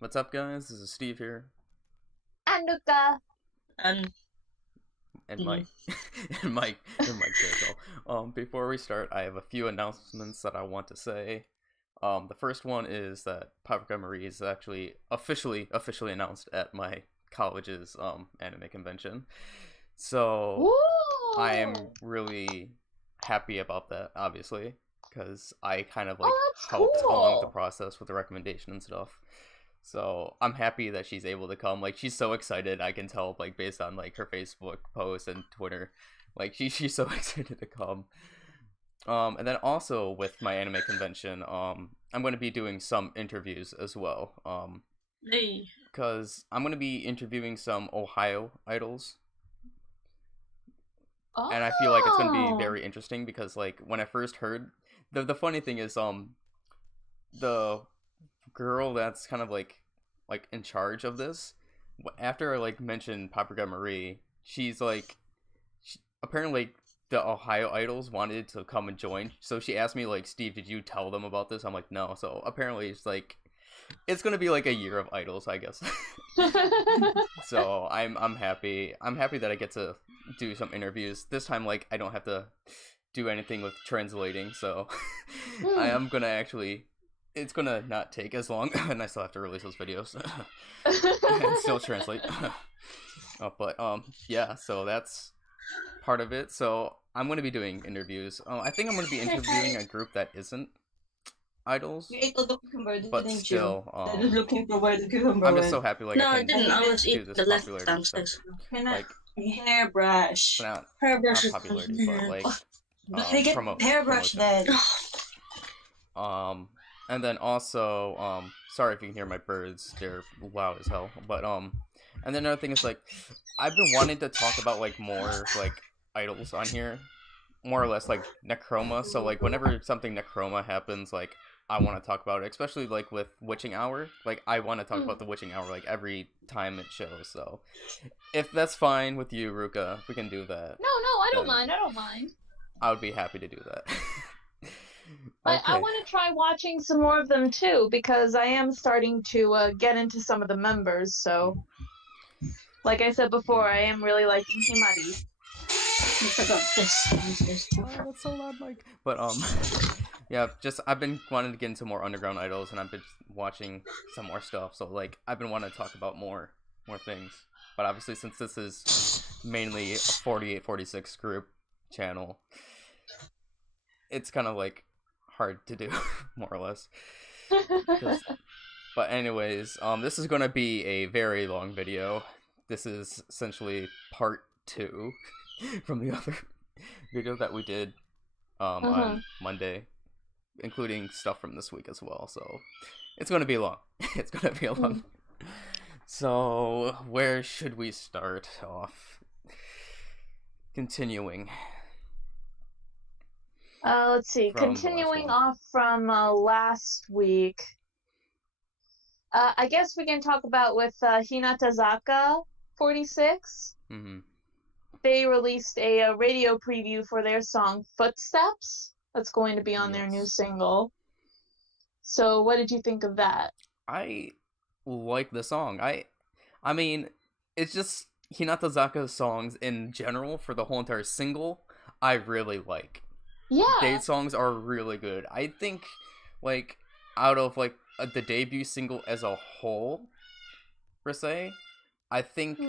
What's up, guys? This is Steve here, And Ruka. And and Mike, and Mike Circle. Before we start, I have a few announcements that I want to say. The first one is that Paprika Marie is actually officially announced at my college's anime convention. So Woo! I am really happy about that, obviously, because I kind of like Oh, that's helped along with the cool. process with the recommendation and stuff. So I'm happy that she's able to come. Like she's so excited. I can tell like based on like her Facebook posts and Twitter. Like she's so excited to come. And then also with my anime convention, I'm going to be doing some interviews as well. hey, Because I'm going to be interviewing some Ohio idols, and I feel like it's going to be Oh. very interesting because like when I first heard, the funny thing is the girl that's kind of like in charge of this, after I like mentioned Paprika Marie, she's like apparently the Ohio idols wanted to come and join, so she asked me like, Steve, did you tell them about this? I'm like, no. So apparently it's like it's gonna be like a year of idols, I guess. So I'm happy that I get to do some interviews this time. Like I don't have to do anything with translating, so I am gonna actually, it's gonna not take as long, and I still have to release those videos and still translate. But yeah, so that's part of it. So I'm gonna be doing interviews. I think I'm gonna be interviewing a group that isn't idols, You ate all the cucumber, but didn't you? still, I was looking for where the cucumber I'm just went. so happy like no, I I can didn't. I was do eating this the left popularity stuff. downstairs. Can I Like hairbrush? not Hairbrush is popularity, but like Let me get hairbrush promotion. then. And then also, sorry if you can hear my birds, they're loud as hell. But and then another thing is like, I've been wanting to talk about like more like idols on here, more or less like Necroma. So like whenever something Necroma happens, like I want to talk about it, especially like with Witching Hour. Like I want to talk about the Witching Hour like every time it shows. So if that's fine with you, Ruka, we can do that. No, I don't Then mind. I don't mind. I would be happy to do that. But I Okay. want to try watching some more of them too, because I am starting to get into some of the members. So, like I said before, I am really liking Himari. I forgot this. Oh, that's so loud, Mike. But yeah, just I've been wanting to get into more underground idols, and I've been watching some more stuff. So like I've been wanting to talk about more things. But obviously, since this is mainly a 48-46 group channel, it's kind of like hard to do, more or less. But anyways, this is gonna be a very long video. This is essentially part 2 from the other video that we did on Monday, including stuff from this week as well. So it's gonna be long. It's gonna be a long. So where should we start off? Continuing. Let's see. From the last Continuing one. off from last week, I guess we can talk about with Hinatazaka46. They released a radio preview for their song Footsteps. That's going to be on their new Yes. single. So what did you think of that? I like the song. I mean, it's just Hinatazaka's songs in general for the whole entire single, I really like. Yeah. Their songs are really good. I think, like, out of, like, the debut single as a whole, per se, I think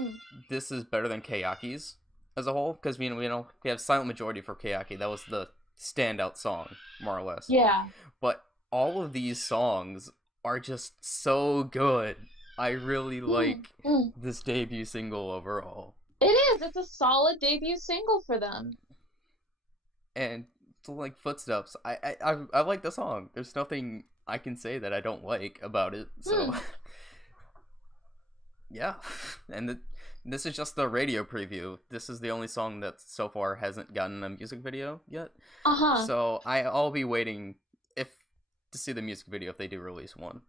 this is better than Kayaki's as a whole, because we have Silent Majority for Kayaki. That was the standout song, more or less. Yeah. But all of these songs are just so good. I really like this debut single overall. It is. It's a solid debut single for them. And so, like, Footsteps, I like the song. There's nothing I can say that I don't like about it. So yeah. And this is just the radio preview. This is the only song that so far hasn't gotten a music video yet. So I'll be waiting to see the music video if they do release one.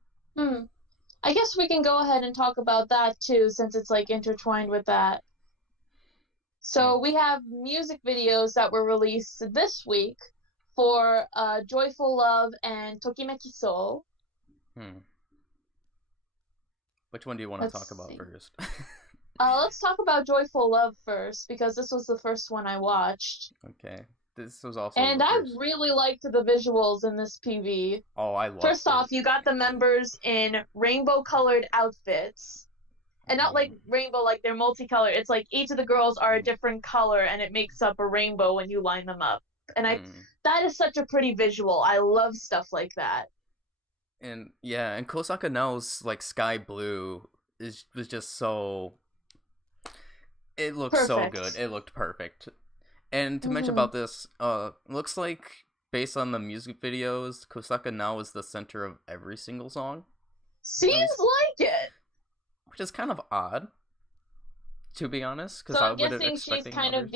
I guess we can go ahead and talk about that too, since it's like intertwined with that. So we have music videos that were released this week for Joyful Love and Tokimeki Sou. Which one do you want to Let's talk about see. first? Let's talk about Joyful Love first, because this was the first one I watched. Okay. This was also And the I first. really liked the visuals in this PV. Oh, I love First off, you got the members in rainbow-colored outfits. And not like rainbow, like they're multicolored. It's like each of the girls are a different color, and it makes up a rainbow when you line them up. And that is such a pretty visual. I love stuff like that. And yeah, and Kosaka Nao's like sky blue was just so. It looked so good. It looked perfect. And to mention about this, looks like based on the music videos, Kosaka Nao is the center of every single song. Seems like it. Which is kind of odd, to be honest. So I'm guessing she's kind of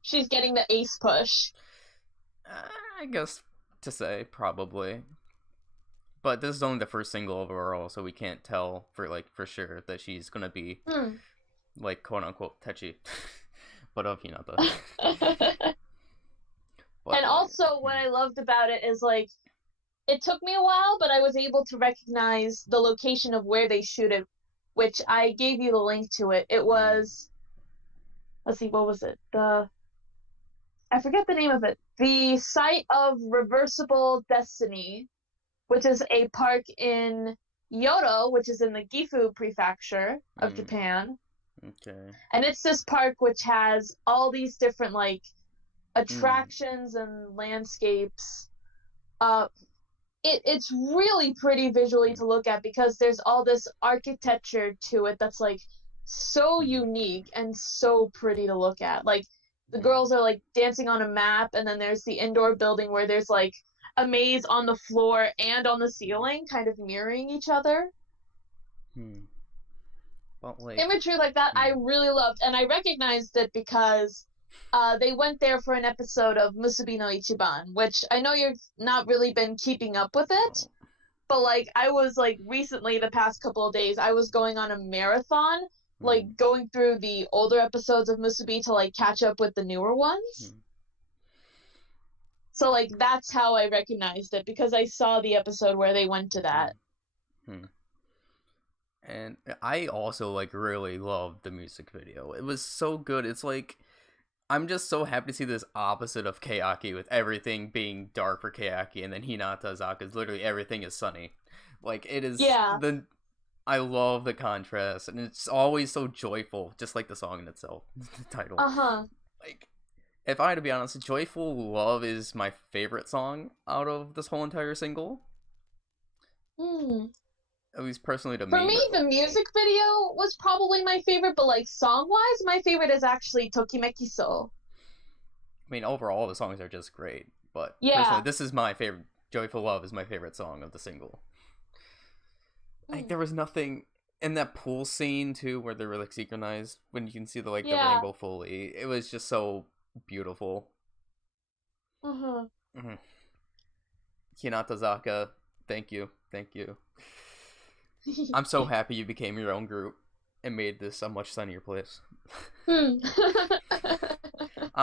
she's getting the ace push. I guess to say, probably. But this is only the first single overall, so we can't tell for sure that she's gonna be like quote unquote Techi. But of Hinata. And also what I loved about it is like it took me a while, but I was able to recognize the location of where they shoot it, which I gave you the link to it. It was, let's see, what was it? I forget the name of it. The site of Reversible Destiny, which is a park in Yodo, which is in the Gifu prefecture of Japan. Okay. And it's this park which has all these different like attractions and landscapes. It's really pretty visually to look at because there's all this architecture to it that's like so unique and so pretty to look at. Like the girls are like dancing on a map, and then there's the indoor building where there's like a maze on the floor and on the ceiling, kind of mirroring each other. But like imagery like that I really loved, and I recognized it because they went there for an episode of Musubi no Ichiban, which I know you've not really been keeping up with it, but like I was like recently, the past couple of days, I was going on a marathon, like going through the older episodes of Musubi to like catch up with the newer ones. So like that's how I recognized it, because I saw the episode where they went to that. And I also like really loved the music video. It was so good. It's like I'm just so happy to see this opposite of Keiaki, with everything being dark for Keiaki, and then Hinatazaka is literally everything is sunny. Like it is I love the contrast, and it's always so joyful, just like the song in itself, the title. Like if I had to be honest, Joyful Love is my favorite song out of this whole entire single. At least personally to me. For me, the music video was probably my favorite, but like song-wise, my favorite is actually Tokimeki Sou. I mean, overall, the songs are just great, but personally, this is my favorite. Joyful Love is my favorite song of the single. Like, there was nothing in that pool scene, too, where they were, like, synchronized, when you can see the rainbow fully. It was just so beautiful. Hinatazaka, thank you. I'm so happy you became your own group and made this a much sunnier place. I'm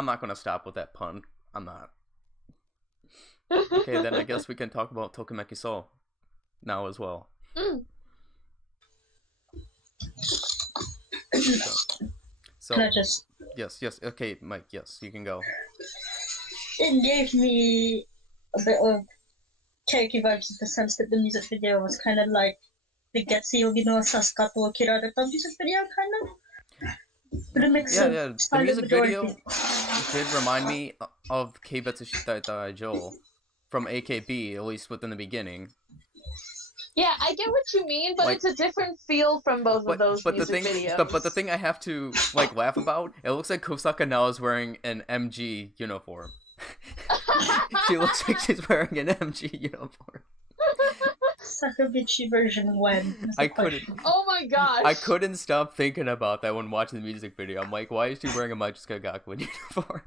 not gonna stop with that pun. I'm not. Okay, then I guess we can talk about Tokimeki Sou now as well. So Can I just... Yes, okay, Mike, yes, you can go. It gave me a bit of Keiki vibes in the sense that the music video was kind of like the Getsu Yogi no Sasuka to Kirareta music video, kind of. But it makes sense. The music video did remind me of Keibetsu Shitaita Aijo from AKB, at least within the beginning. Yeah, I get what you mean, but like, it's a different feel from both of those music videos. But the thing I have to like laugh about, it looks like Kosaka Nao is wearing an MG uniform. She looks like she's wearing an MG uniform. Sakaguchi version when? I couldn't. Oh my gosh! I couldn't stop thinking about that when watching the music video. I'm like, why is she wearing a Majiska Gakuen uniform?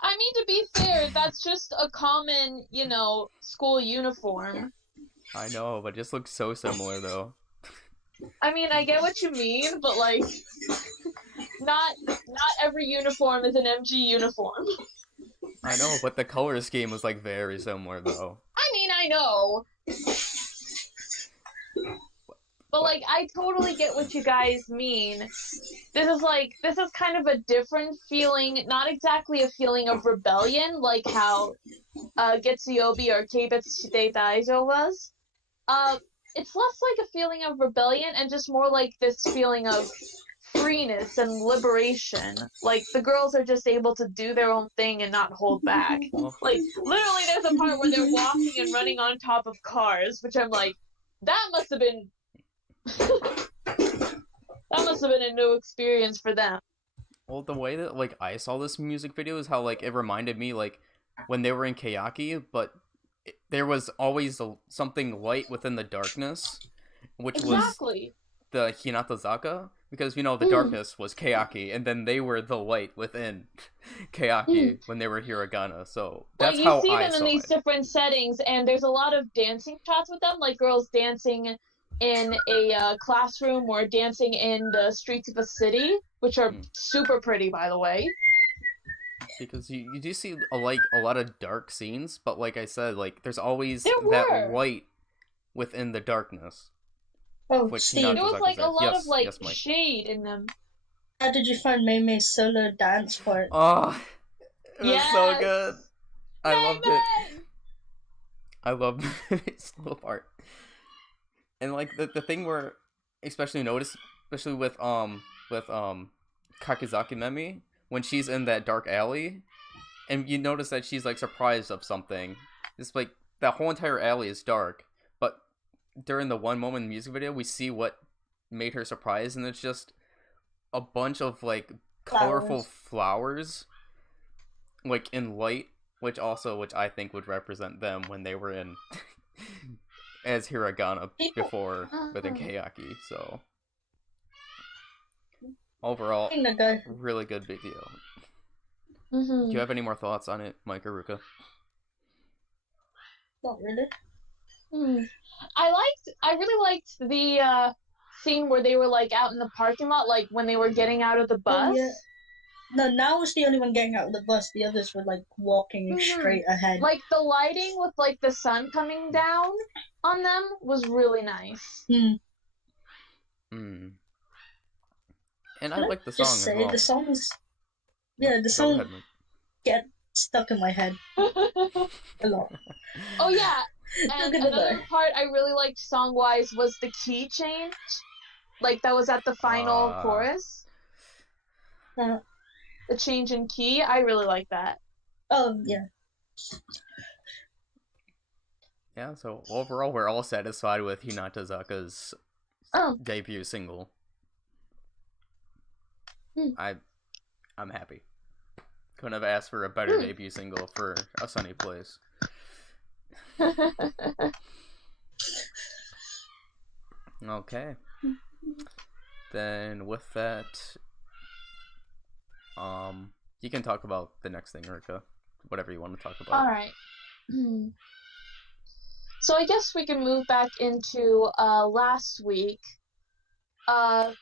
I mean, to be fair, that's just a common, school uniform. I know, but it just looks so similar, though. I mean, I get what you mean, but, like, not every uniform is an MG uniform. I know, but the color scheme was, like, very similar, though. I mean, I know. But like, I totally get what you guys mean. This is kind of a different feeling, not exactly a feeling of rebellion, like how Getsuyobi or Keibetsu Daijo was. It's less like a feeling of rebellion and just more like this feeling of freeness and liberation. Like, the girls are just able to do their own thing and not hold back. Like, literally, there's a part where they're walking and running on top of cars, which I'm like, that must have been a new experience for them. Well, the way that, like, I saw this music video is how, like, it reminded me, like, when they were in Kayaki, but there was always something light within the darkness, which was the Hinatazaka, because, you know, the darkness was Kayaki, and then they were the light within Kayaki when they were Hiragana, so that's how I saw it. You see them in these different settings, and there's a lot of dancing shots with them, like girls dancing in a classroom or dancing in the streets of a city, which are super pretty, by the way. Because you do see a lot of dark scenes, but like I said, like there's always that light within the darkness. Oh, Steve, there was like a lot of like shade in them. How did you find Mei Mei's solo dance part? Oh, it was so good. I loved it. I loved Mei's solo part. And like the thing where especially with Kakizaki Memi, when she's in that dark alley and you notice that she's like surprised of something. It's like that whole entire alley is dark, but during the one moment in the music video we see what made her surprised, and it's just a bunch of like colorful flowers like in light, which I think would represent them when they were in as Hiragana before within Kayaki. So overall, really good video. Do you have any more thoughts on it, Mike or Ruka? Not really. I really liked the scene where they were like out in the parking lot, like when they were getting out of the bus. Yeah. No, now was the only one getting out of the bus. The others were like walking straight ahead. Like the lighting with like the sun coming down on them was really nice. And I like the song as well. The song get stuck in my head a lot. Oh yeah, and another part I really liked song-wise was the key change. Like that was at the final chorus. The change in key, I really like that. Oh yeah. Yeah, so overall we're all satisfied with Hinatazaka's debut single. I'm happy. Couldn't have asked for a better debut single for A Sunny Place. Okay. Then with that, you can talk about the next thing, Ruka. Whatever you want to talk about. Alright. So I guess we can move back into last week. A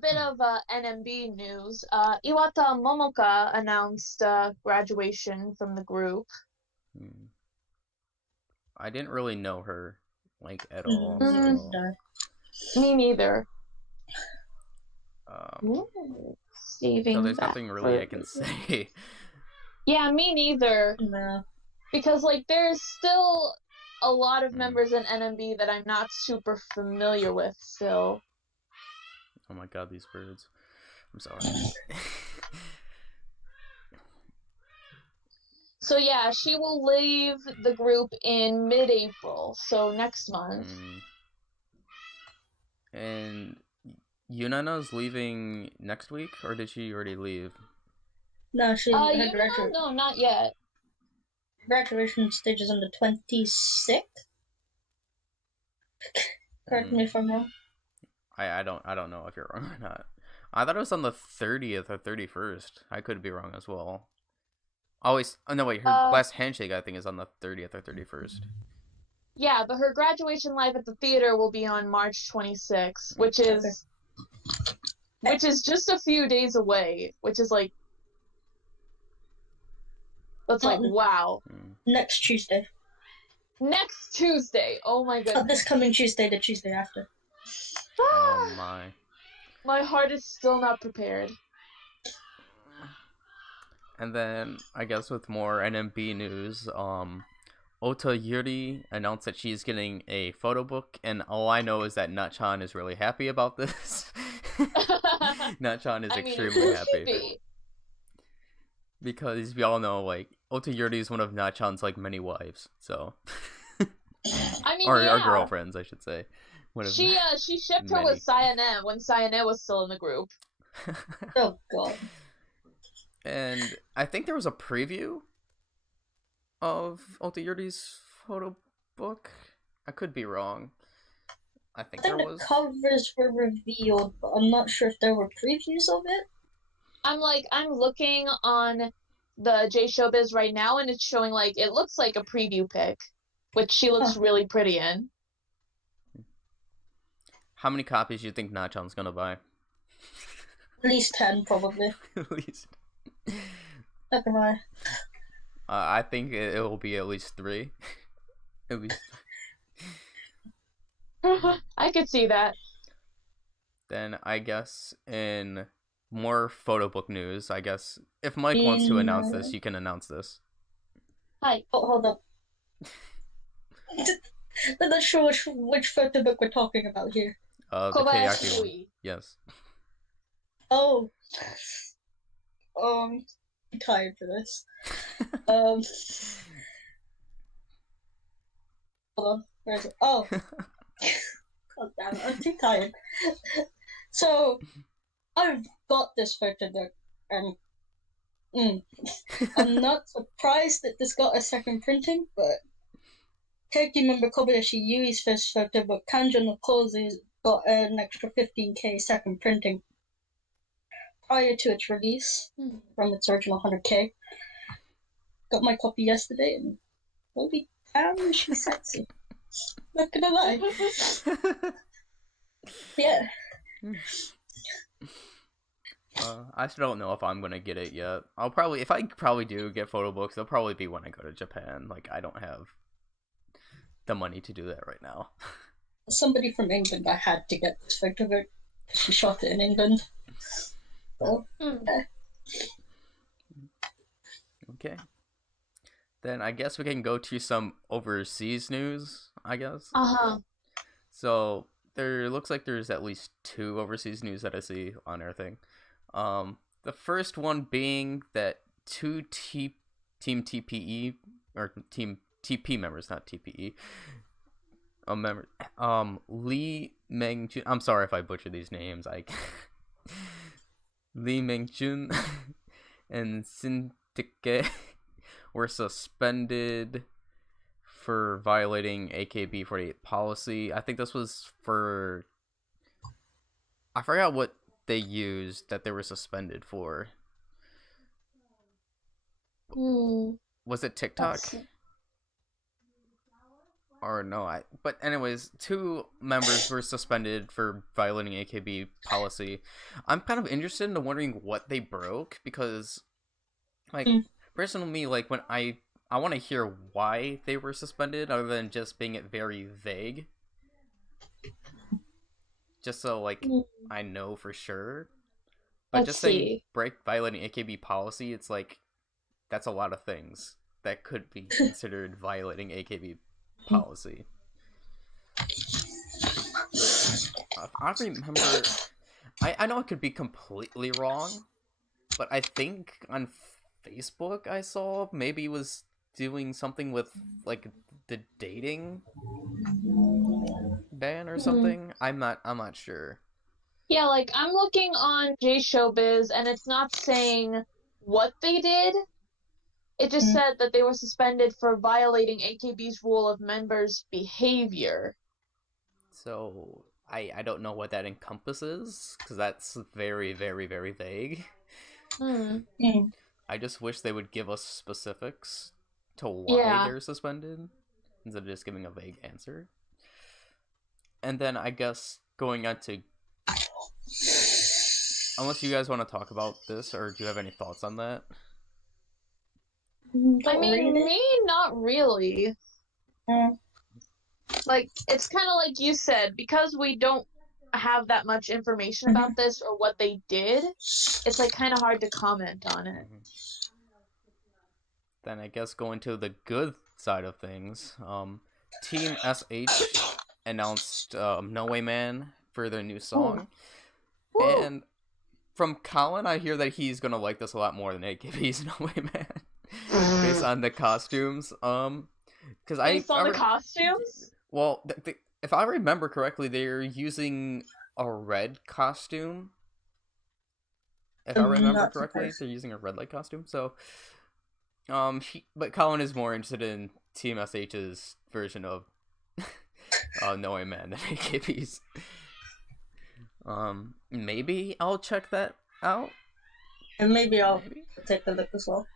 bit of NMB news. Iwata Momoka announced graduation from the group. I didn't really know her, like, at all. So. Me neither. So there's nothing really I can say. Yeah, me neither. No. Because, like, there's still a lot of members in NMB that I'm not super familiar with still. Oh my god, these birds. I'm sorry. So yeah, she will leave the group in mid-April, so next month. And Yunana's leaving next week, or did she already leave? No, she had graduation. No, not yet. Graduation stage is on the 26th. Correct me if I'm wrong. I don't know if you're wrong or not. I thought it was on the 30th or 31st. I could be wrong as well. Her last handshake I think is on the 30th or 31st. Yeah, but her graduation live at the theater will be on March 26th, which is just a few days away, which is like that's like wow. Next Tuesday. Next Tuesday. Oh my goodness. Not this coming Tuesday, the Tuesday after. Oh my. My heart is still not prepared. And then, I guess with more NMB news, Ota Yuri announced that she's getting a photo book, and all I know is that Natchan is really happy about this. Natchan is extremely happy. Because we all know, like, Ota Yuri is one of Natchan's, like, many wives, so... I mean, or girlfriends, I should say. She shipped her with Sayane when Sayane was still in the group. Oh, God. And I think there was a preview of Ota Yuri's photo book. I could be wrong. I think there was. The covers were revealed, but I'm not sure if there were previews of it. I'm looking on the J Showbiz right now, and it's showing, like, it looks like a preview pic, which she looks really pretty in. How many copies do you think Nachon's gonna buy? At least 10, probably. At least. Not gonna lie. I think it will be at least 3. At least. I could see that. Then I guess in more photo book news, I guess if Mike wants to announce this, you can announce this. Hi. Oh, hold up. I'm not sure which photo book we're talking about here. The Keyaki one. Yes. Oh. I'm tired for this. Hold on. Where is it? Oh. God damn it, I'm too tired. So, I've got this photo book, and I'm not surprised that this got a second printing, but Keiki member Kobayashi Yui's first photo book, Kanjo no Kozu, got an extra 15k second printing prior to its release from its original 100k. Got my copy yesterday, and holy damn, she's sexy. Not gonna lie. Yeah. I still don't know if I'm gonna get it yet. If I do get photo books, they'll probably be when I go to Japan. Like, I don't have the money to do that right now. Somebody from England, I had to get this photo book. She shot it in England. So, Okay. Then I guess we can go to some overseas news, I guess. So there looks like there's at least 2 overseas news that I see on our thing. The first one being that 2 Team TPE or Team TP members, not TPE. Lee Mengjun. I'm sorry if I butcher these names. Lee Mengjun and Sintike were suspended for violating AKB48 policy. I think this was for... I forgot what they used that they were suspended for. Was it TikTok? Or no, but anyways, 2 members were suspended for violating AKB policy. I'm kind of interested in wondering what they broke, because, like, personally, like, when I want to hear why they were suspended, other than just being it very vague. Just so, like, I know for sure. But just saying violating AKB policy, it's like, that's a lot of things that could be considered violating AKB policy. I remember, I know it could be completely wrong, but I think on Facebook I saw maybe it was doing something with, like, the dating ban or something. I'm not sure. Yeah, like, I'm looking on J Showbiz, and it's not saying what they did. It just said that they were suspended for violating AKB's rule of members' behavior. So, I don't know what that encompasses, because that's very, very, very vague. I just wish they would give us specifics to why they're suspended, instead of just giving a vague answer. And then, I guess, going on to... Unless you guys want to talk about this, or do you have any thoughts on that? I mean, me, not really. Like, it's kind of like you said, because we don't have that much information about this or what they did, it's like kind of hard to comment on it. Then I guess going to the good side of things, Team SH announced No Way Man for their new song. Ooh. And from Colin, I hear that he's gonna like this a lot more than AKB's No Way Man, based on the costumes. Because Based on the costumes? Well, if I remember correctly, they're using a red costume. If I remember correctly, they're using a red light costume. So, but Colin is more interested in Team SH's version of No Way Man than AKB's. Maybe I'll check that out. And maybe I'll take a look as well.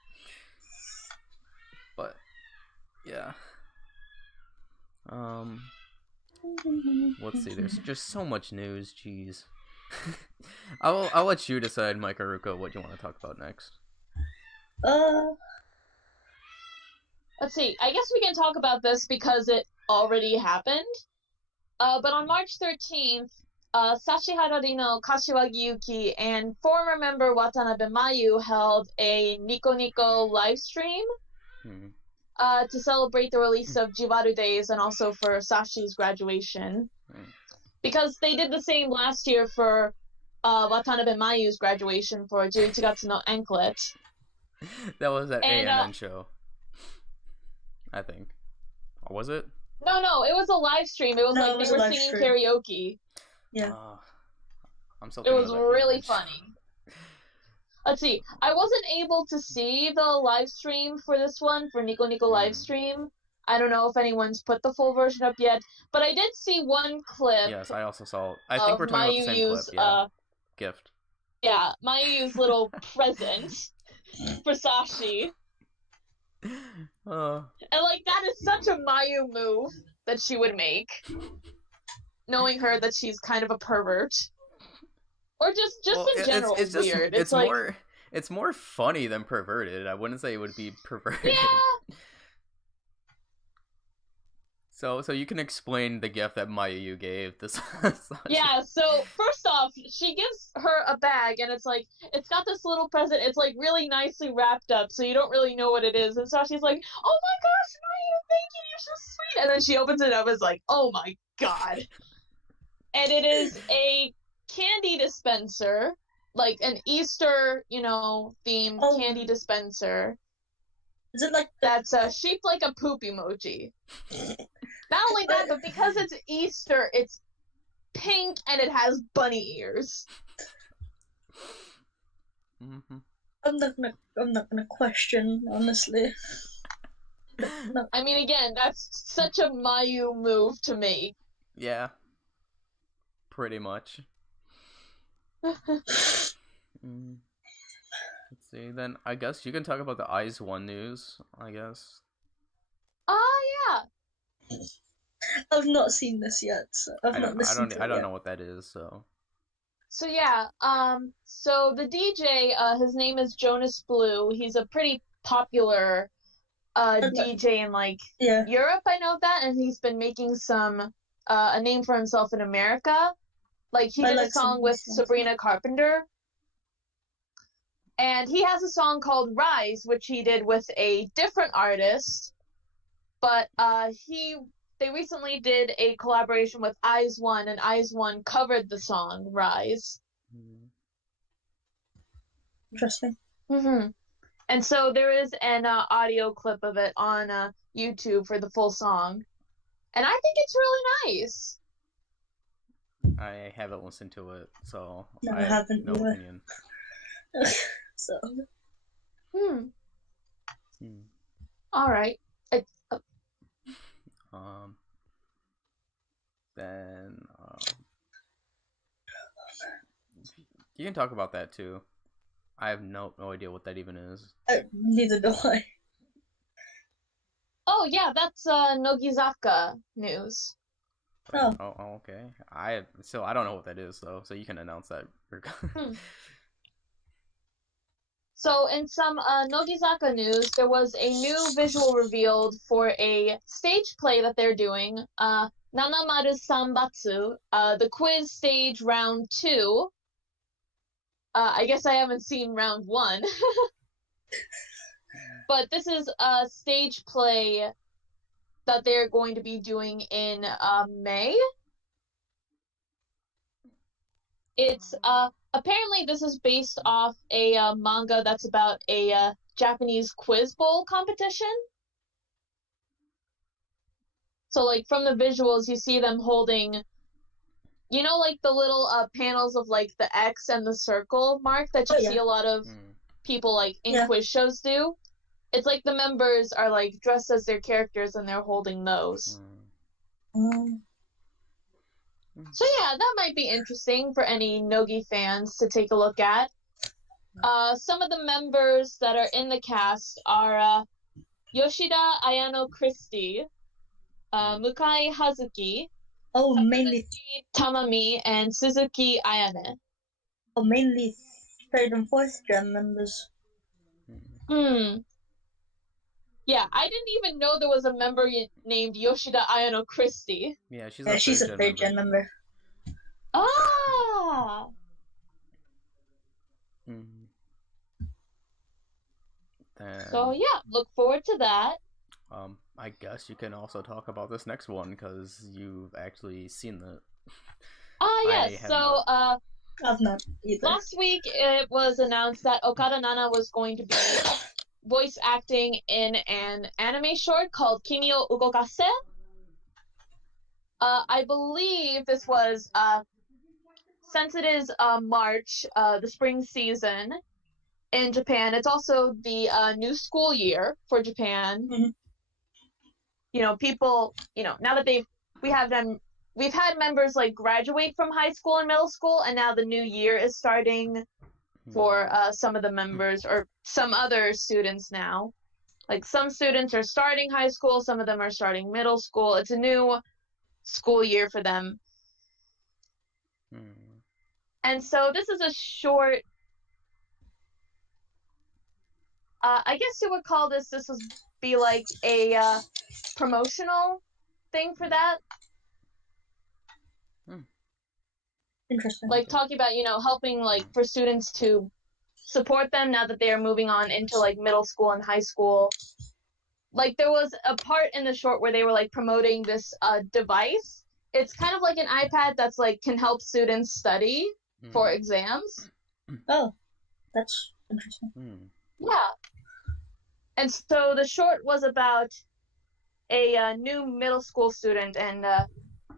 But yeah. Let's see. There's just so much news. Jeez. I'll let you decide, Mike or Ruka, what you want to talk about next. Let's see. I guess we can talk about this because it already happened. But on March 13th, Sashihara Rino, Kashiwagi Yuki, and former member Watanabe Mayu held a Nico Nico live stream to celebrate the release of Jiwaru Days and also for Sashi's graduation. Because they did the same last year for Watanabe Mayu's graduation for 11月の Anklet. That was at ANN show, I think. Or was it? No, it was a live stream. It was like they were singing karaoke. Yeah. I'm so. It was really funny. Let's see. I wasn't able to see the live stream for this one, for Nico Nico live stream. I don't know if anyone's put the full version up yet, but I did see one clip. Yes, I also saw. I think we're talking about the same clip. Yeah. Gift. Yeah, Mayu's little present for Sashi. And like that is such a Mayu move that she would make, knowing her that she's kind of a pervert, or just in general it's weird. It's like, it's more funny than perverted. I wouldn't say it would be perverted. Yeah. So you can explain the gift that Mayu gave this. Yeah, so first off, she gives her a bag, and it's like, it's got this little present, it's like really nicely wrapped up, so you don't really know what it is, and so she's like, oh my gosh, Mayu, thank you, you're so sweet, and then she opens it up and is like, oh my god. And it is a candy dispenser, like an Easter, themed candy dispenser. Is it like that's shaped like a poop emoji? Not only that, but because it's Easter, it's pink and it has bunny ears. I'm not gonna question, honestly. No. I mean, again, that's such a Mayu move to make. Yeah. Pretty much. Let's see, then I guess you can talk about the Eyes One news, I guess. Yeah. I've not seen this yet. So I've not listened to it. I don't know what that is, so. So yeah, so the DJ, his name is Jonas Blue. He's a pretty popular DJ in Europe, I know that, and he's been making some a name for himself in America. Like he did a song with Sabrina Carpenter. And he has a song called Rise, which he did with a different artist. But they recently did a collaboration with Eyes One, and Eyes One covered the song Rise. Interesting. And so there is an audio clip of it on YouTube for the full song. And I think it's really nice. I haven't listened to it, so no, I have no opinion. So. All right. Then you can talk about that too. I have no idea what that even is. Neither do I. Oh yeah, that's Nogizaka news. Oh, okay. I don't know what that is though, so you can announce that. So in some Nogizaka news, there was a new visual revealed for a stage play that they're doing. Nanamaru Sanbatsu, the quiz stage round 2. I guess I haven't seen round 1. But this is a stage play that they're going to be doing in May. It's apparently this is based off a manga that's about a Japanese quiz bowl competition. So like from the visuals, you see them holding, you know, like the little panels of like the X and the circle mark that you see a lot of people like in quiz shows do. It's like the members are like dressed as their characters and they're holding those. So yeah, that might be interesting for any Nogi fans to take a look at. Some of the members that are in the cast are Yoshida Ayano Christie, Mukai Hazuki, mainly Tamami, and Suzuki Ayane. Mainly third and fourth gen members. Yeah, I didn't even know there was a member named Yoshida Ayano Christie. Yeah, she's a third gen member. Ah! So yeah, look forward to that. I guess you can also talk about this next one because you've actually seen it. Yes. So I've not either. Last week it was announced that Okada Nana was going to be voice acting in an anime short called Kimi o Ugokase. I believe this was since it is March, the spring season in Japan. It's also the new school year for Japan. You know, people, you know, now that we've had members like graduate from high school and middle school, and now the new year is starting for some of the members or some other students now. Like some students are starting high school, some of them are starting middle school. It's a new school year for them. And so this is a short, I guess you would call this would be like a promotional thing for that. Interesting. Like talking about, you know, helping like for students to support them now that they are moving on into like middle school and high school. Like there was a part in the short where they were like promoting this device. It's kind of like an iPad that's like can help students study for exams. Oh, that's interesting. Yeah. And so the short was about a new middle school student and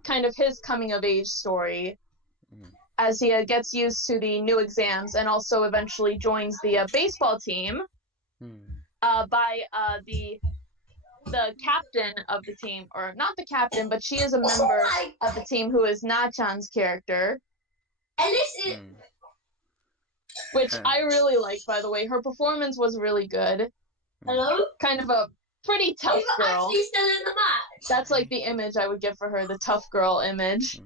kind of his coming of age story as he gets used to the new exams and also eventually joins the baseball team by the captain of the team, or not the captain, but she is a member of the team who is Na-chan's character. Which I really liked, by the way. Her performance was really good. Hello? Kind of a pretty tough girl. That's like the image I would give for her, the tough girl image.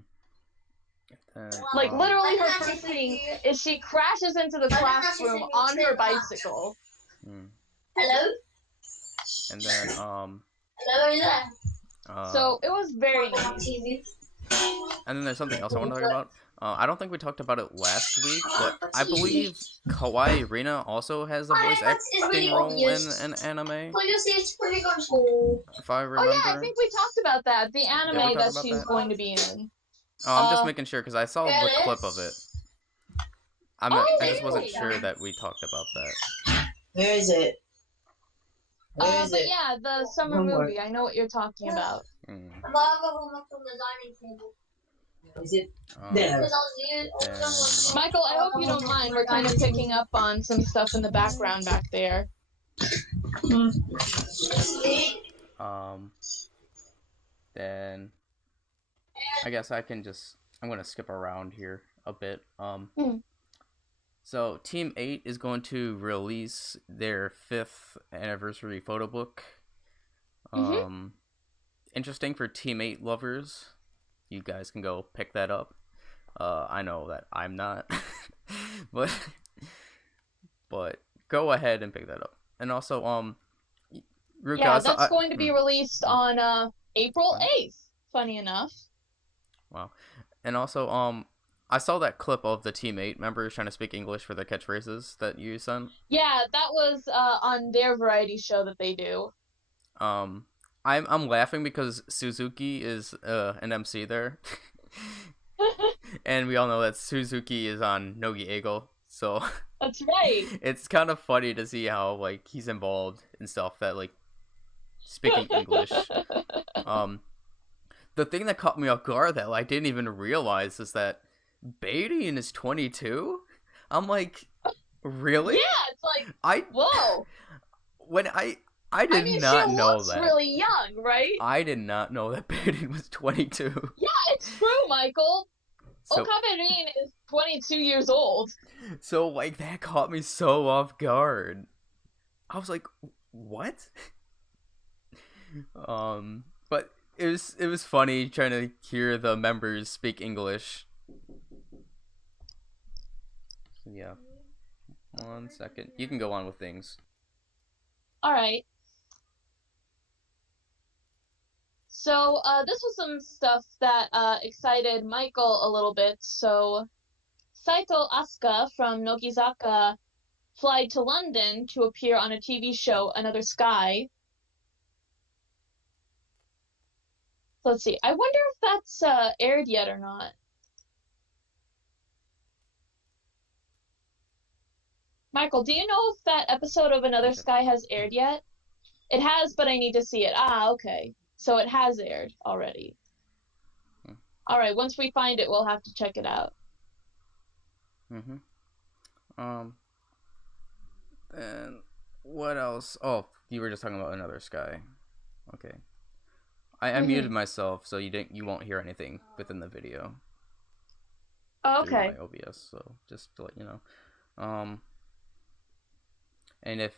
Like literally her first thing is she crashes into the classroom on her bicycle. Hello? And then Hello there. So it was very nice. And then there's something else I want to talk about. I don't think we talked about it last week, but I believe Kawaii Rina also has a voice acting role in an anime. If I remember. Oh yeah, I think we talked about that. The anime that she's going to be in. I'm just making sure because I saw the clip of it. I just wasn't sure that we talked about that. Where is it? Where is but it? yeah, the summer movie. I know what you're talking about. Is it there? Michael, I hope you don't mind. We're kind of picking up on some stuff in the background back there. Then I guess I'm gonna skip around here a bit. So Team 8 is going to release their 5th anniversary photo book. Interesting for Team 8 lovers. You guys can go pick that up. I know that I'm not, but go ahead and pick that up. And also, Ruka, yeah, that's going to be released on April 8th, funny enough. Wow. And also, I saw that clip of the Team 8 members trying to speak English for their catchphrases that you sent. Yeah, that was on their variety show that they do. I'm laughing because Suzuki is an MC there. And we all know that Suzuki is on Nogi Eigo, so That's right. it's kind of funny to see how like he's involved in stuff that like speaking English. The thing that caught me off guard that I didn't even realize is that Beatty is 22. I'm like, really? Yeah, it's like whoa. When I did not know looks that. Really young, right? I did not know that Beatty was 22. Yeah, it's true, Michael. So, Okabe-rin is 22 years old. So like that caught me so off guard. I was like, what? But it was funny trying to hear the members speak English. Yeah. 1 second. You can go on with things. All right. So this was some stuff that excited Michael a little bit. So Saito Asuka from Nogizaka flied to London to appear on a TV show, Another Sky. Let's see. I wonder if that's aired yet or not. Michael, do you know if that episode of Another Sky has aired yet? It has, but I need to see it. Ah, okay. So it has aired already. All right, once we find it, we'll have to check it out. And what else? Oh, you were just talking about Another Sky. Okay. I muted myself, so you won't hear anything within the video. Oh, okay. Through my OBS, so just to let you know. And if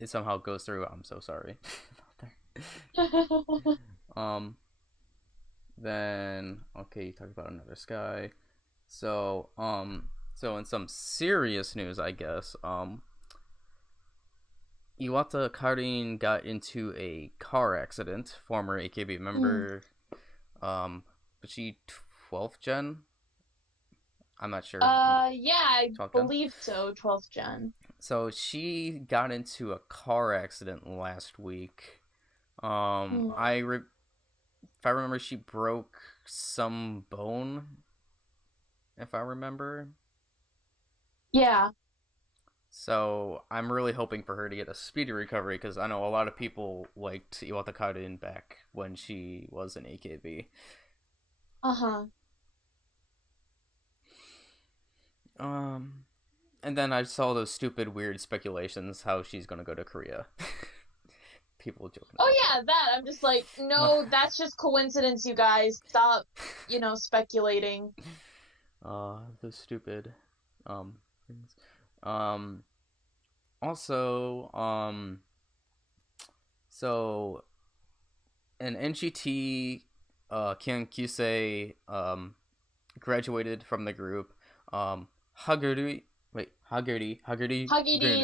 it somehow goes through, I'm so sorry. Then okay, you talked about Another Sky. So in some serious news, I guess, Iwata Karin got into a car accident. Former AKB member, but she 12th gen. I'm not sure. Yeah, I believe so. 12th gen. So she got into a car accident last week. If I remember, she broke some bone. If I remember. Yeah. So I'm really hoping for her to get a speedy recovery because I know a lot of people liked Iwata Karin back when she was in AKB. And then I saw those stupid, weird speculations how she's gonna go to Korea. People joking. Oh yeah, that. I'm just like, no, that's just coincidence, you guys. Stop, speculating. The stupid, things. Also, so an NGT, Kyokusei, graduated from the group. Hagiri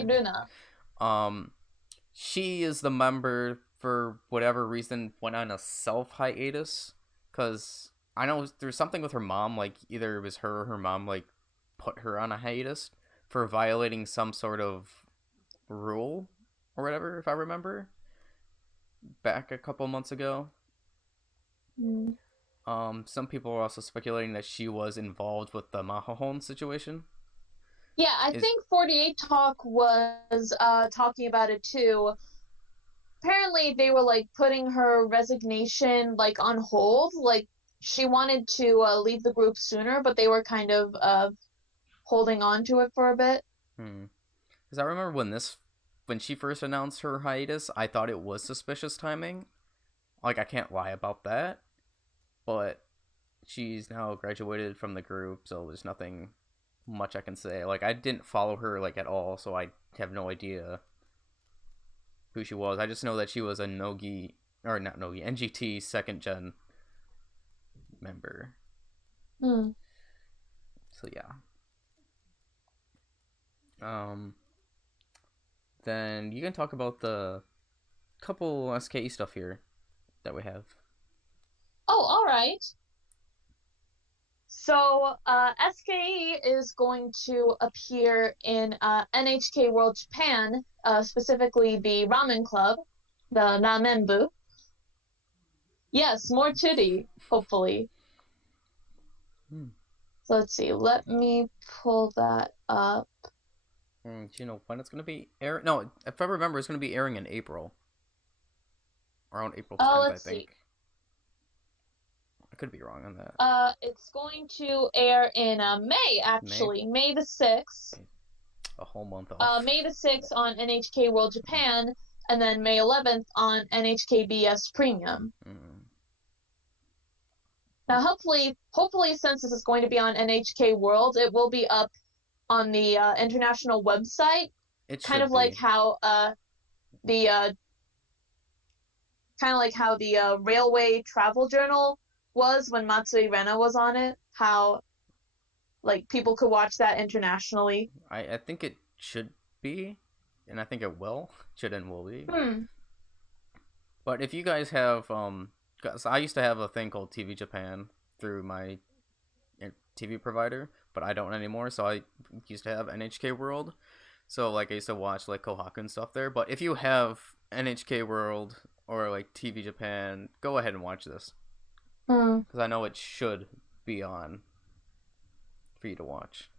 Luna. She is the member for whatever reason went on a self hiatus because I know there's something with her mom, like either it was her or her mom like put her on a hiatus for violating some sort of rule or whatever, if I remember back a couple months ago. Some people are also speculating that she was involved with the Mahahon situation. Yeah, I think 48 Talk was talking about it too. Apparently they were like putting her resignation like on hold. Like she wanted to leave the group sooner, but they were kind of holding on to it for a bit. Because I remember when she first announced her hiatus, I thought it was suspicious timing. Like, I can't lie about that. But she's now graduated from the group, so there's nothing much I can say. Like, I didn't follow her, like, at all, so I have no idea who she was. I just know that she was a NGT 2nd gen member. So, yeah. Then you can talk about the couple SKE stuff here that we have. Oh, all right. So, SKE is going to appear in NHK World Japan, specifically the Ramen Club, the Ramenbu. Yes, more titty, hopefully. Hmm. So let's see. Let me pull that up. Do you know when it's going to be airing? No, if I remember, it's going to be airing in April. Around April 10th, I Let's think. see. I could be wrong on that. It's going to air in May, actually. May the 6th. A whole month off. May the 6th on NHK World Japan, and then May 11th on NHKBS Premium. Now, hopefully, since this is going to be on NHK World, it will be up on the international website. It kind should of be. like how the Railway Travel Journal was when Matsui Rena was on it. How like people could watch that internationally. I think it should be, and I think it will. Should and will be. But if you guys have cause I used to have a thing called TV Japan through my TV provider, but I don't anymore. So I used to have NHK World. So like I used to watch like Kohaku and stuff there. But if you have NHK World or like TV Japan, go ahead and watch this. Because I know it should be on for you to watch.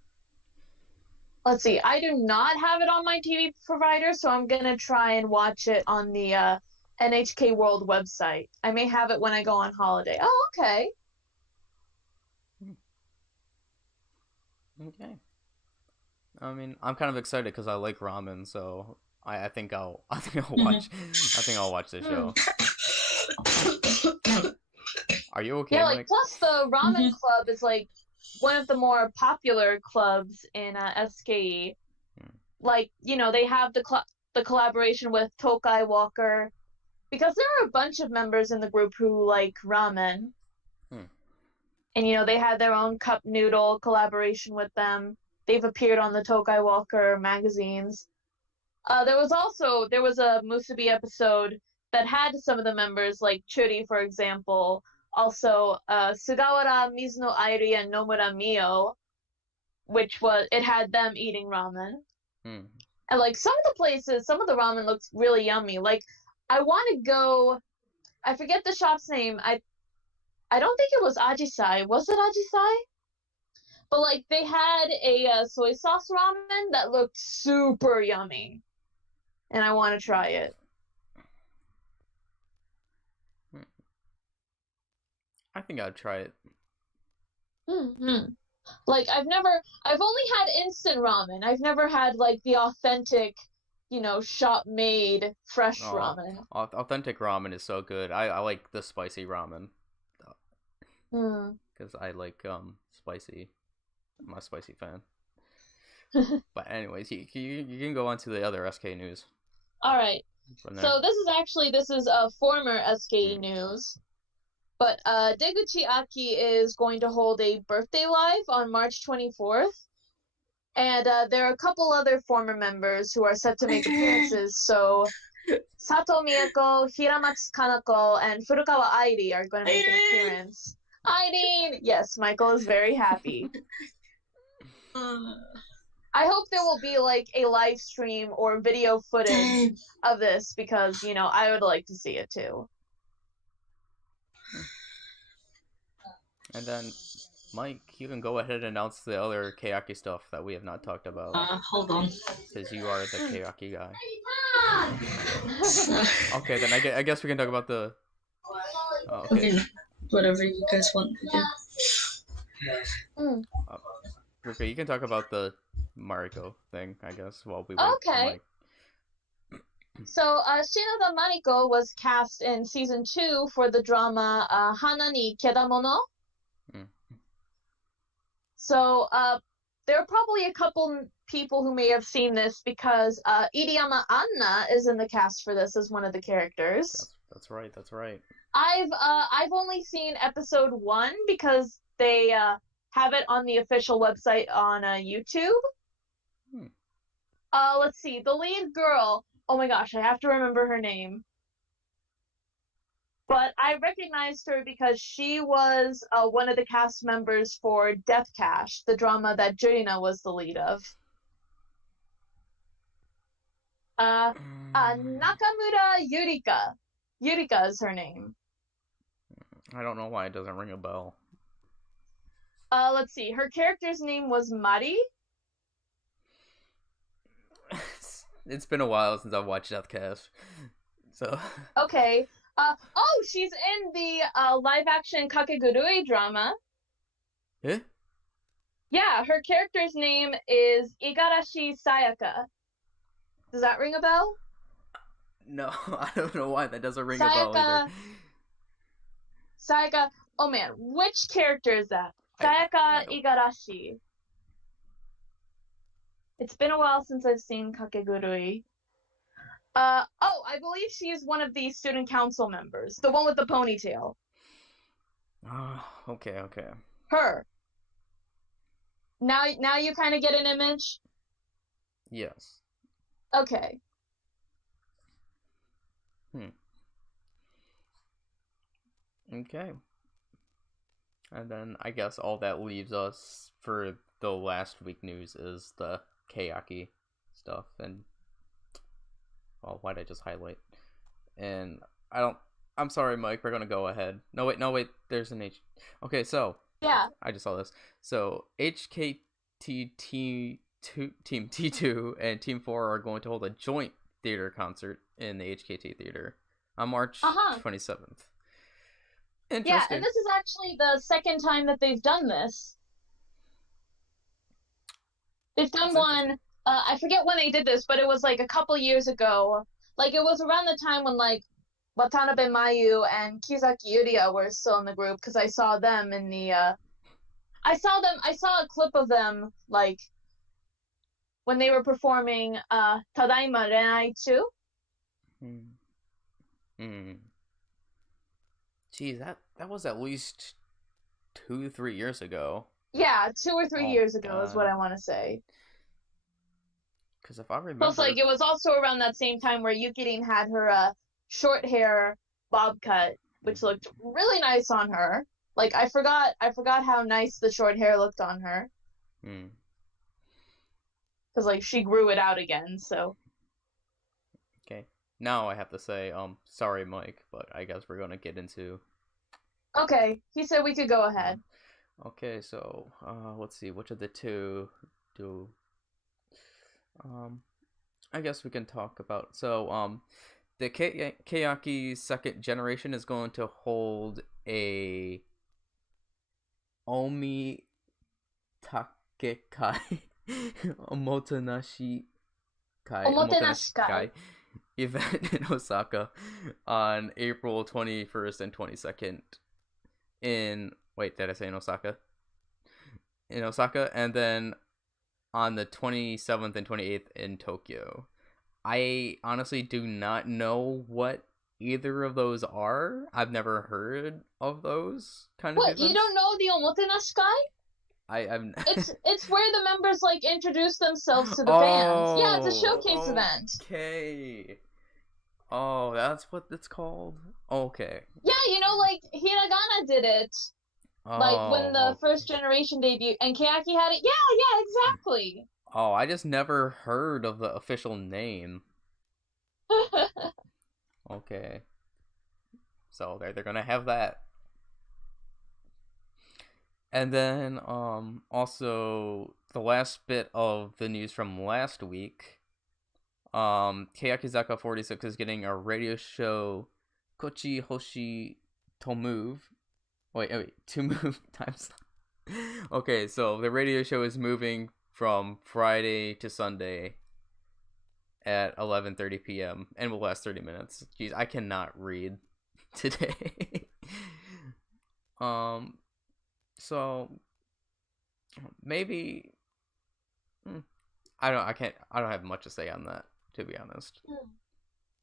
Let's see. I do not have it on my TV provider, so I'm gonna try and watch it on the NHK World website. I may have it when I go on holiday. Oh, okay. Okay. I mean, I'm kind of excited because I like ramen, so I think I'll watch this show. Are you okay? Yeah, Mike? plus the Ramen Club is like one of the more popular clubs in SKE. Like, they have the collaboration with Tokai Walker, because there are a bunch of members in the group who like ramen. And they had their own cup noodle collaboration with them. They've appeared on the Tokai Walker magazines. There was a Musubi episode that had some of the members, like Churi, for example. Also, Sugawara, Mizuno Airi, and Nomura Mio, it had them eating ramen. And like some of the ramen looks really yummy. Like, I want to go. I forget the shop's name. I don't think it was Ajisai. Was it Ajisai? But like they had a soy sauce ramen that looked super yummy, and I want to try it. I think I'd try it. Like I've only had instant ramen. I've never had like the authentic, shop made fresh ramen. Authentic ramen is so good. I like the spicy ramen. Because I like spicy. I'm a spicy fan. But anyways, you can go on to the other SK news. All right. So this is a former SKE news. But Deguchi Aki is going to hold a birthday live on March 24th. And there are a couple other former members who are set to make appearances. So Sato Miyako, Hiramatsu Kanako, and Furukawa Airi are going to make an appearance. Irene! Yes, Michael is very happy. I hope there will be like a live stream or video footage of this because, I would like to see it too. And then, Mike, you can go ahead and announce the other Kayaki stuff that we have not talked about. Hold on. Because you are the Kayaki guy. Okay, then I guess we can talk about the... Oh, okay. Whatever you guys want to do. Ruka, you can talk about the Mariko thing, I guess, while we wait. Okay. So, Shinoda Mariko was cast in season 2 for the drama Hana ni Kedamono. So, there are probably a couple people who may have seen this because Iriyama Anna is in the cast for this as one of the characters. That's right. I've only seen episode 1 because they have it on the official website on YouTube. Let's see, the lead girl. Oh my gosh, I have to remember her name. But I recognized her because she was one of the cast members for Death Cash, the drama that Jurina was the lead of. Nakamura Yurika. Yurika is her name. I don't know why it doesn't ring a bell. Let's see. Her character's name was Mari. It's been a while since I've watched Deathcast, so. Okay. Oh, she's in the live-action Kakegurui drama. Eh? Yeah, her character's name is Igarashi Sayaka. Does that ring a bell? No, I don't know why that doesn't ring a bell either. Sayaka. Oh man, which character is that? Sayaka Igarashi. It's been a while since I've seen Kakegurui. I believe she's one of the student council members. The one with the ponytail. Oh, okay. Her. Now you kind of get an image? Yes. Okay. Okay. And then I guess all that leaves us for the last week news is the Kayaki stuff. And well, why'd I just highlight? And I'm sorry, Mike, we're gonna go ahead. No wait, there's an H. Okay, so yeah, I just saw this. So HKT Team T2 and Team 4 are going to hold a joint theater concert in the HKT Theater on March 27th. Yeah, and this is actually the second time that they've done this. They've done one, I forget when they did this, but it was like a couple years ago. Like, it was around the time when, like, Watanabe Mayu and Kizaki Yuria were still in the group, because I saw them in the, I saw a clip of them, like, when they were performing, Tadaima Renai 2. Geez, that was at least 2-3 years ago. Yeah, 2 or 3 years ago is what I want to say. Because if I remember... Plus, like, it was also around that same time where Yukirin had her short hair bob cut, which looked really nice on her. Like, I forgot how nice the short hair looked on her. Because, like, she grew it out again, so... Okay. Now I have to say, sorry, Mike, but I guess we're gonna get into... Okay, he said we could go ahead. Okay, so, let's see, which of the two do... I guess we can talk about... So, the Kayaki second generation is going to hold a... Omi Takekai Omotenashi Kai event in Osaka on April 21st and 22nd in... Wait, did I say in Osaka? In Osaka, and then on the 27th and 28th in Tokyo. I honestly do not know what either of those are. I've never heard of those kind of events. What, you don't know the Omotenashikai? I'm... It's where the members, like, introduce themselves to the fans. Yeah, it's a showcase event. Okay. Oh, that's what it's called? Okay. Yeah, you know, like, Hiragana did it. Like, when the first generation debuted, and Kayaki had it. Yeah, exactly. Oh, I just never heard of the official name. Okay. So, they're gonna have that. And then, also, the last bit of the news from last week, Hinatazaka46 is getting a radio show, Kochi Hoshi to Move. Wait, to move times. Okay, so the radio show is moving from Friday to Sunday at 11:30 p.m. and will last 30 minutes. Jeez, I cannot read today. So maybe I don't have much to say on that, to be honest.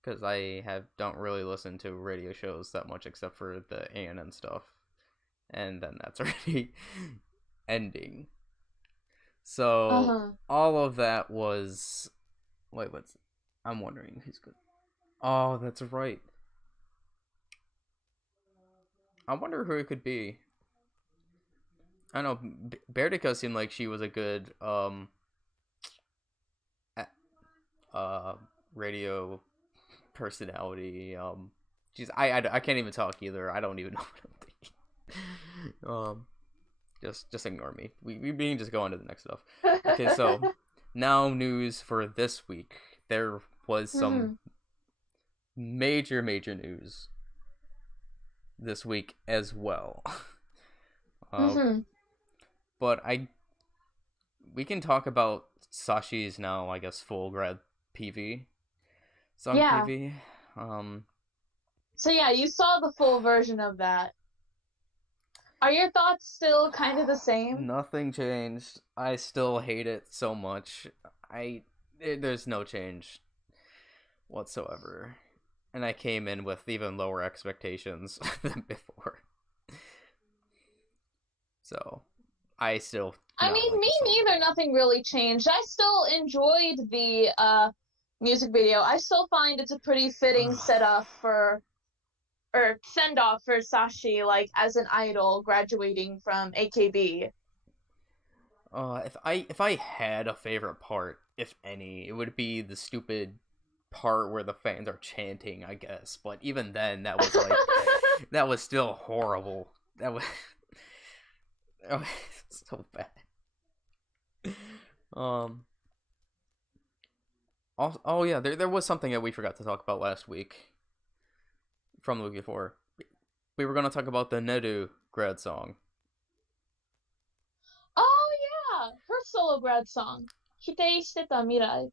Because I don't really listen to radio shows that much except for the ANN stuff. And then that's already ending. So all of that was... I'm wondering who's good. Oh, that's right. I wonder who it could be. I don't know. Berdika seemed like she was a good radio personality. Jeez, I can't even talk either. I don't even know what I'm thinking. Just ignore me. We can just go on to the next stuff. Okay, so now news for this week. There was some major news this week as well. But we can talk about Sashi's now, I guess, full grad PV. Song PV. So yeah, you saw the full version of that. Are your thoughts still kind of the same? Nothing changed. I still hate it so much. There's no change whatsoever. And I came in with even lower expectations than before. So, I still... I mean, me neither. Nothing really changed. I still enjoyed the music video. I still find it's a pretty fitting send-off for Sashi, like, as an idol graduating from AKB. If I had a favorite part, if any, it would be the stupid part where the fans are chanting, I guess. But even then, that was like that was still horrible. That was so bad. Oh yeah, there was something that we forgot to talk about last week. From the week before, we were going to talk about the Neru grad song. Oh yeah, her solo grad song. Hitei shiteta mirai.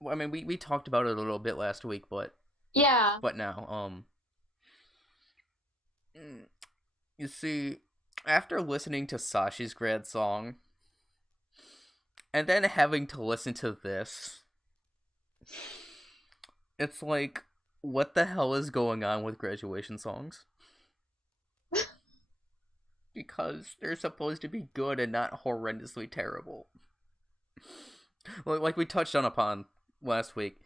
Well, I mean, we talked about it a little bit last week, but yeah. But now, you see, after listening to Sashi's grad song, and then having to listen to this, it's like, what the hell is going on with graduation songs? Because they're supposed to be good and not horrendously terrible. Like we touched on upon last week,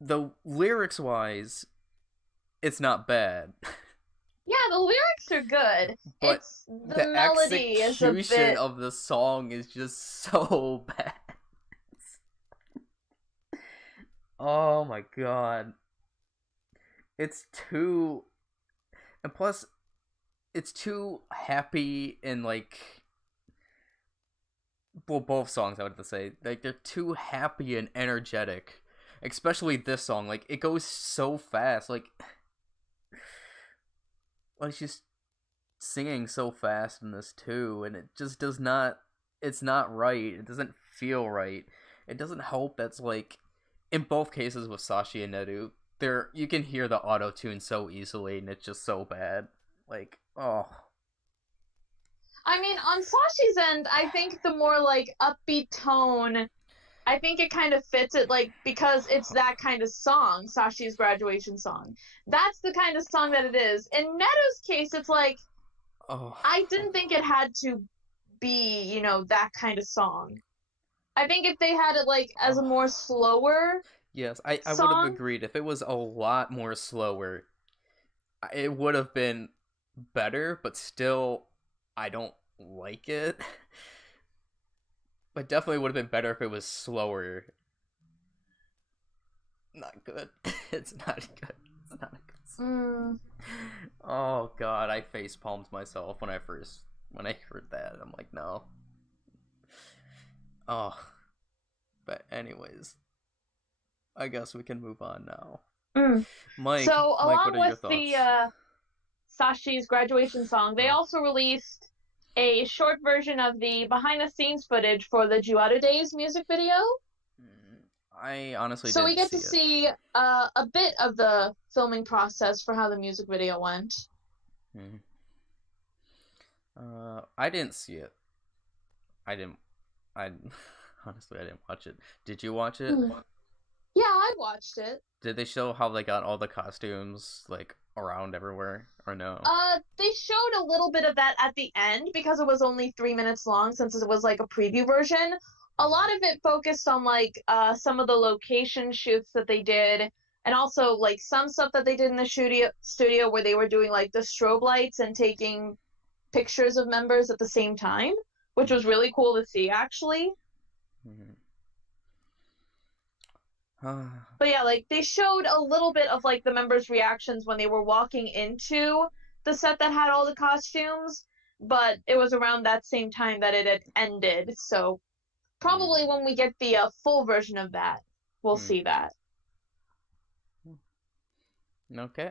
the lyrics-wise, it's not bad. Yeah, the lyrics are good. But it's the melody is a bit... execution of the song is just so bad. Oh my god. It's too... And plus, it's too happy and like... Well, both songs, I would have to say. Like, they're too happy and energetic. Especially this song. Like, it goes so fast. Like she's singing so fast in this too, and it just does not... It's not right. It doesn't feel right. It doesn't help that's like... In both cases with Sashi and Neru, you can hear the auto-tune so easily, and it's just so bad. Like, oh... I mean, on Sashi's end, I think the more, like, upbeat tone, I think it kind of fits it, like, because it's that kind of song, Sashi's graduation song. That's the kind of song that it is. In Neru's case, it's like, I didn't think it had to be, you know, that kind of song. I think if they had it, like, as a more slower Yes, I would have agreed. If it was a lot more slower, it would have been better, but still... I don't like it. But definitely would have been better if it was slower. Not good. It's not good. It's not a good song. Oh god, I facepalmed myself when I heard that. I'm like, no. Oh. But anyways. I guess we can move on now. Mike, so along what are your with thoughts? The Sashi's graduation song, they also released a short version of the behind-the-scenes footage for the Juaru Days music video. I honestly So didn't we get to see a bit of the filming process for how the music video went. I didn't see it. Honestly, I didn't watch it. Did you watch it? Yeah, I watched it. Did they show how they got all the costumes, like, around everywhere, or no? They showed a little bit of that at the end, because it was only 3 minutes long, since it was, like, a preview version. A lot of it focused on, like, some of the location shoots that they did, and also like some stuff that they did in the studio where they were doing like the strobe lights and taking pictures of members at the same time, which was really cool to see actually. But yeah, like they showed a little bit of like the members' reactions when they were walking into the set that had all the costumes, but it was around that same time that it had ended, so probably when we get the full version of that, we'll see that. Okay.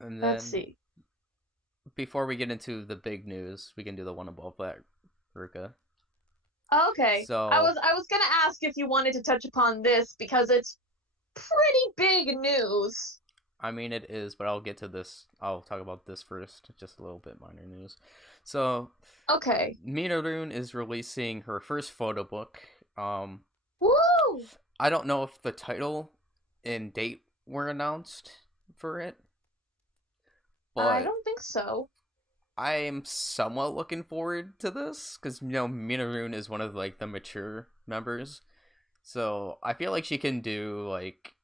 And then, let's see. Before we get into the big news, we can do the one above that, Ruka. Okay. So I was gonna ask if you wanted to touch upon this because it's pretty big news. I mean, it is, but I'll get to this. I'll talk about this first. Just a little bit minor news. So, okay. Minarune is releasing her first photo book. Woo! I don't know if the title and date were announced for it, but I don't think so. I am somewhat looking forward to this because Minarune is one of like the mature members, so I feel like she can do like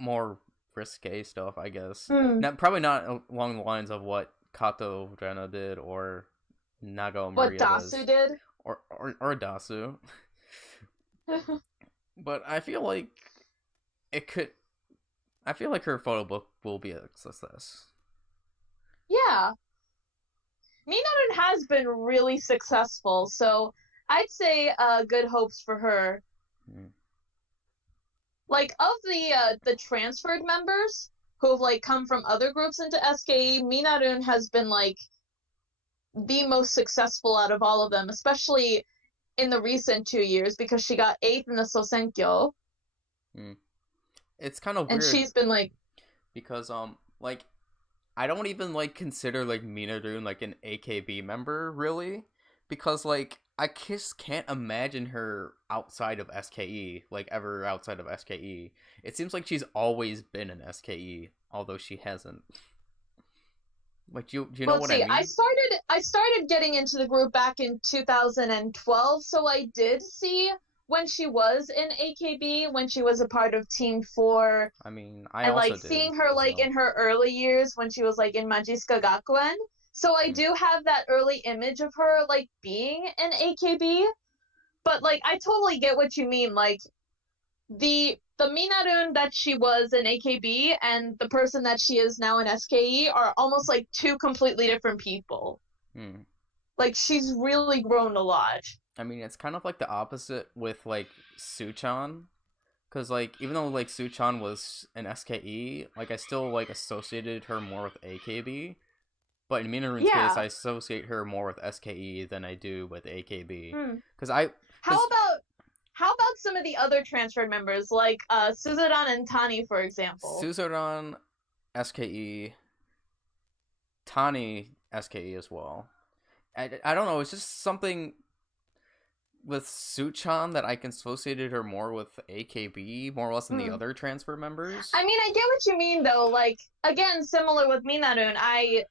more risque stuff, I guess. Probably not along the lines of what Kato Rena did or Nagao Maria what Dasu did, or Dasu. But I feel like it could. I feel like her photo book will be a success. Yeah, Minarune has been really successful, so I'd say good hopes for her. Like, of the transferred members who have, like, come from other groups into SKE, Minarune has been, like, the most successful out of all of them, especially in the recent 2 years, because she got 8th in the Sousenkyo. It's kind of weird. And she's been, like... Because, like, I don't even, like, consider, like, Minarune, like, an AKB member, really. Because, like, I just can't imagine her outside of SKE, like, ever outside of SKE. It seems like she's always been an SKE, although she hasn't. Like, do you know what I mean? I started getting into the group back in 2012, so I did see when she was in AKB, when she was a part of Team 4. I mean, and, like, seeing her, like, in her early years when she was, like, in Majiska Gakuen. So I do have that early image of her, like, being an AKB. But, like, I totally get what you mean. Like, the Minarune that she was in AKB and the person that she is now in SKE are almost, like, two completely different people. Like, she's really grown a lot. I mean, it's kind of like the opposite with, like, Suchan. Because, like, even though, like, Suchan was an SKE, like, I still, like, associated her more with AKB. But in Minarune's case, I associate her more with SKE than I do with AKB. Because How about some of the other transferred members, like Suzuran and Tani, for example? Suzuran, SKE, Tani, SKE as well. I don't know, it's just something with Suchan that I can associated her more with AKB, more or less than the other transfer members. I mean, I get what you mean, though. Like, again, similar with Minarune, I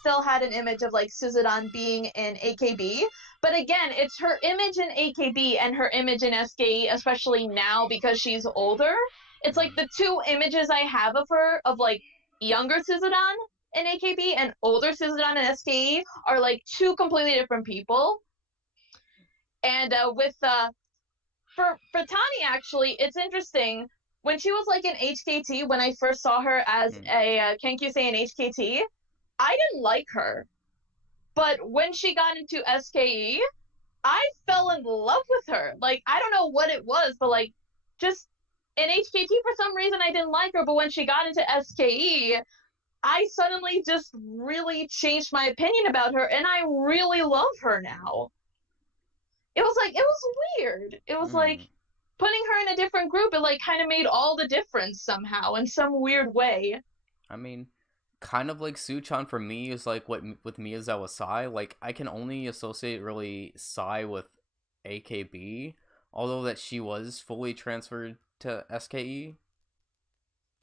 still had an image of, like, Suzuran being in AKB. But again, it's her image in AKB and her image in SKE, especially now because she's older. It's like the two images I have of her, of, like, younger Suzuran in AKB and older Suzuran in SKE are, like, two completely different people. And for Tani, actually, it's interesting. When she was, like, in HKT, when I first saw her as a Kenkyusei in HKT, I didn't like her. But when she got into SKE, I fell in love with her. Like, I don't know what it was, but, like, just in HKT, for some reason, I didn't like her. But when she got into SKE, I suddenly just really changed my opinion about her, and I really love her now. It was weird. It was like putting her in a different group, it like kind of made all the difference somehow in some weird way. I mean, kind of like Suchan for me is like what with Miyazawa Sai. Like, I can only associate really Sai with AKB, although that she was fully transferred to SKE.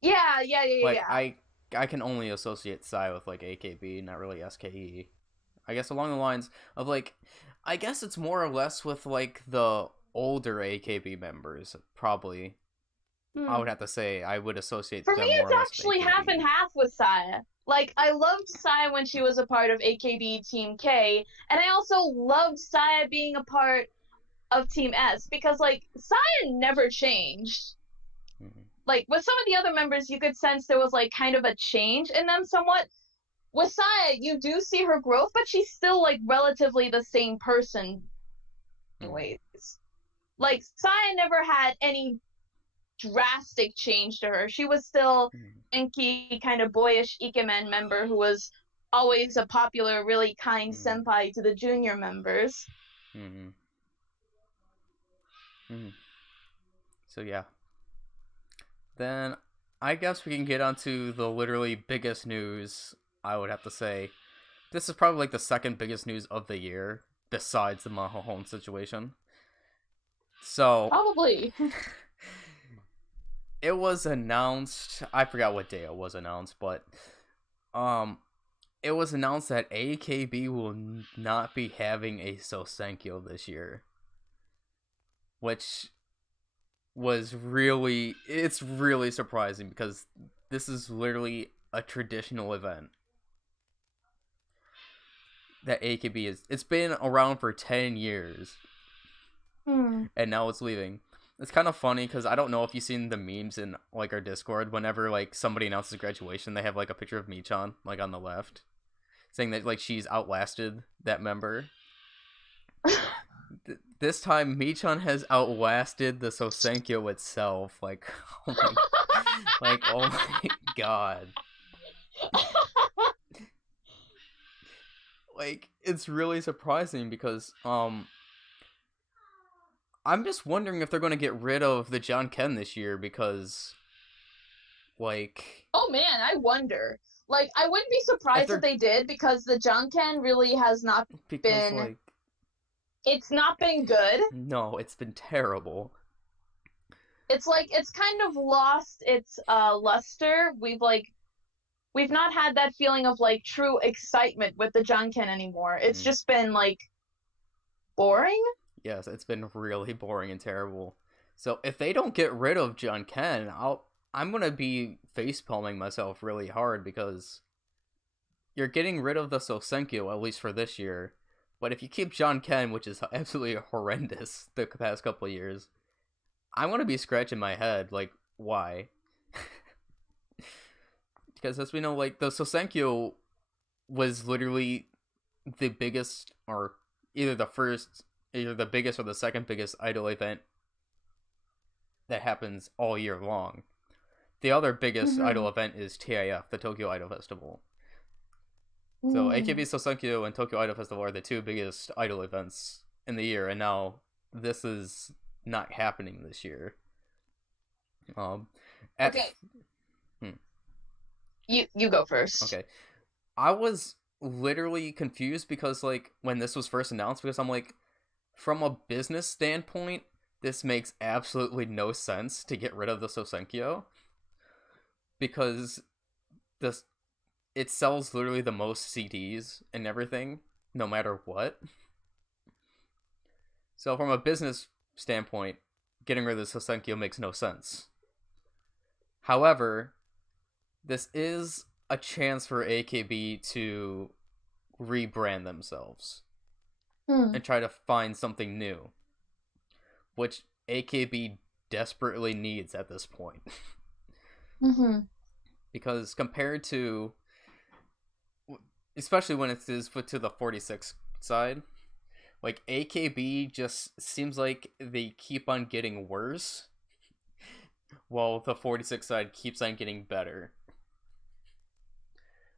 Yeah. Like, I can only associate Sai with like AKB, not really SKE. I guess along the lines of like, I guess it's more or less with like the older AKB members, probably. I would have to say I would associate For them me, more it's with actually AKB. half and half with Saya. Like, I loved Saya when she was a part of AKB Team K, and I also loved Saya being a part of Team S, because, like, Saya never changed. Mhm. Like, with some of the other members, you could sense there was, like, kind of a change in them somewhat. With Saya, you do see her growth, but she's still, like, relatively the same person in ways. Like, Saya never had any drastic change to her. She was still Enki, kind of boyish ikemen member who was always a popular, really kind senpai to the junior members. So yeah. Then I guess we can get onto the literally biggest news, I would have to say. This is probably like the second biggest news of the year, besides the Mahahon situation. So Probably. It was announced, I forgot what day it was announced, but it was announced that AKB will not be having a Sousenkyo this year. Which was it's really surprising because this is literally a traditional event that AKB it's been around for 10 years. And now it's leaving. It's kind of funny because I don't know if you've seen the memes in like our Discord. Whenever like somebody announces graduation, they have like a picture of Michan like on the left, saying that like she's outlasted that member. This time, Michan has outlasted the Sousenkyo itself. Like, oh my god. Like, it's really surprising because I'm just wondering if they're going to get rid of the John Ken this year because, like... Oh man, I wonder. Like, I wouldn't be surprised if they did, because the John Ken really has not been... Like, it's not been good. No, it's been terrible. It's like, it's kind of lost its luster. We've not had that feeling of, like, true excitement with the John Ken anymore. It's just been, like, boring? Yes, it's been really boring and terrible. So if they don't get rid of John Ken, I'm gonna be facepalming myself really hard because you're getting rid of the Sousenkyo, at least for this year. But if you keep John Ken, which is absolutely horrendous the past couple of years, I'm gonna be scratching my head, like, why? Because as we know, like, the Sousenkyo was literally the biggest, or either the biggest or the second biggest idol event that happens all year long. The other biggest idol event is TIF, the Tokyo Idol Festival. So AKB Sousenkyo and Tokyo Idol Festival are the two biggest idol events in the year, and now this is not happening this year. Okay. You go first. Okay. I was literally confused because, like, when this was first announced, because I'm like, from a business standpoint, this makes absolutely no sense to get rid of the Sousenkyo. Because it sells literally the most CDs and everything, no matter what. So from a business standpoint, getting rid of the Sousenkyo makes no sense. However, this is a chance for AKB to rebrand themselves and try to find something new, which AKB desperately needs at this point. Because compared to, especially when it is put to the 46 side, like, AKB just seems like they keep on getting worse, while the 46 side keeps on getting better.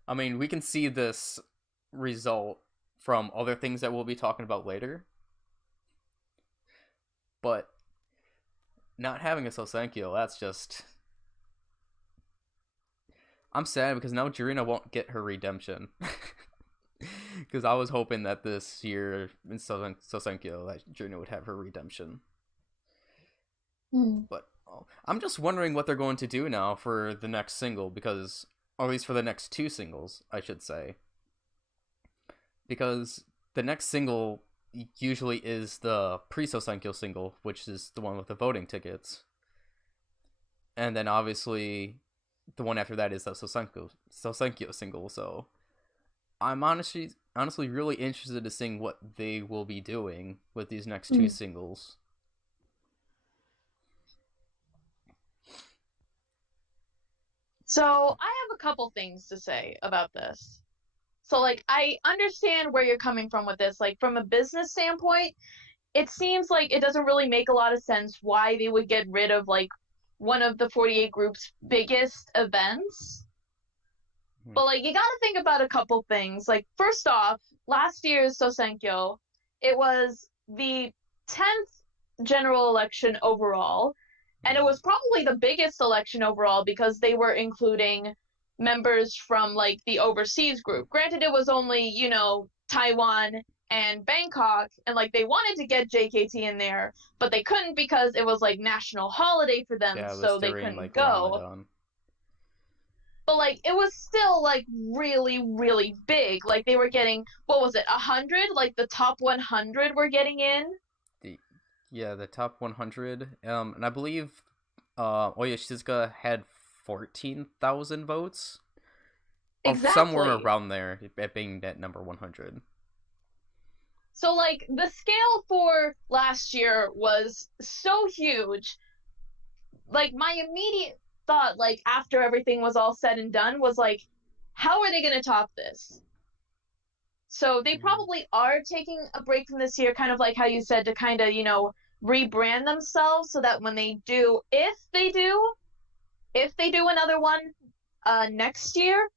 I mean, we can see this result from other things that we'll be talking about later. But not having a Sousenkyo, that's just... I'm sad because now Jirina won't get her redemption. Because I was hoping that this year in Sousenkyo that Jirina would have her redemption. But I'm just wondering what they're going to do now for the next single, because... or at least for the next two singles, I should say. Because the next single usually is the pre-Sousenkyo single, which is the one with the voting tickets. And then obviously the one after that is the Sousenkyo single, so I'm honestly really interested to seeing what they will be doing with these next two singles. So I have a couple things to say about this. So like I understand where you're coming from with this. Like from a business standpoint, it seems like it doesn't really make a lot of sense why they would get rid of like one of the 48 group's biggest events. But like you gotta think about a couple things. Like first off, last year's Sousenkyo, it was the 10th general election overall, and it was probably the biggest election overall because they were including members from like the overseas group. Granted, it was only, you know, Taiwan and Bangkok, and like they wanted to get JKT in there, but they couldn't because it was like national holiday for them, so they couldn't like, go. Ramadan. But like it was still like really, really big. Like they were getting, what was it, 100? Like the top 100 were getting in. The top 100. And I believe Oya Shizuka had 14,000 votes. Exactly. Somewhere around there, at being at number 100. So like the scale for last year was so huge. Like my immediate thought, like after everything was all said and done, was like, how are they going to top this? So they probably are taking a break from this year, kind of like how you said, to kind of, you know, rebrand themselves so that when they do, if they do another one next year,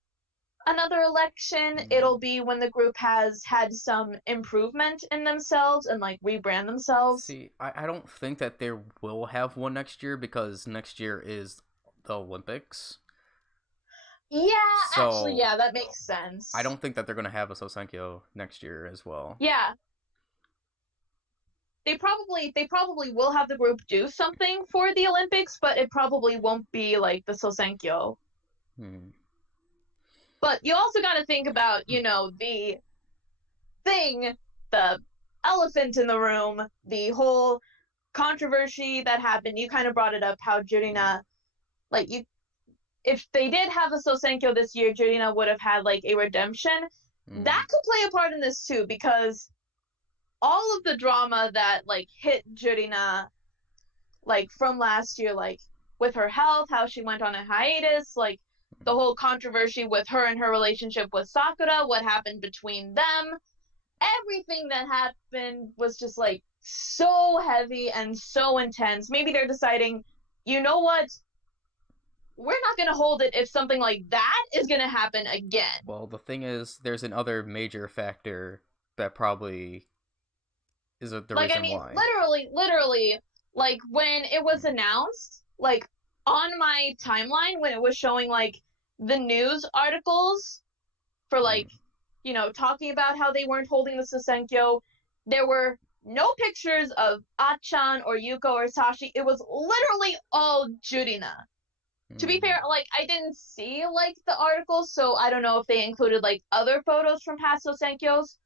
another election, it'll be when the group has had some improvement in themselves and like rebrand themselves. See, I don't think that they will have one next year because next year is the Olympics. Yeah, So, actually, yeah, that makes sense. I don't think that they're going to have a Sousenkyo next year as well. Yeah. They probably will have the group do something for the Olympics, but it probably won't be like the Sousenkyo. But you also got to think about, you know, the elephant in the room, the whole controversy that happened. You kind of brought it up, how Jurina, like, if they did have a Sousenkyo this year, Jurina would have had, like, a redemption. That could play a part in this, too, because all of the drama that, like, hit Jurina, like, from last year, like, with her health, how she went on a hiatus, like, the whole controversy with her and her relationship with Sakura, what happened between them, everything that happened was just, like, so heavy and so intense. Maybe they're deciding, you know what? We're not going to hold it if something like that is going to happen again. Well, the thing is, there's another major factor that probably is the like, reason I mean, why. Literally, like, when it was announced, like, on my timeline, when it was showing, like, the news articles for, like, you know, talking about how they weren't holding the Sousenkyo, there were no pictures of Achan or Yuko or Sashi. It was literally all Jurina. To be fair, like, I didn't see, like, the articles, so I don't know if they included, like, other photos from past Sousenkyos.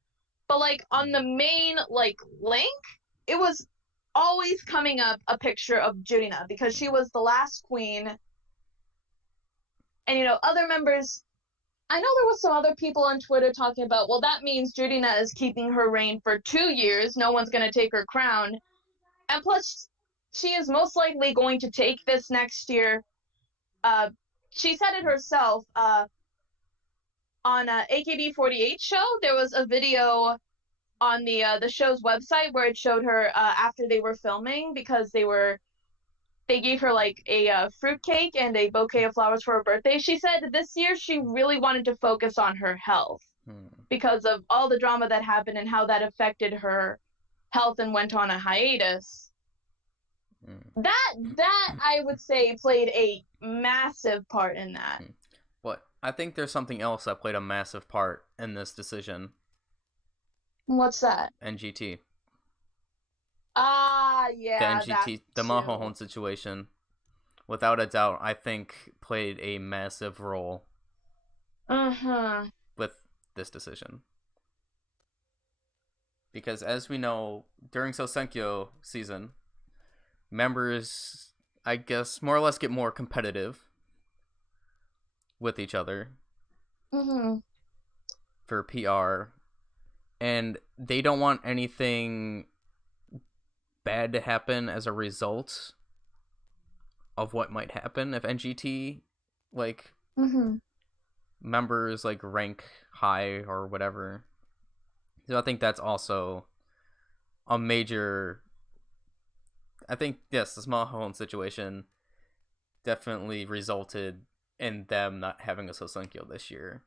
But, like, on the main, like, link, it was always coming up a picture of Jurina because she was the last queen. And, you know, other members, I know there was some other people on Twitter talking about, well, that means Jurina is keeping her reign for 2 years. No one's going to take her crown. And plus, she is most likely going to take this next year. She said it herself. On AKB48 show, there was a video on the show's website where it showed her after they were filming, because they gave her like a fruitcake and a bouquet of flowers for her birthday. She said this year she really wanted to focus on her health because of all the drama that happened and how that affected her health and went on a hiatus. That I would say played a massive part in that. But I think there's something else that played a massive part in this decision. What's that? NGT. Yeah. The NGT, the Mahohon situation, without a doubt, I think played a massive role with this decision. because as we know, during Sousenkyo season, members, I guess, more or less get more competitive with each other for PR, and they don't want anything bad to happen as a result of what might happen if NGT like members like rank high or whatever. So I think that's also a major. I think yes, the Mahone situation definitely resulted in them not having a Sousenkyo this year.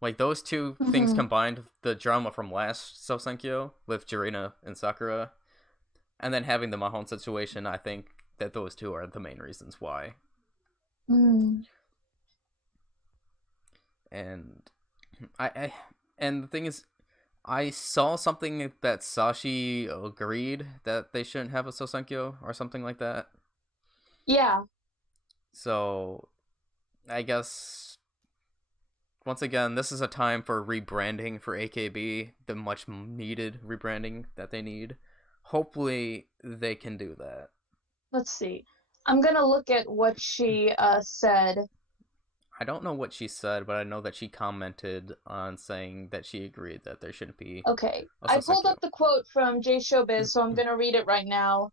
Like those two things combined, the drama from last Sousenkyo with Jirina and Sakura, and then having the Mahone situation, I think that those two are the main reasons why. And and the thing is, I saw something that Sashi agreed that they shouldn't have a Sousenkyo or something like that. Yeah. So, I guess once again, this is a time for rebranding for AKB, the much needed rebranding that they need. Hopefully, they can do that. Let's see. I'm gonna look at what she said. I don't know what she said, but I know that she commented on saying that she agreed that there shouldn't be. Okay. a I pulled Sousenkyo. up the quote from J Showbiz, so I'm gonna read it right now.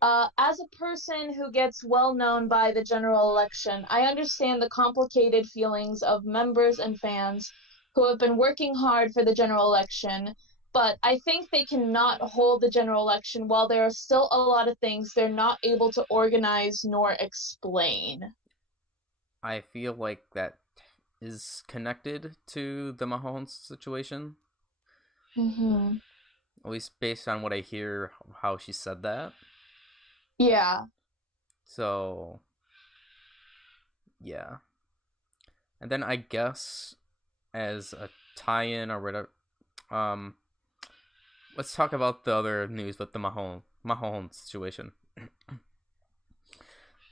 As a person who gets well known by the general election, I understand the complicated feelings of members and fans who have been working hard for the general election, but I think they cannot hold the general election while there are still a lot of things they're not able to organize nor explain. I feel like that is connected to the Mahone situation. At least based on what I hear, how she said that. Yeah. So, yeah. And then I guess as a tie-in or whatever, let's talk about the other news with the Mahone situation.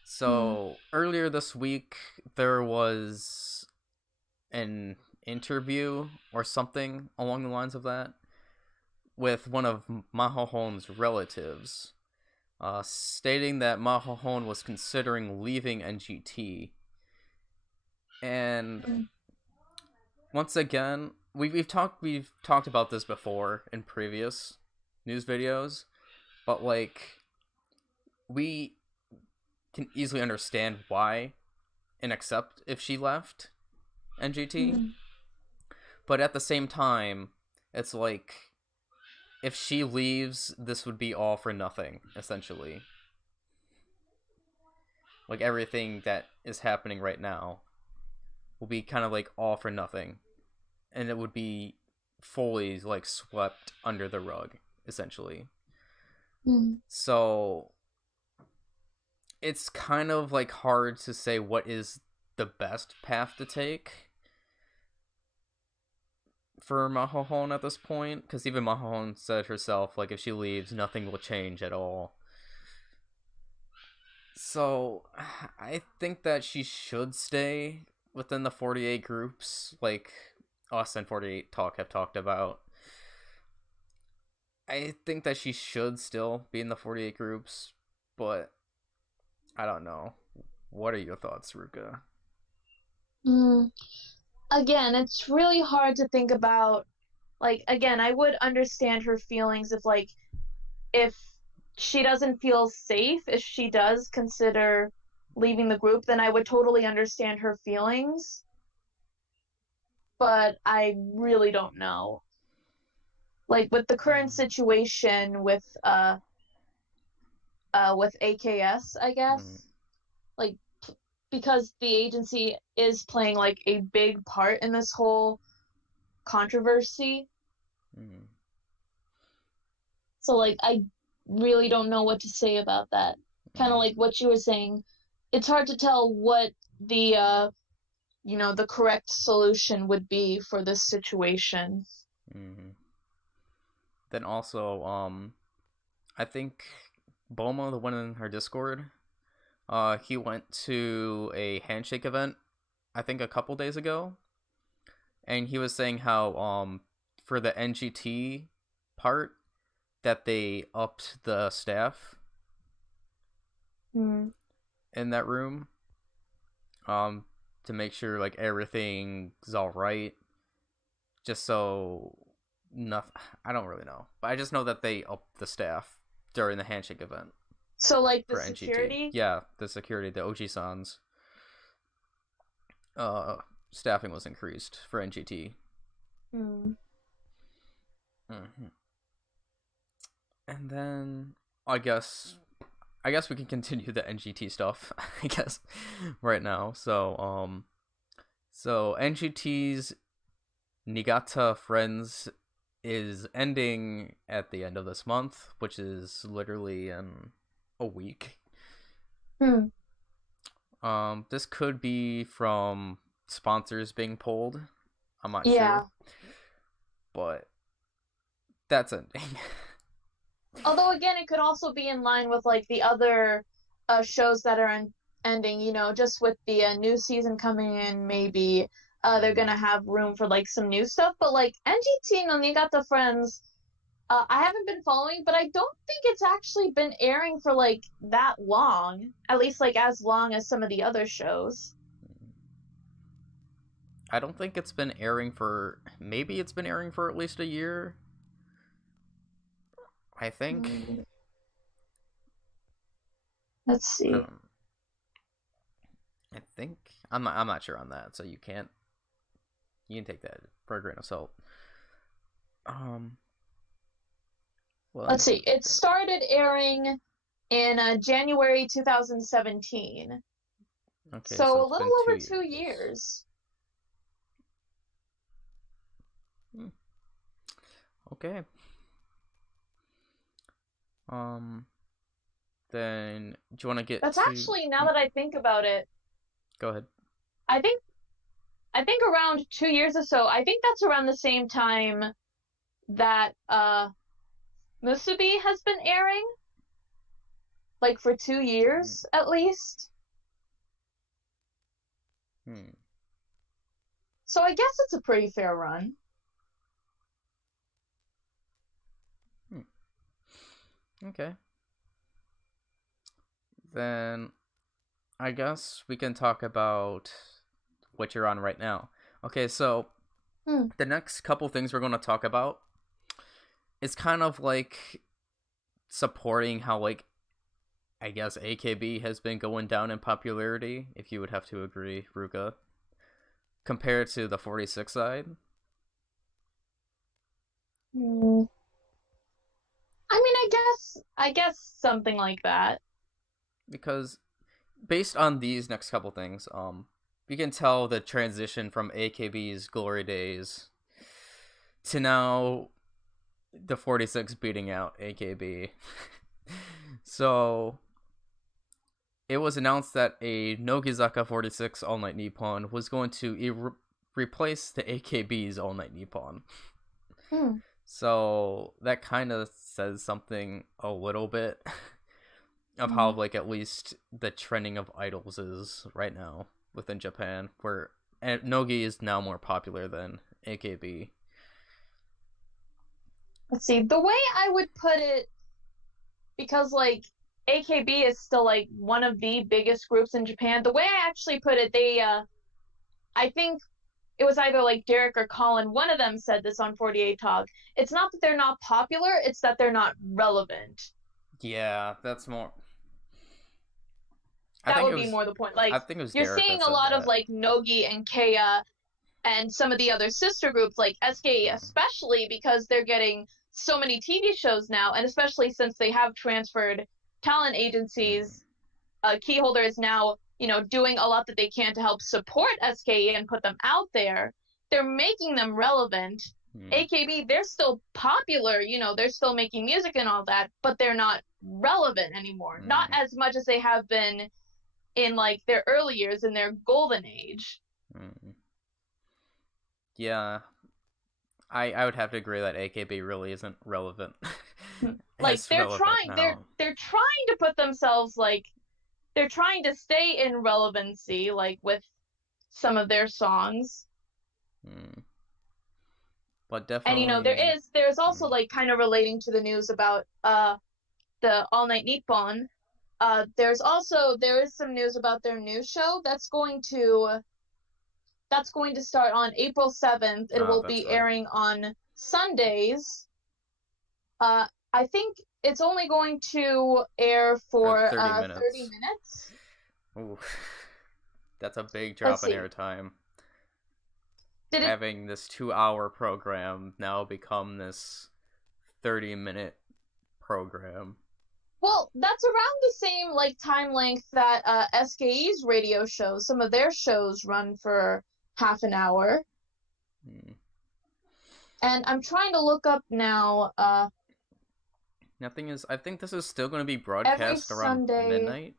So, earlier this week, there was an interview or something along the lines of that with one of Mahohone's relatives, stating that Mahone was considering leaving NGT. And once again, we've talked about this before in previous news videos, but like we can easily understand why and accept if she left NGT. But at the same time, it's like if she leaves, this would be all for nothing, essentially. Like everything that is happening right now will be kind of like all for nothing. And it would be fully like swept under the rug, essentially. So it's kind of like hard to say what is the best path to take for Mahone at this point, because even Mahone said herself, like, if she leaves, nothing will change at all. So I think that she should stay within the 48 groups, like us and 48 Talk have talked about. I think that she should still be in the 48 groups, but I don't know. What are your thoughts, Ruka? Again, it's really hard to think about. Like, again, I would understand her feelings if she doesn't feel safe, if she does consider leaving the group, then I would totally understand her feelings. But I really don't know. Like, with the current situation with AKS, I guess, like, because the agency is playing like a big part in this whole controversy. So like I really don't know what to say about that. Kind of like what you were saying, it's hard to tell what the the correct solution would be for this situation. Then also I think Boma, the one in her Discord, he went to a handshake event, I think a couple days ago, and he was saying how for the NGT part, that they upped the staff Hmm. in that room, to make sure like everything's all right. Just so nothing. I don't really know, but I just know that they upped the staff during the handshake event So like the for NGT. security? Yeah, the security, the Oji-san's staffing was increased for NGT. Hmm. Mm-hmm. And then I guess we can continue the NGT stuff. I guess right now. So NGT's Nigata Friends is ending at the end of this month, which is literally in a week. Hmm. This could be from sponsors being pulled. I'm not Yeah. sure. But that's ending. Although again, it could also be in line with like the other shows that are ending. You know, just with the new season coming in, maybe they're gonna have room for like some new stuff. But like NGT no Niigata Friends, I haven't been following, but I don't think it's actually been airing for like that long. At least like as long as some of the other shows. I don't think it's been airing for... Maybe it's been airing for at least a year. I think. Let's see. I think I'm not sure on that, so you can take that for a grain of salt. Well, Let's see. It started airing in January 2017. Okay, So a it's little been over 2 years. Okay. Then do you want to get That's to... actually, now that I think about it, Go ahead. I think around 2 years or so. I think that's around the same time that Musubi has been airing, like for 2 years at least. So I guess it's a pretty fair run. Okay. Then I guess we can talk about what you're on right now. Okay, so the next couple things we're going to talk about is kind of like supporting how, like, I guess AKB has been going down in popularity, if you would have to agree, Ruka, compared to the 46 side. I mean, I guess something like that. Because based on these next couple things, we can tell the transition from AKB's glory days to now the 46 beating out AKB. So it was announced that a Nogizaka 46 All Night Nippon was going to replace the AKB's All Night Nippon. So that kind of says something a little bit of how, like, at least the trending of idols is right now within Japan, where Nogi is now more popular than AKB. Let's see. The way I would put it, because like AKB is still like one of the biggest groups in Japan, the way I actually put it, they I think it was either like Derek or Colin, one of them said this on 48 Talk. It's not that they're not popular, it's that they're not relevant. Yeah, that's more... That would be more the point. Like, I think it was you're Derek seeing that a lot said of that. like Nogi and Kea and some of the other sister groups, like SKE especially, because they're getting so many TV shows now, and especially since they have transferred talent agencies, Keyholder is now, you know, doing a lot that they can to help support SKE and put them out there. They're making them relevant. AKB, they're still popular, you know, they're still making music and all that, but they're not relevant anymore. Not as much as they have been in like their early years, in their golden age. Yeah, I would have to agree that AKB really isn't relevant. Like they're trying to put themselves, like, they're trying to stay in relevancy, like with some of their songs. but And you know, definitely. there's also like kind of relating to the news about the All Night Nippon. There is some news about their new show that's going to start on April 7th. It will That's be right. airing on Sundays. I think it's only going to air for 30 minutes. 30 minutes. Ooh, that's a big Let's drop in see. airtime. Did it? Having this 2-hour program now become this 30-minute program. Well, that's around the same like time length that SKE's radio shows. Some of their shows run for half an hour. And I'm trying to look up now. Nothing is. I think this is still going to be broadcast around Sunday. midnight.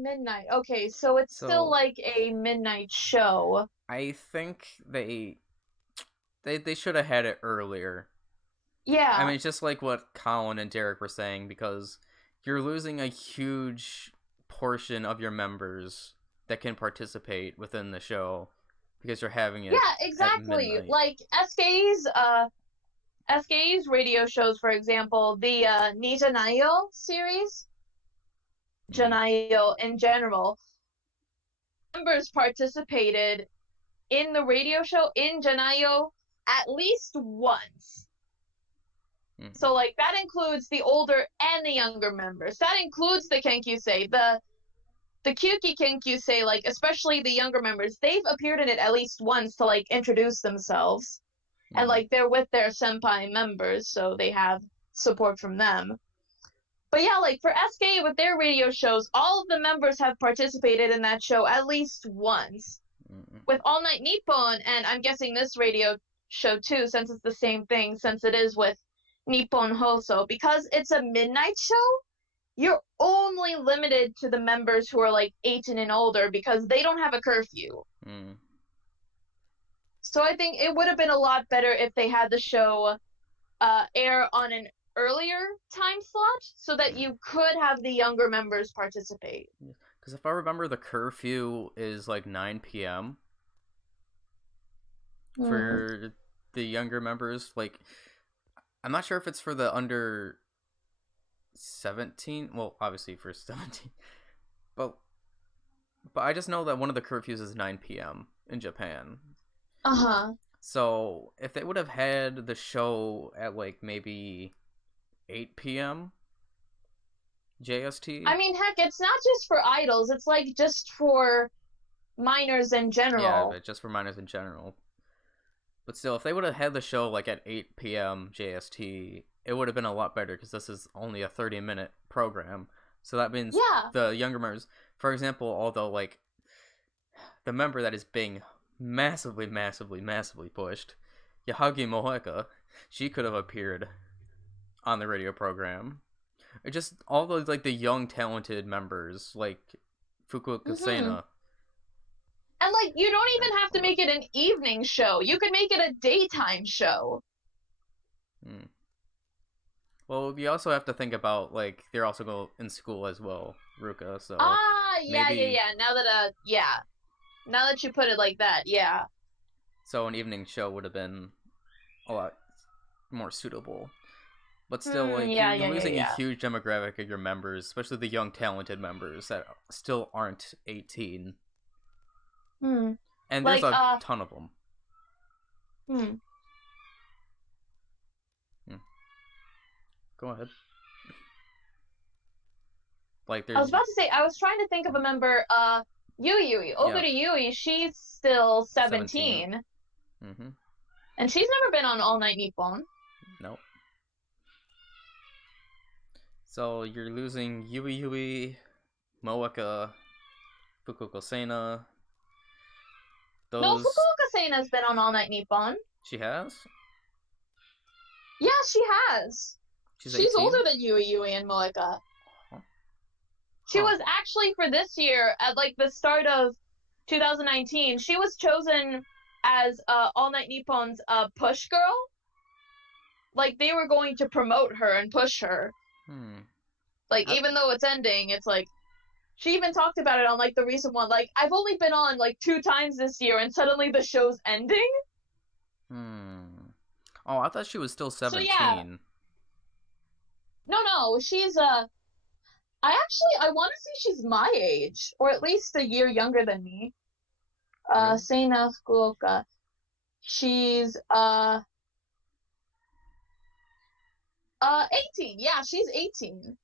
Midnight. Okay, so it's still like a midnight show. I think they should have had it earlier. Yeah. I mean, it's just like what Colin and Derek were saying, because you're losing a huge portion of your members that can participate within the show because you're having it. Yeah, exactly. Like SKE's radio shows, for example, the Nijanayo series, Janayo in general, members participated in the radio show in Janayo at least once. So, like, that includes the older and the younger members. That includes the Kenkyusei. The Kyuki Kenkyusei, like, especially the younger members, they've appeared in it at least once to, like, introduce themselves. And, like, they're with their senpai members, so they have support from them. But, yeah, like, for SKE with their radio shows, all of the members have participated in that show at least once. With All Night Nippon, and I'm guessing this radio show, too, since it's the same thing, since it is with Nippon Hoso, because it's a midnight show, you're only limited to the members who are like 18 and older because they don't have a curfew. So I think it would have been a lot better if they had the show air on an earlier time slot so that you could have the younger members participate. Because if I remember, the curfew is like 9 p.m. for the younger members. Like, I'm not sure if it's for the under 17. Well, obviously for 17. But I just know that one of the curfews is 9 p.m. in Japan. So if they would have had the show at like maybe 8 p.m. JST. I mean, heck, it's not just for idols. It's like just for minors in general. Yeah, but just for minors in general. But still, if they would have had the show like at 8 p.m. JST, it would have been a lot better because this is only a 30-minute program. So that means the younger members, for example, although like the member that is being massively pushed, Yahagi Moeka, she could have appeared on the radio program. Or just all those like the young talented members like Fukuoka Sena. And, like, you don't even have to make it an evening show. You could make it a daytime show. Well, you also have to think about, like, they're also go in school as well, Ruka, so... Yeah. Now that you put it like that, yeah. So an evening show would have been a lot more suitable. But still, like, you're losing a huge demographic of your members, especially the young talented members that still aren't 18. And there's like, a ton of them. Go ahead. Like, there's... I was about to say, I was trying to think of a member, Yui, Oguri Yui, she's still 17. And she's never been on All Night Nippon. Nope. So you're losing Yui, Moeka, Fukuoka Sena. No, Fukuoka Sena's been on All Night Nippon. She has? Yeah, she has. She's older than Yui and Moeka. She was actually, for this year, at like the start of 2019, she was chosen as All Night Nippon's push girl. Like, they were going to promote her and push her. Like, even though it's ending, it's like, she even talked about it on, like, the recent one. Like, I've only been on, like, 2 times this year, and suddenly the show's ending? Oh, I thought she was still 17. yeah. No, she's I want to say she's my age, or at least a year younger than me. Really? Seina Fukuoka. She's 18. Yeah, she's 18.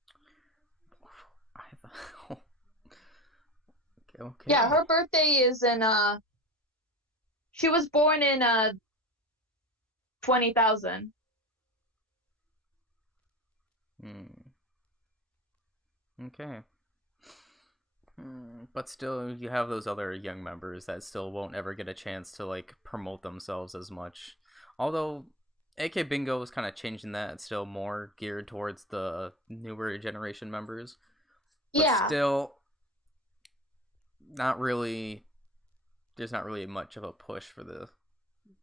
Okay. Yeah, her birthday is in she was born in 20,000. Okay. But still, you have those other young members that still won't ever get a chance to like promote themselves as much. Although AK Bingo is kind of changing that. It's still more geared towards the newer generation members. But Yeah. still, not really. There's not really much of a push for the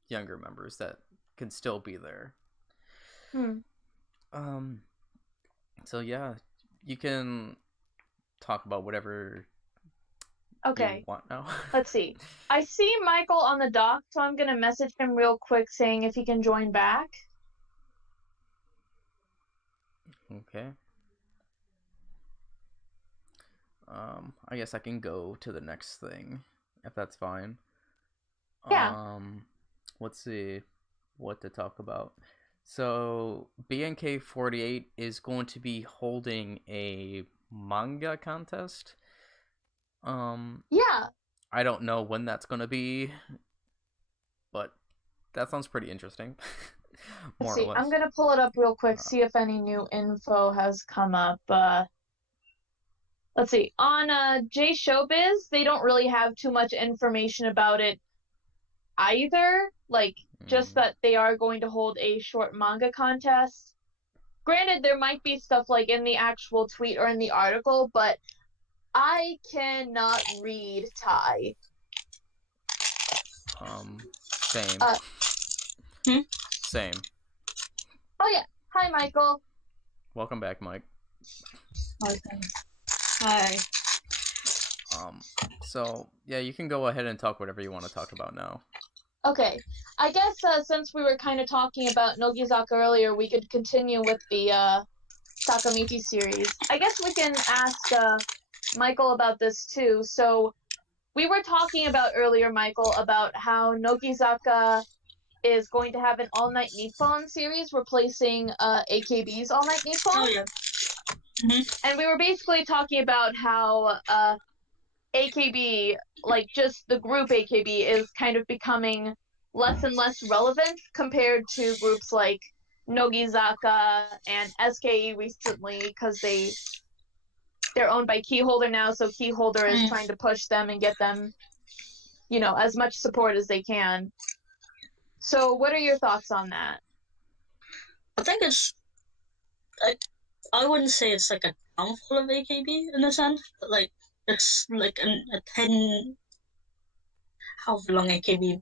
younger members that can still be there. So yeah, you can talk about whatever you want now. Let's see. I see Michael on the dock, so I'm gonna message him real quick saying if he can join back. Okay. I guess I can go to the next thing, if that's fine. Yeah. Let's see what to talk about. So, BNK48 is going to be holding a manga contest. Yeah. I don't know when that's going to be, but that sounds pretty interesting. Let's see. I'm going to pull it up real quick, see if any new info has come up. Let's see. On J Showbiz, they don't really have too much information about it either. Like, just that they are going to hold a short manga contest. Granted, there might be stuff like in the actual tweet or in the article, but I cannot read Thai. Same. Same. Oh yeah. Hi, Michael. Welcome back, Mike. Okay. Hi. So yeah, you can go ahead and talk whatever you want to talk about now. Okay. I guess since we were kind of talking about Nogizaka earlier, we could continue with the Tokimeki series. I guess we can ask Michael about this too. So we were talking about earlier, Michael, about how Nogizaka is going to have an All Night Nippon series replacing AKB's All Night Nippon. Oh yeah. And we were basically talking about how AKB, like just the group AKB, is kind of becoming less and less relevant compared to groups like Nogizaka and SKE recently, because they're owned by Keyholder now, so Keyholder is trying to push them and get them, as much support as they can. So what are your thoughts on that? I think I wouldn't say it's like a downfall of AKB in a sense, but like it's like a 10, however long AKB's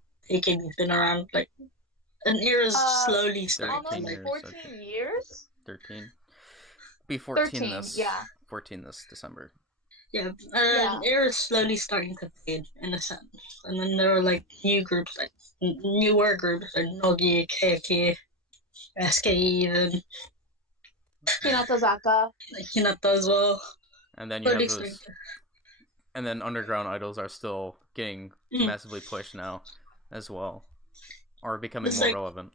been around, like an era's slowly starting. Almost 14 years? 13. Be 14 13, this. yeah. 14 this December. Yeah, an era's slowly starting to fade in a sense, and then there are like newer groups like Nogi, Keiki, SKE, even Hinatazaka. like Hinata as well. And then you have those. And then underground idols are still getting massively pushed now, as well, or becoming more relevant.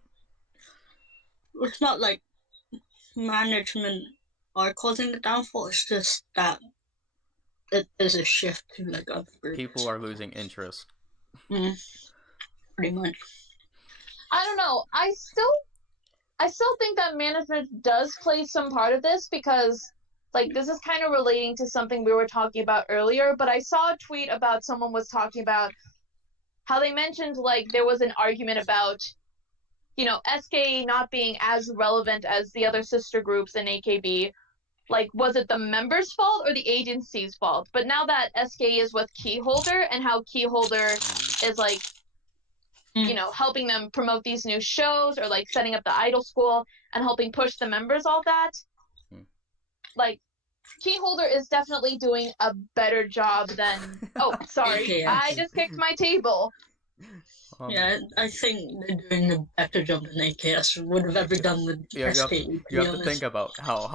It's not like management are causing the downfall. It's just that there's a shift to like other groups. People are losing interest. Pretty much. I don't know. I still think that management does play some part of this, because like this is kind of relating to something we were talking about earlier, but I saw a tweet about someone was talking about how they mentioned like there was an argument about SKE not being as relevant as the other sister groups in AKB. Like, was it the members' fault or the agency's fault? But now that SKE is with Keyholder, and how Keyholder is like helping them promote these new shows, or like setting up the idol school and helping push the members, all that, like Keyholder is definitely doing a better job than I just kicked my table. Yeah, I think they're doing a better job than AKS would have ever done with Yeah, SKE. you have to think about how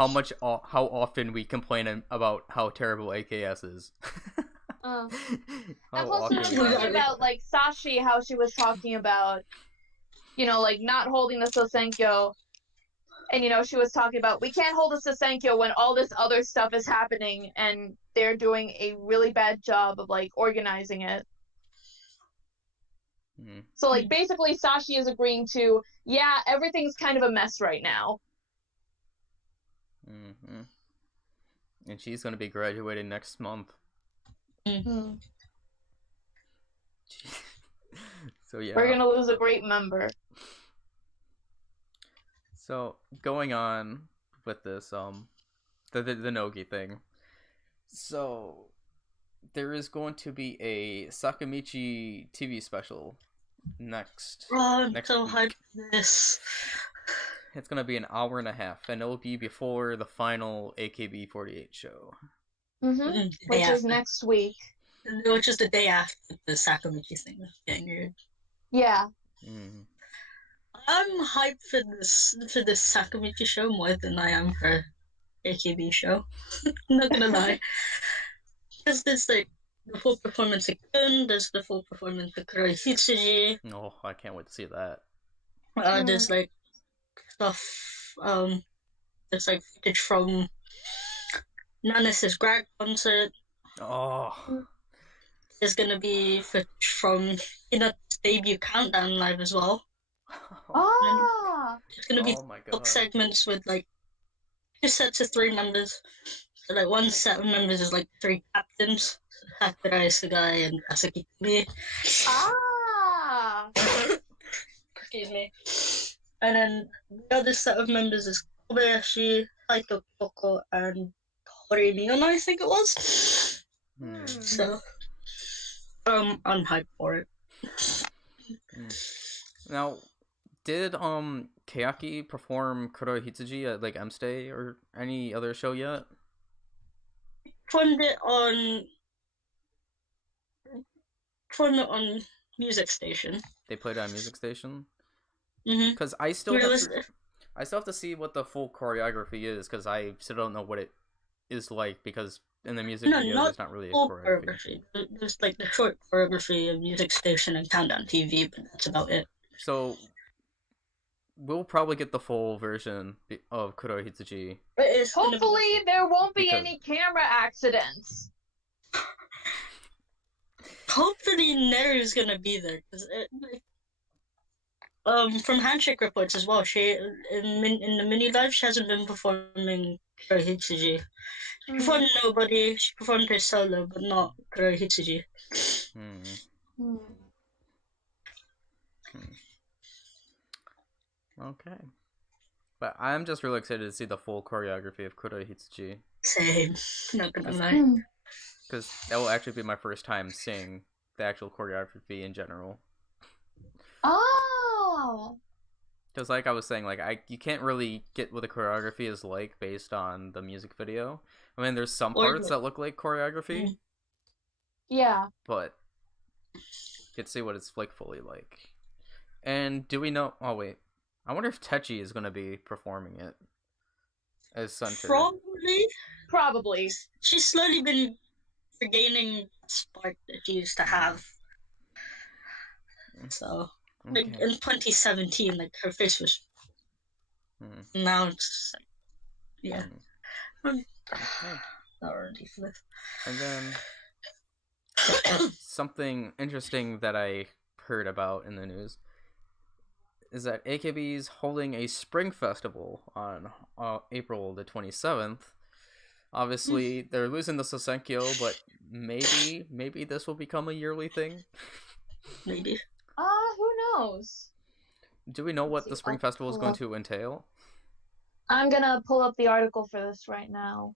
often we complain about how terrible AKS is. And How plus, we were often talking about like Sashi, how she was talking about, like not holding the Sousenkyo, and she was talking about we can't hold a Sousenkyo when all this other stuff is happening, and they're doing a really bad job of like organizing it. So, like, basically, Sashi is agreeing to, yeah, everything's kind of a mess right now. Mm-hmm. And she's going to be graduating next month. Mm-hmm. So, yeah. We're going to lose a great member. So, going on with this, the Nogi thing. So, there is going to be a Sakamichi TV special next I'm so week. hyped for this. It's gonna be an hour and a half, and it'll be before the final AKB48 show. Mm-hmm. Which is next week. Which is the day after the Sakamichi thing getting weird. Yeah. Mm. I'm hyped for this Sakamichi show more than I am for AKB show. I'm not gonna lie. Because there's like the full performance of Kun, there's the full performance of Kuroi Hitsuji. Oh, I can't wait to see that. There's like stuff, there's like footage from Nanis's grad concert. Oh. There's gonna be footage from Hinata's debut countdown live as well. Ah! There's gonna be book segments with like 2 sets of 3 members. So like 1 set of members is like 3 captains. Hakurai, Sugai, and Kasuki Kumi. Ah! Excuse me. And then the other set of members is Kobayashi, Saito Kyoko, and Hori Miyano, I think it was. So, I'm hyped for it. Now, did Kayaki perform Kuroi Hitsuji at like M-Stay or any other show yet? Performed it on Music Station. They played it on Music Station? Mm-hmm. Because I still have to see what the full choreography is, because I still don't know what it is like, because in the music video there's not really a choreography. There's like the short choreography of Music Station and Countdown TV, but that's about it. So we'll probably get the full version of Kuroi Hitsuji. Hopefully there won't be any camera accidents. Hopefully Neru's gonna be there, because from handshake reports as well, she in the mini live she hasn't been performing Kuroi Hitsuji. She performed Nobody, she performed her solo, but not Kuroi Hitsuji. Okay. But I'm just really excited to see the full choreography of Kuroi Hitsuji. Same. Not gonna lie. Because that will actually be my first time seeing the actual choreography in general. Oh! Because like I was saying, like you can't really get what the choreography is like based on the music video. I mean, there's some parts that look like choreography. Yeah. But you can see what it's like fully like. And do we know... Oh, wait. I wonder if Techi is going to be performing it as Sunter. Probably. She's slowly been regaining spark that she used to have. So, like, in 2017, like, her face was... Now it's like... Yeah. Not ridiculous. And then... something interesting that I heard about in the news is that AKB is holding a spring festival on April the 27th. Obviously, they're losing the Sousenkyo, but maybe this will become a yearly thing. Maybe. Who knows? Do we know what the spring festival is going to entail? I'm gonna pull up the article for this right now.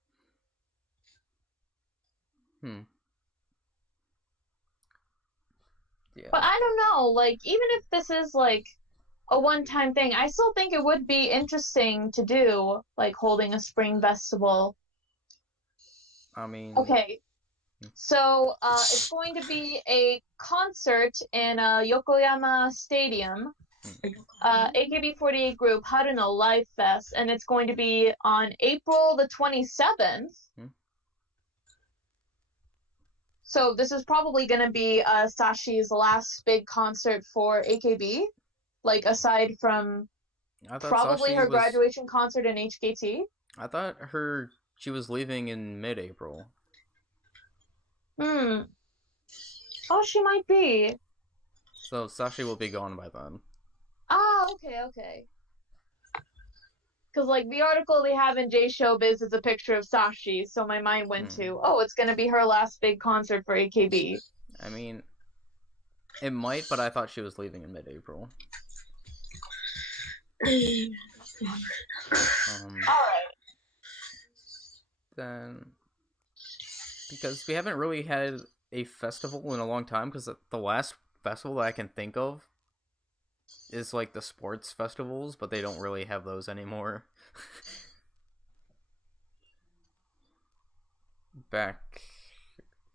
Yeah. But I don't know, like, even if this is, like, a one-time thing, I still think it would be interesting to do, like, holding a spring festival. I mean... Okay, So it's going to be a concert in Yokoyama Stadium. AKB48 group Haruno Live Fest, and it's going to be on April the 27th. So this is probably going to be Sashi's last big concert for AKB, like aside from probably Sashi her graduation concert in HKT. I thought she was leaving in mid-April. Oh, she might be. So Sashi will be gone by then. Ah, okay. Because, like, the article they have in J-Showbiz is a picture of Sashi, so my mind went to, oh, it's going to be her last big concert for AKB. I mean, it might, but I thought she was leaving in mid-April. Alright. Then, because we haven't really had a festival in a long time, because the last festival that I can think of is like the sports festivals, but they don't really have those anymore. Back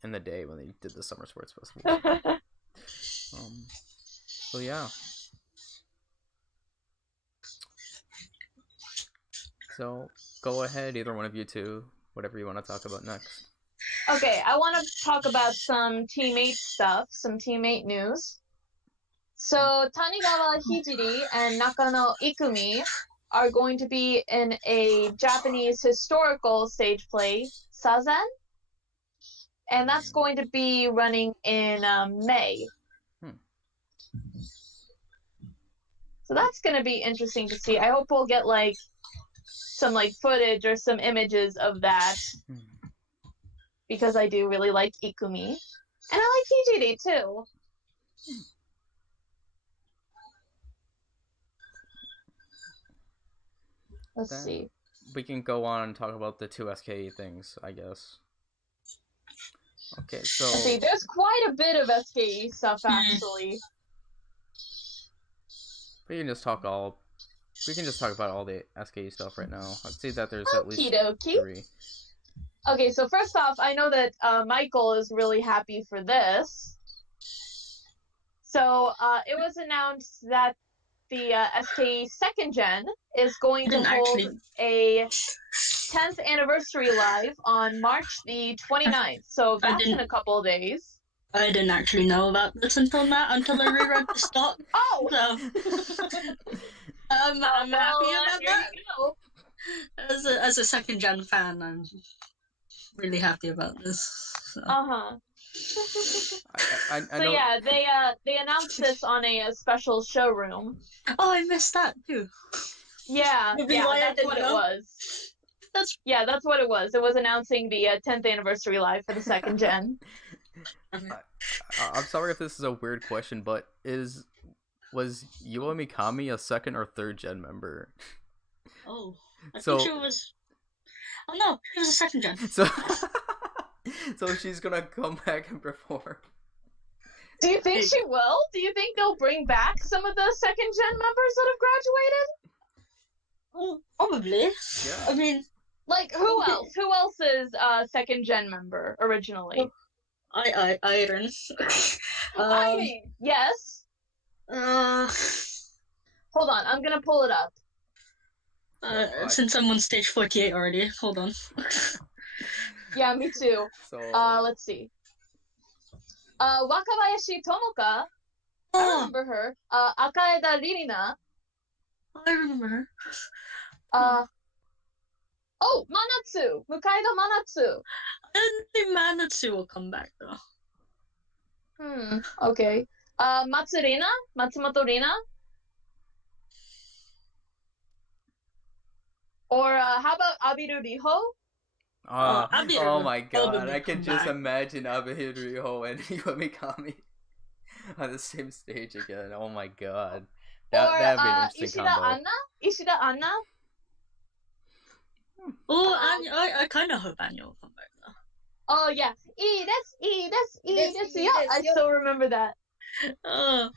in the day when they did the summer sports festival. So yeah. So go ahead, either one of you two, whatever you want to talk about next. Okay, I want to talk about some teammate stuff, some teammate news. So Tanigawa Hijiri and Nakano Ikumi are going to be in a Japanese historical stage play, Sazen, and that's going to be running in May. So that's going to be interesting to see. I hope we'll get like some like footage or some images of that, because I do really like Ikumi, and I like Hijiri too. Let's see. We can go on and talk about the two SKE things, I guess. Okay, so... Let's see, there's quite a bit of SKE stuff, actually. We can just talk about all the SKE stuff right now. I'd say that there's at least Okie-dokie. 3. Okay, so first off, I know that Michael is really happy for this. So it was announced that the SKE 2nd Gen is going to hold a 10th anniversary live on March the 29th. So that's in a couple of days. I didn't actually know about this until I reread the stock. Oh! So, I'm happy about that. As a 2nd Gen fan, I'm really happy about this. So. I so know... yeah, they announced this on a special showroom. Oh, I missed that too. Yeah, that's what it was. That's what it was. It was announcing the 10th anniversary live for the 2nd Gen. I'm sorry if this is a weird question, but was Yua Mikami a 2nd or 3rd Gen member? Oh, I think she was. Oh no, she was a 2nd Gen. So she's gonna come back and perform. Do you think she will? Do you think they'll bring back some of the 2nd Gen members that have graduated? Probably. Yeah. I mean, like who else? Who else is a 2nd Gen member originally? Iron. I mean, yes. Hold on, I'm gonna pull it up. Since I'm on stage 48 already, hold on. Yeah, me too. So let's see. Wakabayashi Tomoka. I remember her. Akaeda Ririna. I remember her. Oh, Manatsu! Mukaido Manatsu! I don't think Manatsu will come back though. Okay. Matsurina? Matsumoto Rina? Or how about Abiru Riho? Oh my god, I can just imagine Abiru Riho and Yua Mikami on the same stage again. Oh my god. That'd be an interesting combo. Ishida Anna? Oh, I kind of hope Anya will come back though. Oh yeah. Yeah, I still remember that. Oh,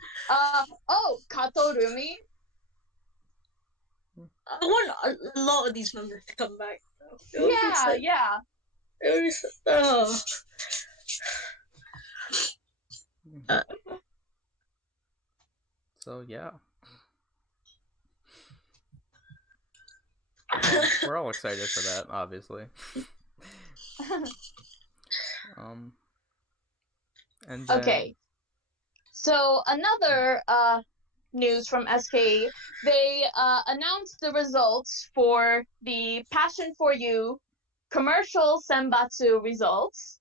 Kato Rumi? I want a lot of these members to come back. Yeah. It was So yeah. We're all excited for that, obviously. And then... Okay. So another news from SKE, they announced the results for the Passion for You commercial senbatsu results.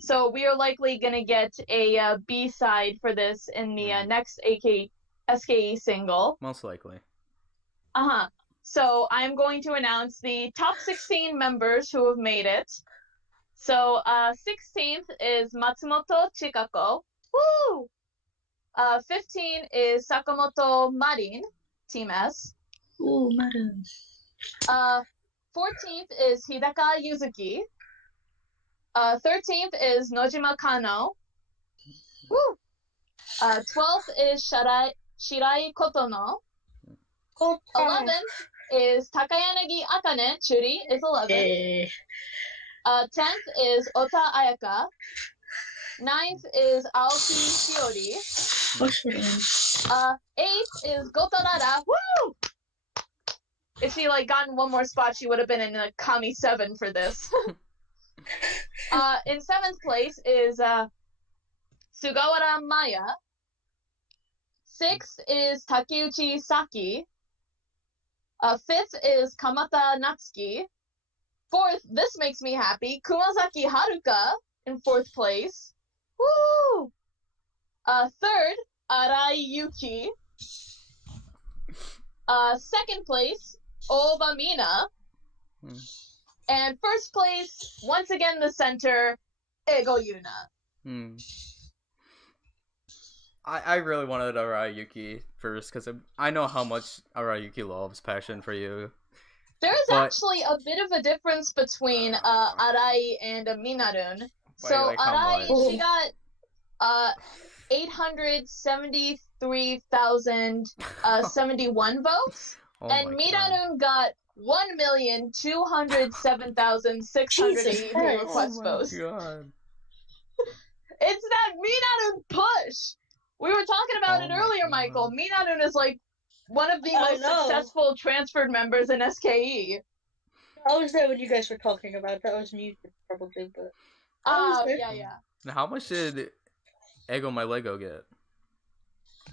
So we are likely gonna get a B-side for this in the next SKE single. Most likely. So I'm going to announce the top 16 members who have made it. So 16th is Matsumoto Chikako. Woo! 15 is Sakamoto Marin, Team S. Ooh, Marin. 14th is Hidaka Yuzuki. 13th is Nojima Kano. Woo! 12th is Shirai Kotono. 11th is Takayanagi Akane. Churi is 11th. 10th is Ota Ayaka. 9th is Aoki Shiori. 8th is Gotorara. Woo! If she gotten one more spot, she would have been in the Kami 7 for this. In 7th place is Sugawara Maya. 6th is Takeuchi Saki. 5th is Kamata Natsuki. 4th, this makes me happy, Kumazaki Haruka in 4th place. Woo! 3rd, Arai Yuki. 2nd place, Oba Mina. And 1st place, once again the center, Ego Yuna. I really wanted Arayuki first because I know how much Arayuki loves Passion for You. There is actually a bit of a difference between Arai and Minarun. So Arai, she got 873,071 votes, and Minarun got 1,207,683 request votes. God. It's that Minarun push! We were talking about it earlier, Michael. Minarun is one of the most successful transferred members in SKE. I was there when you guys were talking about it. That was muted, probably, but... Oh, yeah. How much did Ego My Lego get?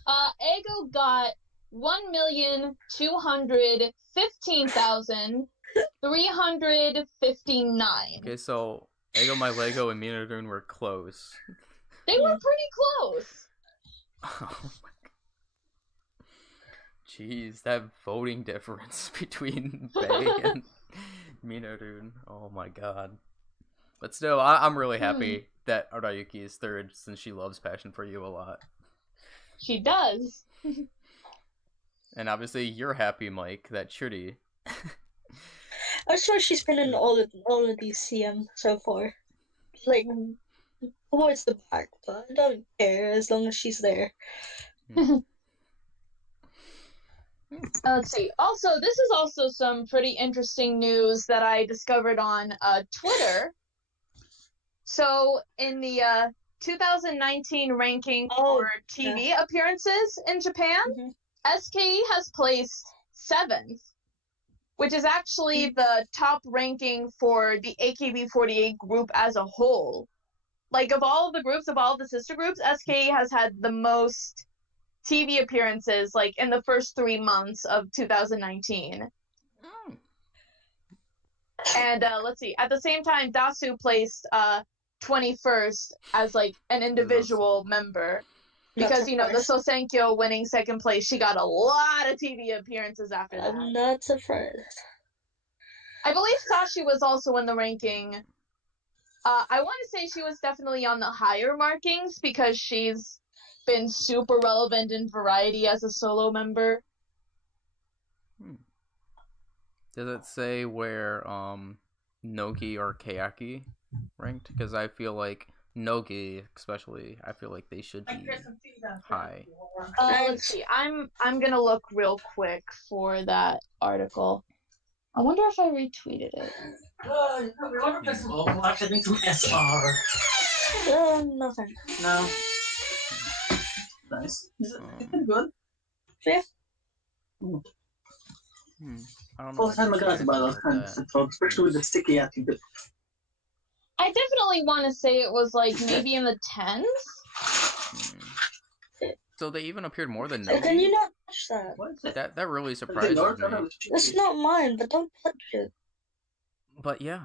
Ego got 1,215,359. Okay, so Ego My Lego and Minarun were close. They were pretty close. Oh my god. Jeez, that voting difference between Bae and Minarun. Oh my god. But still, I'm really happy that Arayuki is 3rd since she loves Passion for You a lot. She does. And obviously, you're happy, Mike, that Churi. I'm sure she's been in all of these CM so far. Towards the back, but I don't care as long as she's there. Let's see. Also, this is also some pretty interesting news that I discovered on Twitter. So, in the 2019 ranking for TV appearances in Japan, SKE has placed 7th, which is actually the top ranking for the AKB48 group as a whole. Of all the groups, of all the sister groups, SKE has had the most TV appearances, in the first 3 months of 2019. And, let's see, at the same time, Dasu placed 21st as, an individual member. Because, the Sousenkyo winning 2nd place, she got a lot of TV appearances after that. I'm not surprised. I believe Sashi was also in the ranking. I want to say she was definitely on the higher markings because she's been super relevant in Variety as a solo member. Does it say where Nogi or Kayaki ranked? Because I feel like Nogi, especially, I feel like they should be high. Let's see. I'm gonna look real quick for that article. I wonder if I retweeted it. Oh, watching some SR. No thanks. No. Nice. Is it good? Yeah. I don't know. First time I got about those kinds of folks, especially with the sticky attitude. I definitely want to say it was like maybe in the 10s. So they even appeared more than Can Nogi? you not touch that? What is it? That really surprises me. It's not mine, but don't touch it. But yeah.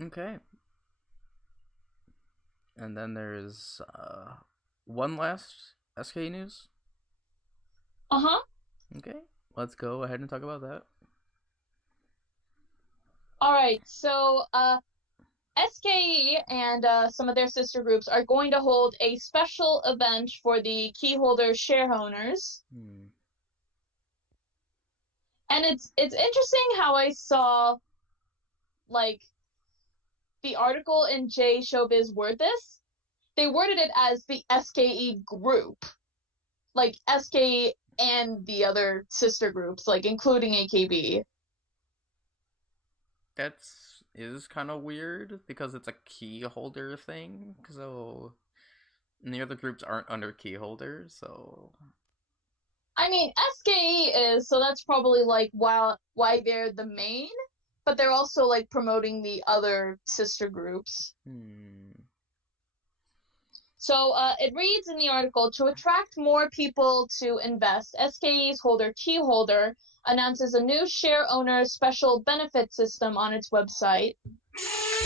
Okay. And then there's one last SK news. Uh-huh. Okay. Let's go ahead and talk about that. Alright, so SKE and some of their sister groups are going to hold a special event for the keyholder share owners. And it's interesting how I saw, like, the article in J Showbiz word this. They worded it as the SKE group. Like, SKE and the other sister groups, like, including AKB. That is kind of weird, because it's a key holder thing, so... And the other groups aren't under key holders, so... I mean, SKE is, so that's probably, like, why they're the main, but they're also, like, promoting the other sister groups. So, it reads in the article, to attract more people to invest, SKE's holder key holder announces a new share owner special benefit system on its website.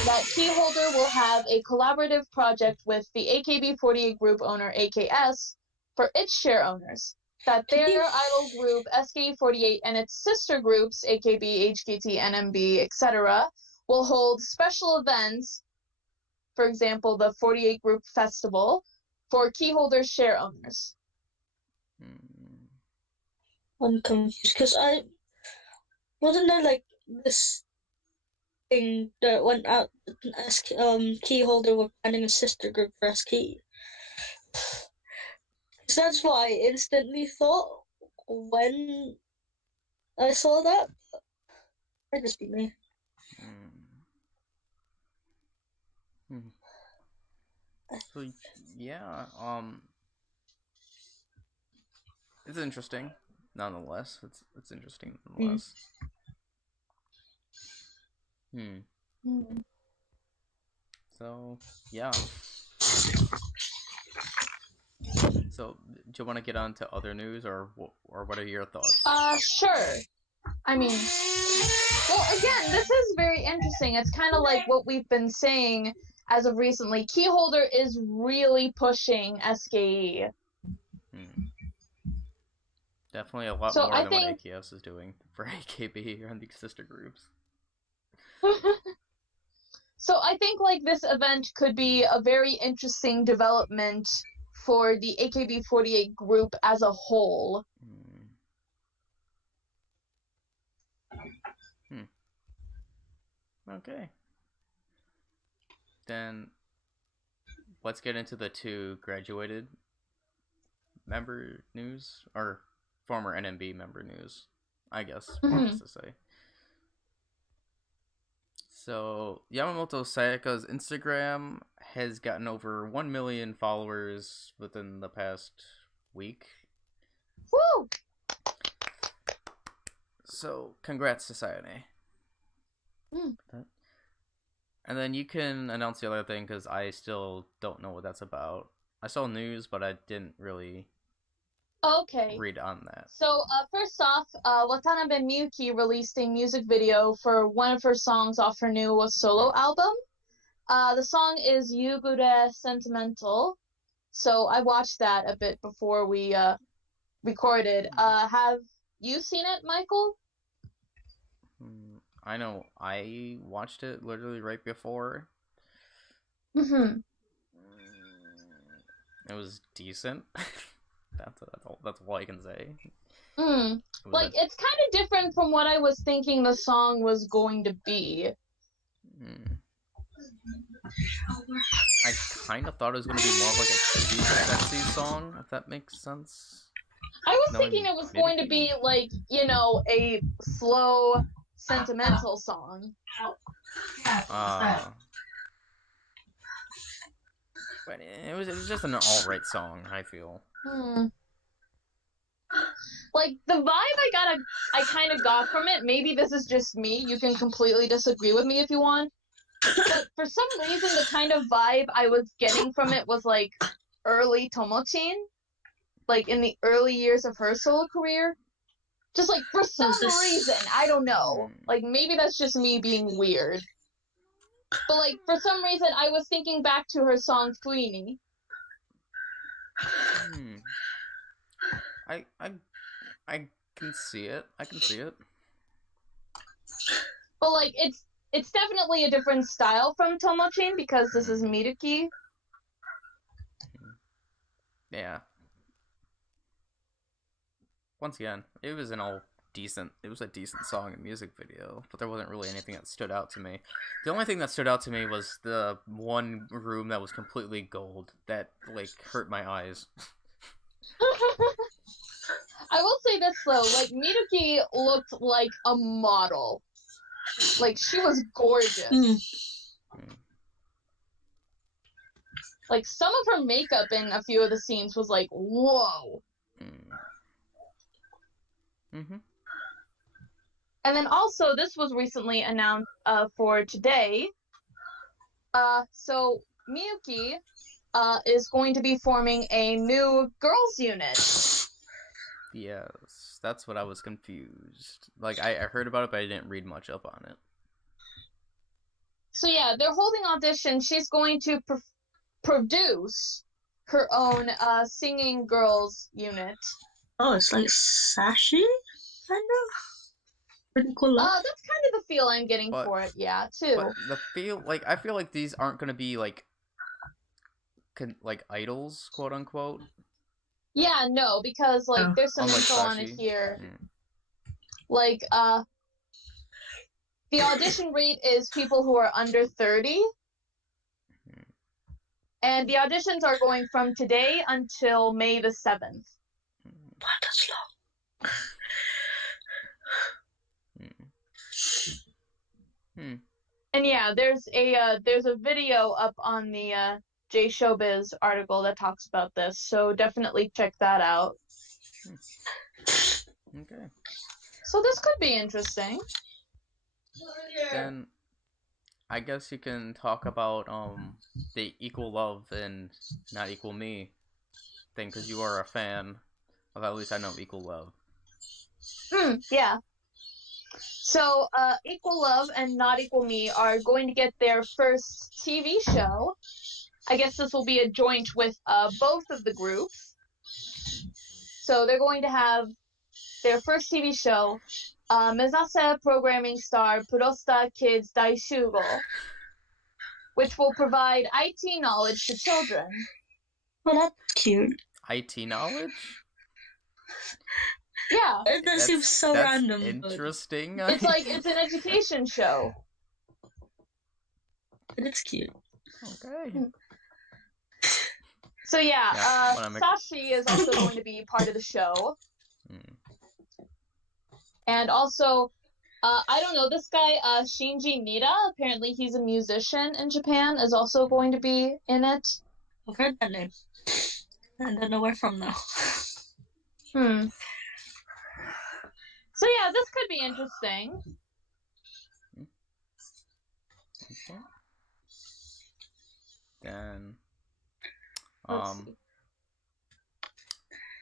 That key holder will have a collaborative project with the AKB48 group owner AKS for its share owners. That their idol group SKE48 and its sister groups AKB, HKT, NMB, etc. will hold special events, for example, the 48 Group Festival, for keyholder share owners. I'm confused, because wasn't there, like, this thing that went out, keyholder were planning a sister group for SKE? So that's what I instantly thought when I saw that. Might just be me. So, yeah, it's interesting, nonetheless. It's interesting, nonetheless. So, yeah. So, do you want to get on to other news, or what are your thoughts? Sure. I mean, well, again, this is very interesting. It's kind of like what we've been saying as of recently. Keyholder is really pushing SKE. Definitely a lot more than what AKS is doing for AKB and the sister groups. So I think, like, this event could be a very interesting development for the AKB48 group as a whole. Okay. Then let's get into the two graduated member news, or former NMB member news, I guess, to say. So, Yamamoto Sayaka's Instagram has gotten over 1 million followers within the past week. Woo! So, congrats to Sayane. And then you can announce the other thing, because I still don't know what that's about. I saw news, but I didn't really read on that. So, first off, Watanabe Miyuki released a music video for one of her songs off her new solo album. The song is Yugure Sentimental. So, I watched that a bit before we recorded. Have you seen it, Michael? I know I watched it literally right before. It was decent. That's all I can say. Like, it's kind of different from what I was thinking the song was going to be. I kind of thought it was going to be more of like a cute, sexy song, if that makes sense. I was Knowing thinking it was going to be like, you know, a slow, sentimental song. But it was just an alright song, I feel. Like, the vibe I kind of got from it, maybe this is just me, you can completely disagree with me if you want, but for some reason, the kind of vibe I was getting from it was, like, early Tomochin, like, in the early years of her solo career. Just, like, for some reason, I don't know. Like, maybe that's just me being weird. But, like, for some reason, I was thinking back to her song, Fuini. I can see it. I can see it. But, like, it's definitely a different style from Tomochin because this is Miruki. Yeah. Once again, it was a decent song and music video, but there wasn't really anything that stood out to me. The only thing that stood out to me was the one room that was completely gold that, like, hurt my eyes. I will say this, though, like, Miruki looked like a model. Like, she was gorgeous. Like, some of her makeup in a few of the scenes was like, whoa. And then also, this was recently announced for today. So, Miyuki is going to be forming a new girls' unit. Yes, that's what I was confused. Like, I heard about it, but I didn't read much up on it. So yeah, they're holding auditions. She's going to produce her own singing girls unit. Oh, it's like Sashi, kind of. Pretty cool. That's kind of the feel I'm getting for it. Yeah, too. But I feel like these aren't gonna be like idols, quote unquote. Yeah, no, because like there's some info on it here. Like the audition rate is people who are under 30. And the auditions are going from today until May the 7th. Wow, that's long. And yeah, there's a video up on the J Showbiz article that talks about this, so definitely check that out. Okay. So this could be interesting. Then I guess you can talk about the equal love and not equal me thing, because you are a fan of, at least I know, equal love. Yeah. So Equal Love and Not Equal Me are going to get their first TV show. I guess this will be a joint with both of the groups. So they're going to have their first TV show, Mezase Programming Star Purosta Kids Daishugo, which will provide IT knowledge to children. Well, that's cute. IT knowledge? Yeah. It does seem so random. Interesting. But it's an education show. But it's cute. Okay. So yeah, Sashi is also going to be part of the show. And also, I don't know, this guy, Shinji Nida, apparently he's a musician in Japan, is also going to be in it. I've heard that name. I don't know where from though. So yeah, this could be interesting. Okay. Then,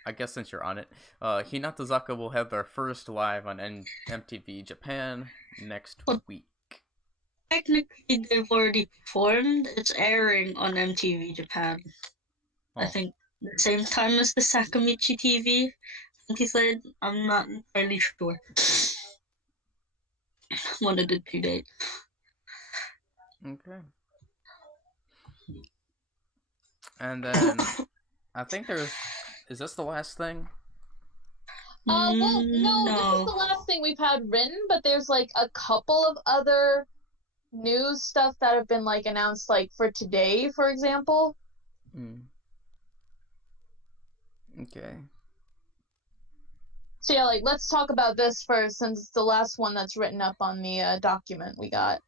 I guess since you're on it, Hinatazaka will have their first live on MTV Japan next week. Technically, they've already performed. It's airing on MTV Japan. I think the same time as the Sakamichi TV. 23rd, I'm not entirely sure. One of the 2 dates. Okay. And then, I think is this the last thing? Well, no, this is the last thing we've had written, but there's like a couple of other news stuff that have been like announced, like for today, for example. Okay. So yeah, like, let's talk about this first, since it's the last one that's written up on the document we got.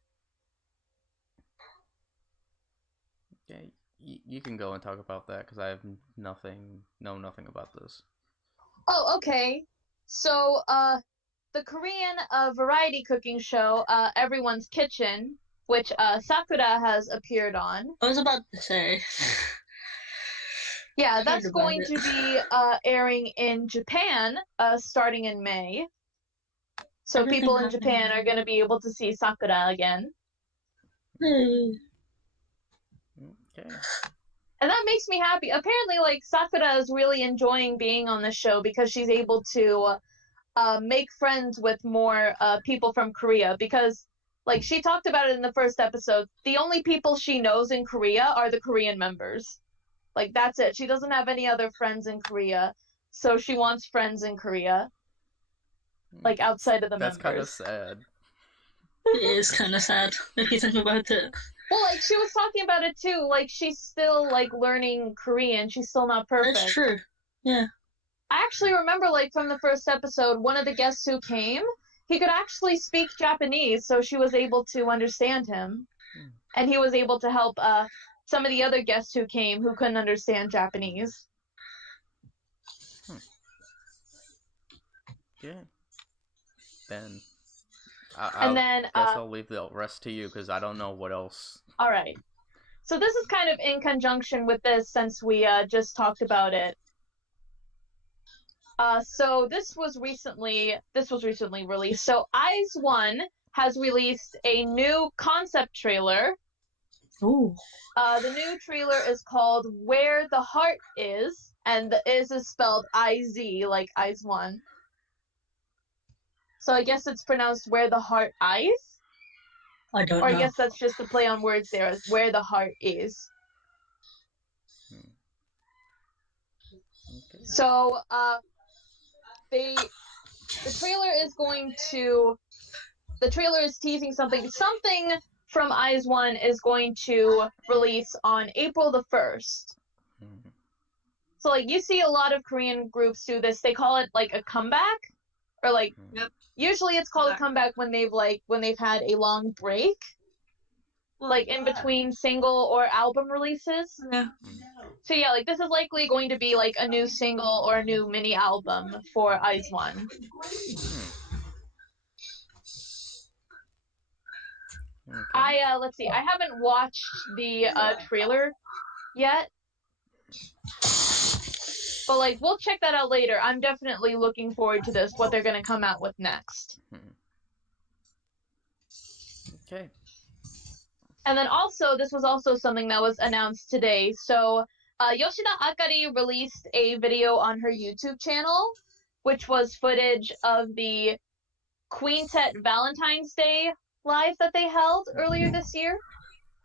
Okay, you can go and talk about that, because I have know nothing about this. Oh, okay. So, the Korean variety cooking show, Everyone's Kitchen, which Sakura has appeared on. I was about to say. Yeah, Heard that's about going it. to be airing in Japan, starting in May. So Everything people in happened. Japan are going to be able to see Sakura again. Hey. Okay. And that makes me happy. Apparently, like, Sakura is really enjoying being on the show because she's able to make friends with more people from Korea. Because, like, she talked about it in the first episode, the only people she knows in Korea are the Korean members. Like, that's it. She doesn't have any other friends in Korea, so she wants friends in Korea, like, outside of the That's kind of members. sad. It is kind of sad if you think about it. Well, like, she was talking about it too. Like, she's still, like, learning Korean. She's still not perfect. That's true. Yeah. I actually remember, like, from the first episode, one of the guests who came, he could actually speak Japanese, so she was able to understand him. And he was able to help some of the other guests who came who couldn't understand Japanese. Yeah. Then And then, guess I'll leave the rest to you, because I don't know what else. All right. So this is kind of in conjunction with this, since we just talked about it. So this was recently released. So Eyes One has released a new concept trailer. Ooh. The new trailer is called Where the Heart Is, and the is spelled I-Z, like Eyes One. So I guess it's pronounced Where the Heart Eyes? I don't Or I know. guess that's just a play on words there, as Where the Heart Is. Okay. So, the trailer is teasing something from Eyes One is going to release on April the 1st. So, like, you see a lot of Korean groups do this. They call it, like, a comeback, or, like, usually it's called a comeback when they've had a long break, like, in between single or album releases. Yeah. So yeah, like, this is likely going to be, like, a new single or a new mini album for Eyes One. Okay. Let's see, I haven't watched the trailer yet, but, like, we'll check that out later. I'm definitely looking forward to this, what they're gonna come out with next. Okay. And then also, this was also something that was announced today. So, Yoshida Akari released a video on her YouTube channel, which was footage of the Quintet Valentine's Day live that they held earlier this year.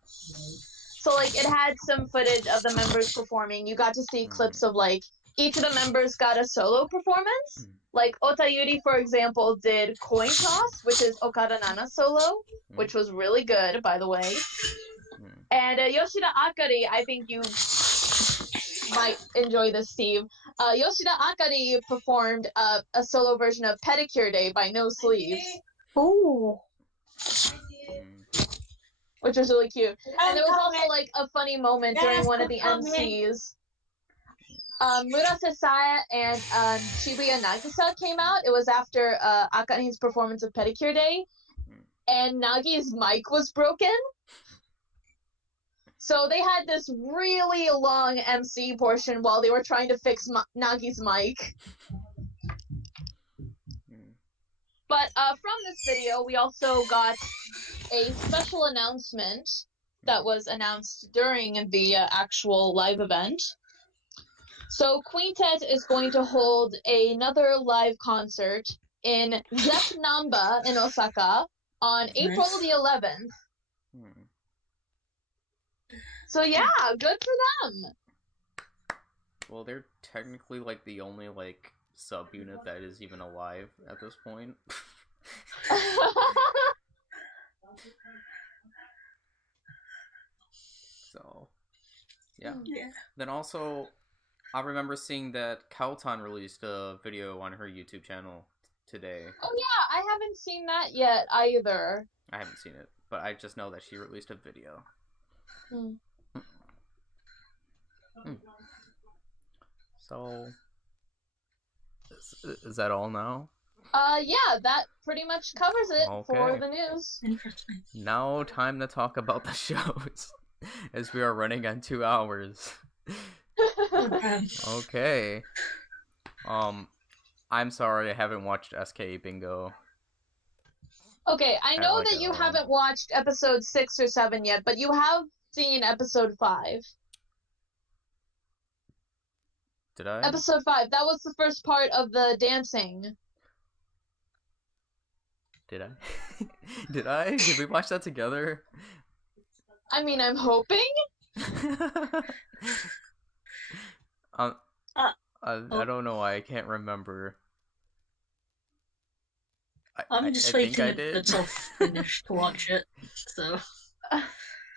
So, like, it had some footage of the members performing. You got to see clips of, like, each of the members got a solo performance. Like, Ota Yuri, for example, did Coin Toss, which is Okada Nana solo, which was really good, by the way. And Yoshida Akari, I think you might enjoy this, Steve. Yoshida Akari performed a solo version of Pedicure Day by No Sleeves. Ooh. Which was really cute. And there was also, like, a funny moment during one of the MCs. Murase Saya and Shibuya Nagisa came out. It was after Akani's performance of Pedicure Day. And Nagi's mic was broken. So they had this really long MC portion while they were trying to fix Nagi's mic. But from this video, we also got a special announcement that was announced during the actual live event. So Quintet is going to hold another live concert in Zepp Namba in Osaka on April the 11th. So yeah, good for them. Well, they're technically, like, the only, like, subunit that is even alive at this point. So, yeah. Then also, I remember seeing that Kautan released a video on her YouTube channel today. Oh yeah, I haven't seen that yet either. I haven't seen it, but I just know that she released a video. So, is that all now? Yeah, that pretty much covers it for Okay. the news. Interesting. Now, time to talk about the shows, as we are running on 2 hours. Okay. I'm sorry I haven't watched SK Bingo. Okay, I know like that it you all. haven't watched episode 6 or 7 yet, but you have seen episode 5. Did I? Episode 5, that was the first part of the dancing. Did I? Did I? Did we watch that together? I mean, I'm hoping. I don't know why I can't remember. I'm just I think I waiting did. until finished to watch it. So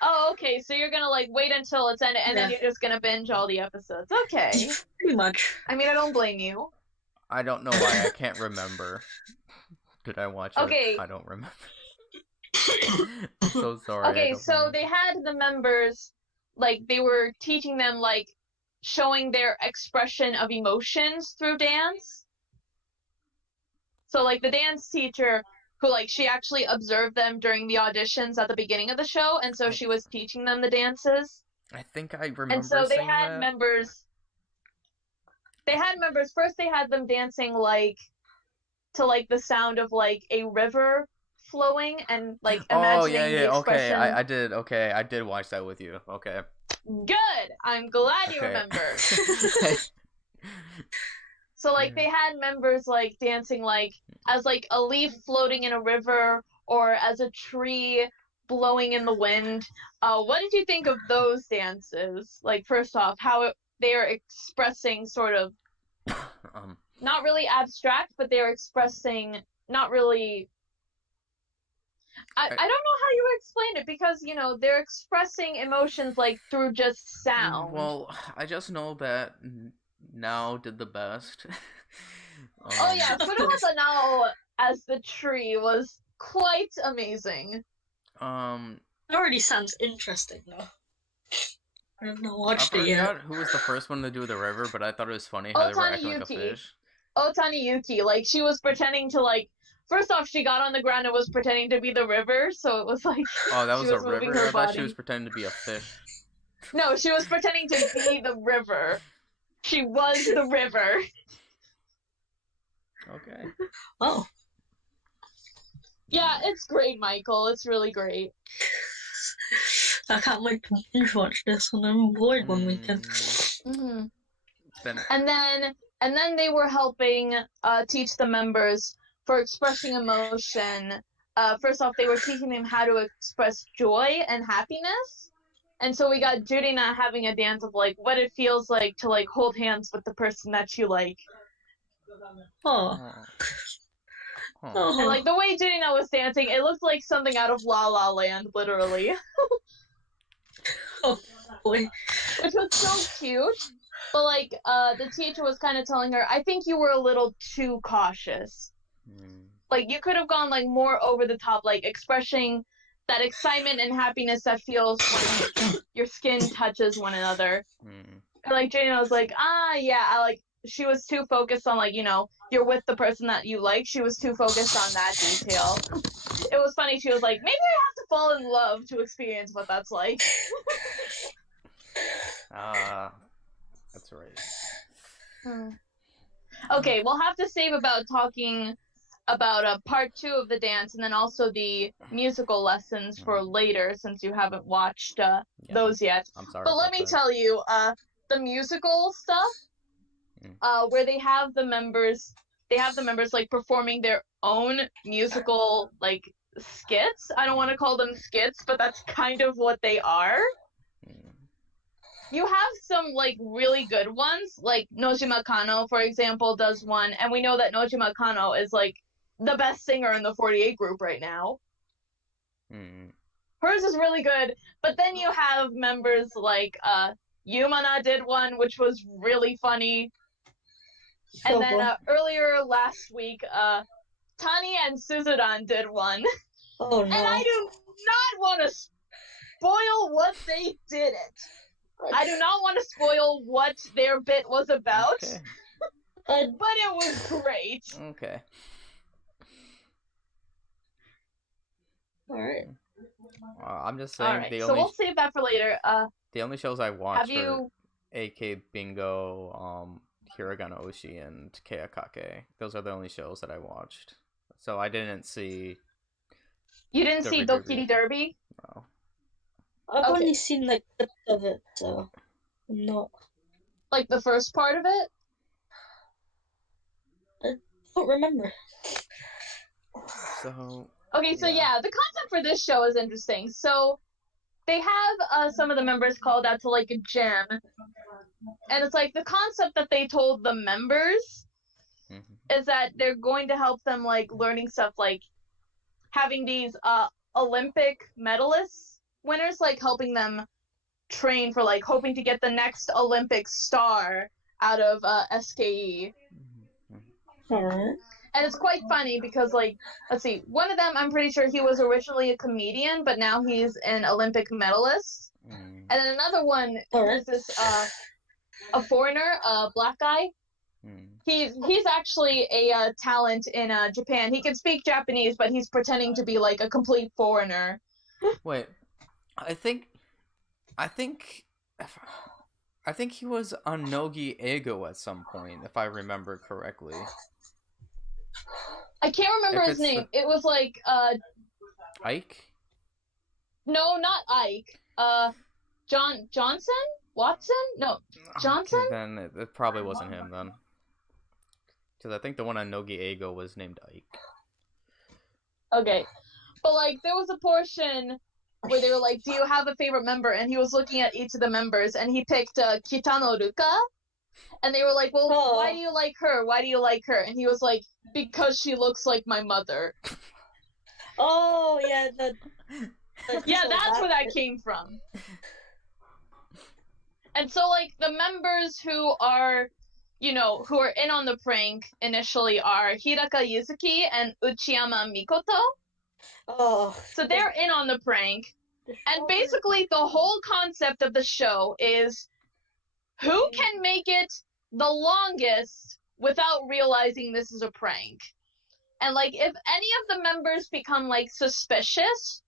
Oh, okay, so you're gonna, like, wait until it's ended, and then Yeah. you're just gonna binge all the episodes. Okay. pretty much. I mean, I don't blame you. I don't know why I can't remember. Did I watch it? Okay. I don't remember. I'm so sorry. I Okay, don't so remember. they had the members, like, they were teaching them, like, showing their expression of emotions through dance. So, like, the dance teacher, who, like, she actually observed them during the auditions at the beginning of the show, and so she was teaching them the dances. I think I remember And so they seeing had that. members. First they had them dancing, like, to, like, the sound of, like, a river flowing, and, like, imagining the Okay, expression. I did watch that with you. Okay. Good! I'm glad you Okay. remember. So, like, they had members, like, dancing, like, as, like, a leaf floating in a river, or as a tree blowing in the wind. What did you think of those dances? Like, first off, how they are expressing sort of, not really abstract, but they are expressing not really... I don't know how you would explain it, because, you know, they're expressing emotions, like, through just sound. Well, I just know that Now did the best. Oh yeah, Furuhata Nao as the tree was quite amazing. It already sounds interesting though. I have not I watched it yet. forgot who was the first one to do the river, but I thought it was funny how they were acting like a Yuki. fish. Otani Yuki, like, she was pretending to, like, first off, she got on the ground and was pretending to be the river, so it was like, Oh, that was she a was moving river? her I thought she body. was pretending to be a fish. No, she was pretending to be the river. She was the river. Okay. Oh, Yeah, it's great, Michael. It's really great. I can't wait to binge watch this when I'm bored one weekend. hmm It's been... And then they were helping teach the members for expressing emotion. First off, they were teaching them how to express joy and happiness. And so we got Jurina having a dance of, like, what it feels like to, like, hold hands with the person that you like. Oh, And, like, the way Jurina was dancing, it looked like something out of La La Land, literally. oh boy. Which was so cute. But, like, the teacher was kind of telling her, I think you were a little too cautious. Like, you could have gone, like, more over the top, like, expressing that excitement and happiness that feels when your skin touches one another. And, like, Jane was like, she was too focused on, like, you know, you're with the person that you like. She was too focused on that detail. It was funny. She was like, maybe I have to fall in love to experience what that's like. That's right. Okay, we'll have to save about talking about part 2 of the dance, and then also the musical lessons for later, since you haven't watched those yet. I'm sorry. But let me tell you, the musical stuff, where they have the members like performing their own musical like skits. I don't want to call them skits, but that's kind of what they are. You have some, like, really good ones, like Nojima Kano, for example, does one, and we know that Nojima Kano is, like, the best singer in the 48 group right now. Hers is really good, but then you have members like Yumana did one, which was really funny. And then earlier last week, Tani and Suzuran did one. Oh no. And I do not want to spoil what they did it. I do not want to spoil what their bit was about. Okay. But it was great. Okay. Alright. I'm just saying Alright, the so only we'll save that for later. the only shows I watched have you... are AK Bingo, Hiragana Oshi, and Keakake. Those are the only shows that I watched. So I didn't see... You didn't see Dokiri Derby? No. I've Okay. only seen like bits of it, so I'm not. Like the first part of it? I don't remember. So... Okay, so yeah, the concept for this show is interesting. So they have some of the members called out to like a gym, and it's like the concept that they told the members is that they're going to help them like learning stuff like having these Olympic medalists winners, like helping them train for like hoping to get the next Olympic star out of SKE. Alright. And it's quite funny because, like, let's see, one of them, I'm pretty sure he was originally a comedian, but now he's an Olympic medalist. And then another one is this, a foreigner, a black guy. He's actually a talent in Japan. He can speak Japanese, but he's pretending to be, like, a complete foreigner. Wait, I think he was on Nogi Ego at some point, if I remember correctly. I can't remember his name. It was like, Ike? No, not Ike. Johnson? Watson? No, Johnson? Okay, then it probably wasn't him, then. Because I think the one on Nogi Ego was named Ike. Okay. But, like, there was a portion where they were like, do you have a favorite member? And he was looking at each of the members, and he picked Kitano Ruka. And they were like, well, why do you like her? Why do you like her? And he was like, because she looks like my mother. Oh, yeah, yeah, that's where that came from. And so, like, the members who are, you know, who are in on the prank initially are Hiraka Yuzuki and Uchiyama Mikoto. Oh. So they're in on the prank. And basically the whole concept of the show is who can make it the longest without realizing this is a prank. And, like, if any of the members become, like, suspicious,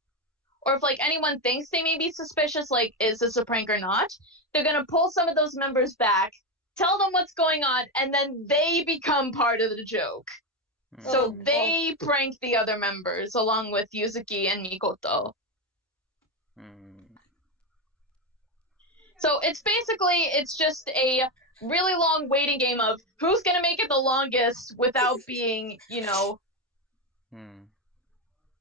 or if, like, anyone thinks they may be suspicious, like, is this a prank or not, they're gonna pull some of those members back, tell them what's going on, and then they become part of the joke. So they prank the other members, along with Yuzuki and Mikoto. So it's basically, it's just a really long waiting game of who's gonna make it the longest without being, you know,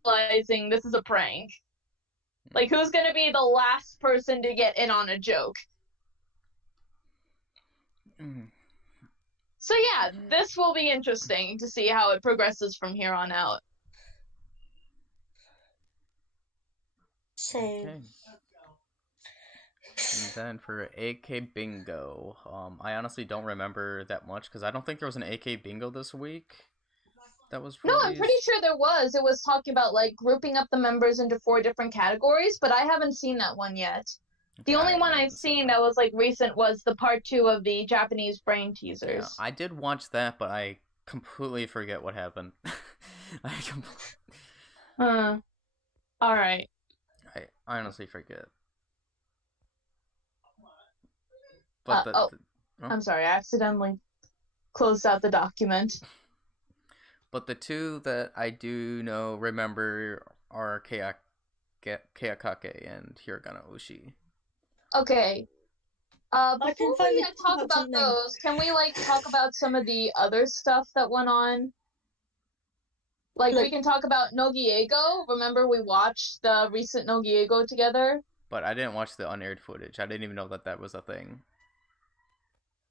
realizing this is a prank. Like, who's gonna be the last person to get in on a joke? So yeah, this will be interesting to see how it progresses from here on out. Same. Okay. And then for AK Bingo, I honestly don't remember that much because I don't think there was an AK Bingo this week. That was No, I'm pretty sure there was. It was talking about, like, grouping up the members into 4 different categories, but I haven't seen that one yet. The only one I've seen that was, like, recent was the part 2 of the Japanese brain teasers. Yeah, I did watch that, but I completely forget what happened. Alright. I honestly forget. But I'm sorry, I accidentally closed out the document. But the two that I do remember are Keakake and Hiragana Oshi. Okay. Before we talk about those, can we, like, talk about some of the other stuff that went on? Like, we can talk about Nogiego. Remember we watched the recent Nogiego together? But I didn't watch the unaired footage. I didn't even know that that was a thing.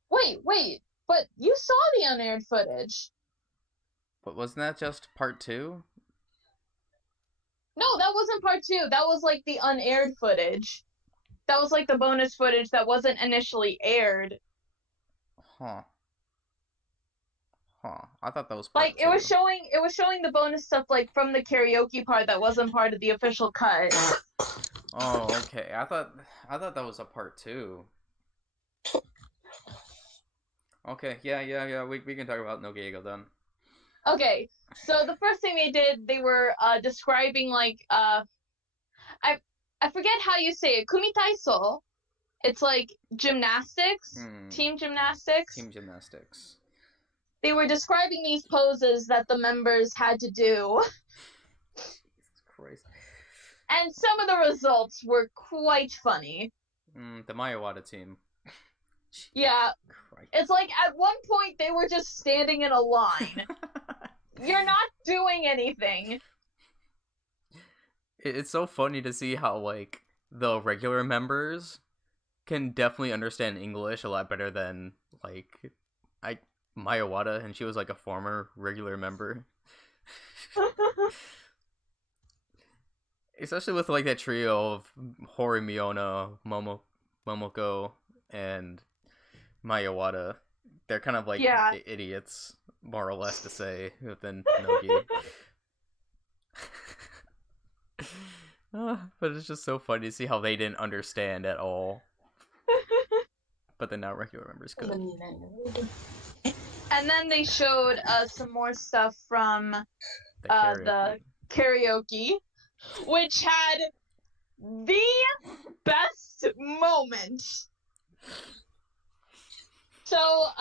Wait. But you saw the unaired footage. But wasn't that just part 2? No, that wasn't part 2. That was, like, the unaired footage. That was like the bonus footage that wasn't initially aired. Huh. I thought that was part Like two. it was showing the bonus stuff like from the karaoke part that wasn't part of the official cut. Oh, okay. I thought that was a part two. Okay, yeah. We can talk about No Geigo then. Okay, so the first thing they did, they were describing like I forget how you say it, kumitaiso. It's like gymnastics, team gymnastics. Team gymnastics. They were describing these poses that the members had to do. Jesus Christ. And some of the results were quite funny. The Mayawada team. Yeah. Christ. It's like at one point they were just standing in a line. You're not doing anything. It's so funny to see how, like, the regular members can definitely understand English a lot better than, like, Mayawada, and she was, like, a former regular member. Especially with, like, that trio of Hori Miona, Momoko, and Mayawada. They're kind of, like, idiots, more or less, to say, within Nogi. But it's just so funny to see how they didn't understand at all. But then now regular members could. And then they showed some more stuff from the karaoke, which had the best moment. So,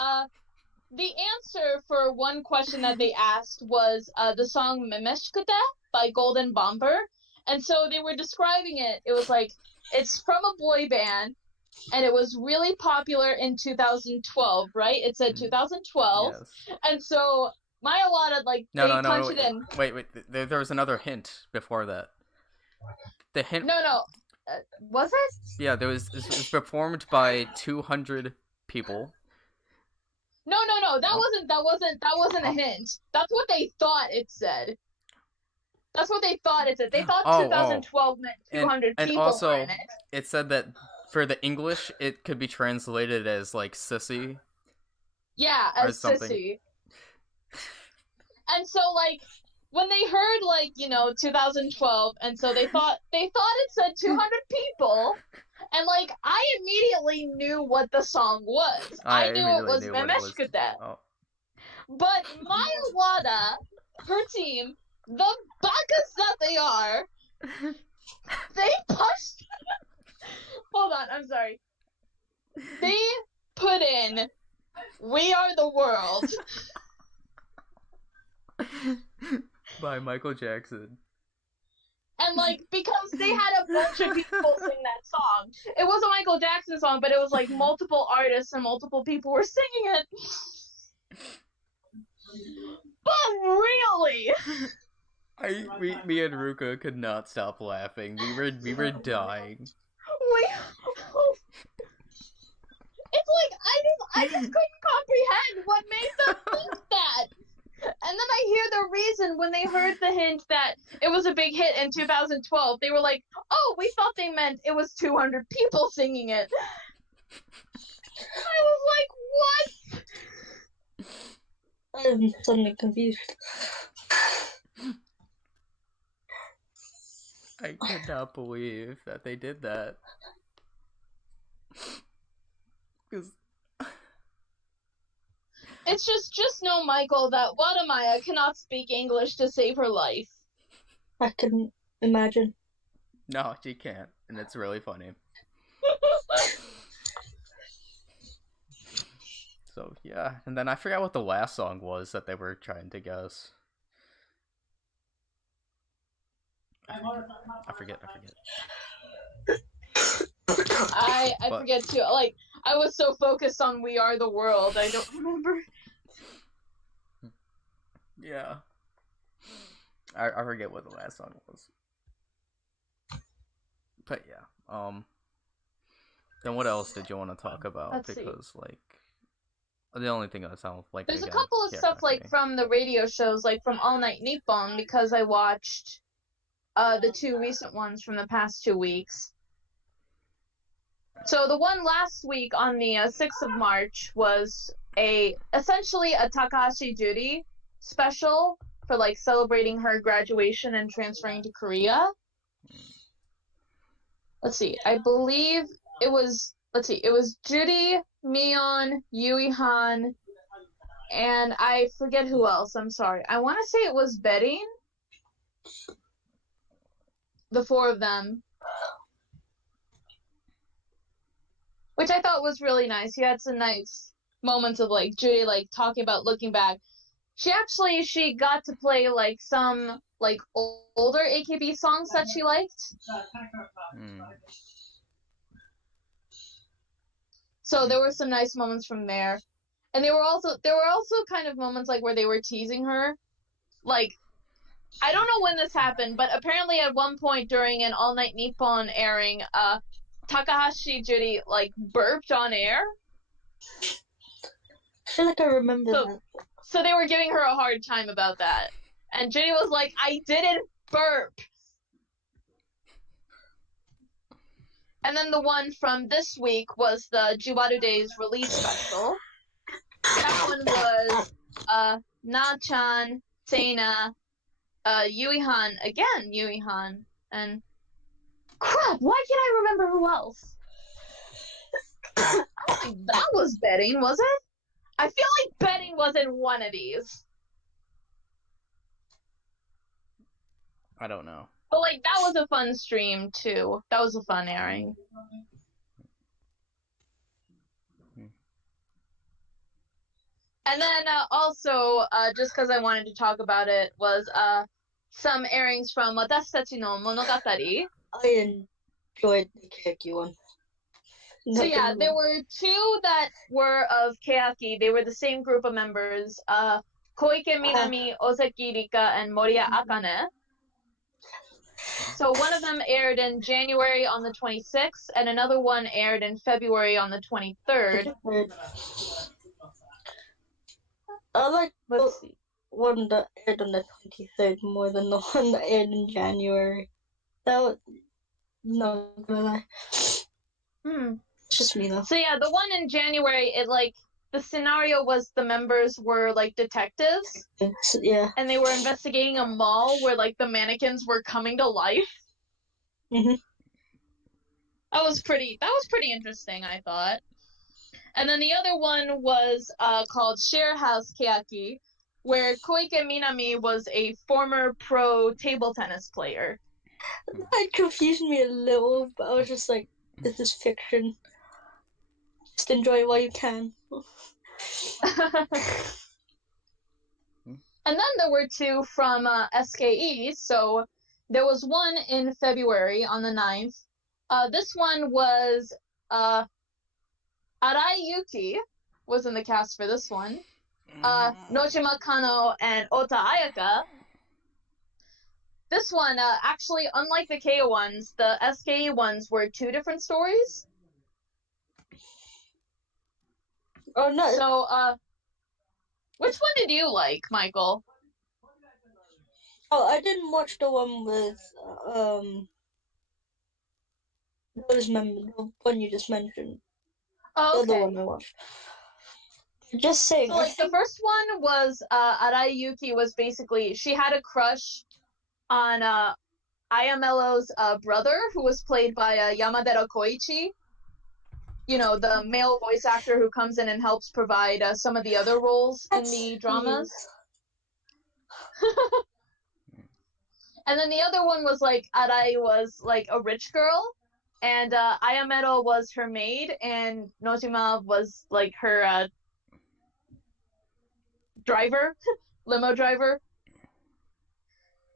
the answer for one question that they asked was the song Memeshkute by Golden Bomber. And so they were describing it. It was like, it's from a boy band, and it was really popular in 2012, right? It said 2012. Yes. And so Mayawada, like, they punch it in. Wait. There was another hint before that. The hint. No. Was it? Yeah, it was performed by 200 people. No. That wasn't a hint. That's what they thought it said. That's what they thought it said. They thought 2012 meant 200 people. And also, in it said that for the English, it could be translated as, like, sissy. Yeah, as sissy. And so, like, when they heard, like, 2012, and so they thought it said 200 people, and, like, I immediately knew what the song was. I knew it was Memeshkute. Oh. But Mayawada, her team, the bakas that they are, they pushed... Hold on, I'm sorry. They put in We Are the World. By Michael Jackson. And, like, because they had a bunch of people sing that song. It was a Michael Jackson song, but it was, like, multiple artists and multiple people were singing it. But really... Me and Ruka could not stop laughing. We were dying. It's like I just couldn't comprehend what made them think that. And then I hear the reason when they heard the hint that it was a big hit in 2012. They were like, "Oh, we thought they meant it was 200 people singing it." I was like, "What?" I'm suddenly confused. I could not believe that they did that. Because it's just know, Michael, that Wadamaya cannot speak English to save her life. I can imagine. No, she can't, and it's really funny. So yeah, and then I forgot what the last song was that they were trying to guess. I forget. I forget too. Like, I was so focused on We Are the World, I don't remember. Yeah. I forget what the last song was. But yeah. Then what else did you want to talk about? Let's because see. Like the only thing that sounds like there's a couple of stuff like from the radio shows, like from All Night Nippon, because I watched the two recent ones from the past 2 weeks. So the one last week on the 6th of March was essentially a Takahashi Judy special for like celebrating her graduation and transferring to Korea. Let's see, I believe it was Judy, Mion, Yui Han, and I forget who else, I'm sorry. I want to say it was Betting. The four of them. Which I thought was really nice. You had some nice moments of like Judy like talking about looking back. She got to play like some like older AKB songs that she liked. So there were some nice moments from there. And there were also kind of moments like where they were teasing her. Like, I don't know when this happened, but apparently at one point during an All Night Nippon airing, Takahashi Judy like burped on air. I feel like I remember that. So they were giving her a hard time about that. And Judy was like, I didn't burp. And then the one from this week was the Jiwaru Days release special. That one was Na-chan, Seina, Yui Han, and crap, why can't I remember who else? I don't think that was Betting, was it? I feel like Betting was in one of these. I don't know. But like that was a fun stream too. That was a fun airing. And then also, just because I wanted to talk about it, was some airings from Watashi no Monogatari. I enjoyed the Keiki one. So yeah, there were two that were of Keaki. They were the same group of members, Koike Minami, Ozeki Rika, and Moriya Akane. So one of them aired in January on the 26th, and another one aired in February on the 23rd. I like the see. one that aired on the 23rd more than the one that aired in January. That was not gonna lie. It's just me though. So yeah, the one in January, the scenario was the members were like detectives. Yeah. And they were investigating a mall where like the mannequins were coming to life. Mhm. That was pretty interesting, I thought. And then the other one was called Share House Keaki, where Koike Minami was a former pro table tennis player. That confused me a little, but I was just like, this is fiction. Just enjoy it while you can. And then there were two from SKE, so there was one in February on the 9th. This one was Arai Yuki was in the cast for this one. Nojima Kano and Ota Ayaka. This one, actually, unlike the KO ones, the SKE ones were two different stories. Oh, no. So, which one did you like, Michael? Oh, I didn't watch the one with, those members, the one you just mentioned. Oh, okay. The other one I watched. Just saying. So, like, the first one was, Arai Yuki was basically, she had a crush on, Ayamelo's, brother, who was played by, Yamadera Koichi. You know, the male voice actor who comes in and helps provide some of the other roles in the dramas. And then the other one was, like, Arai was, like, a rich girl, and Ayamero was her maid, and Nojima was, like, her driver, limo driver.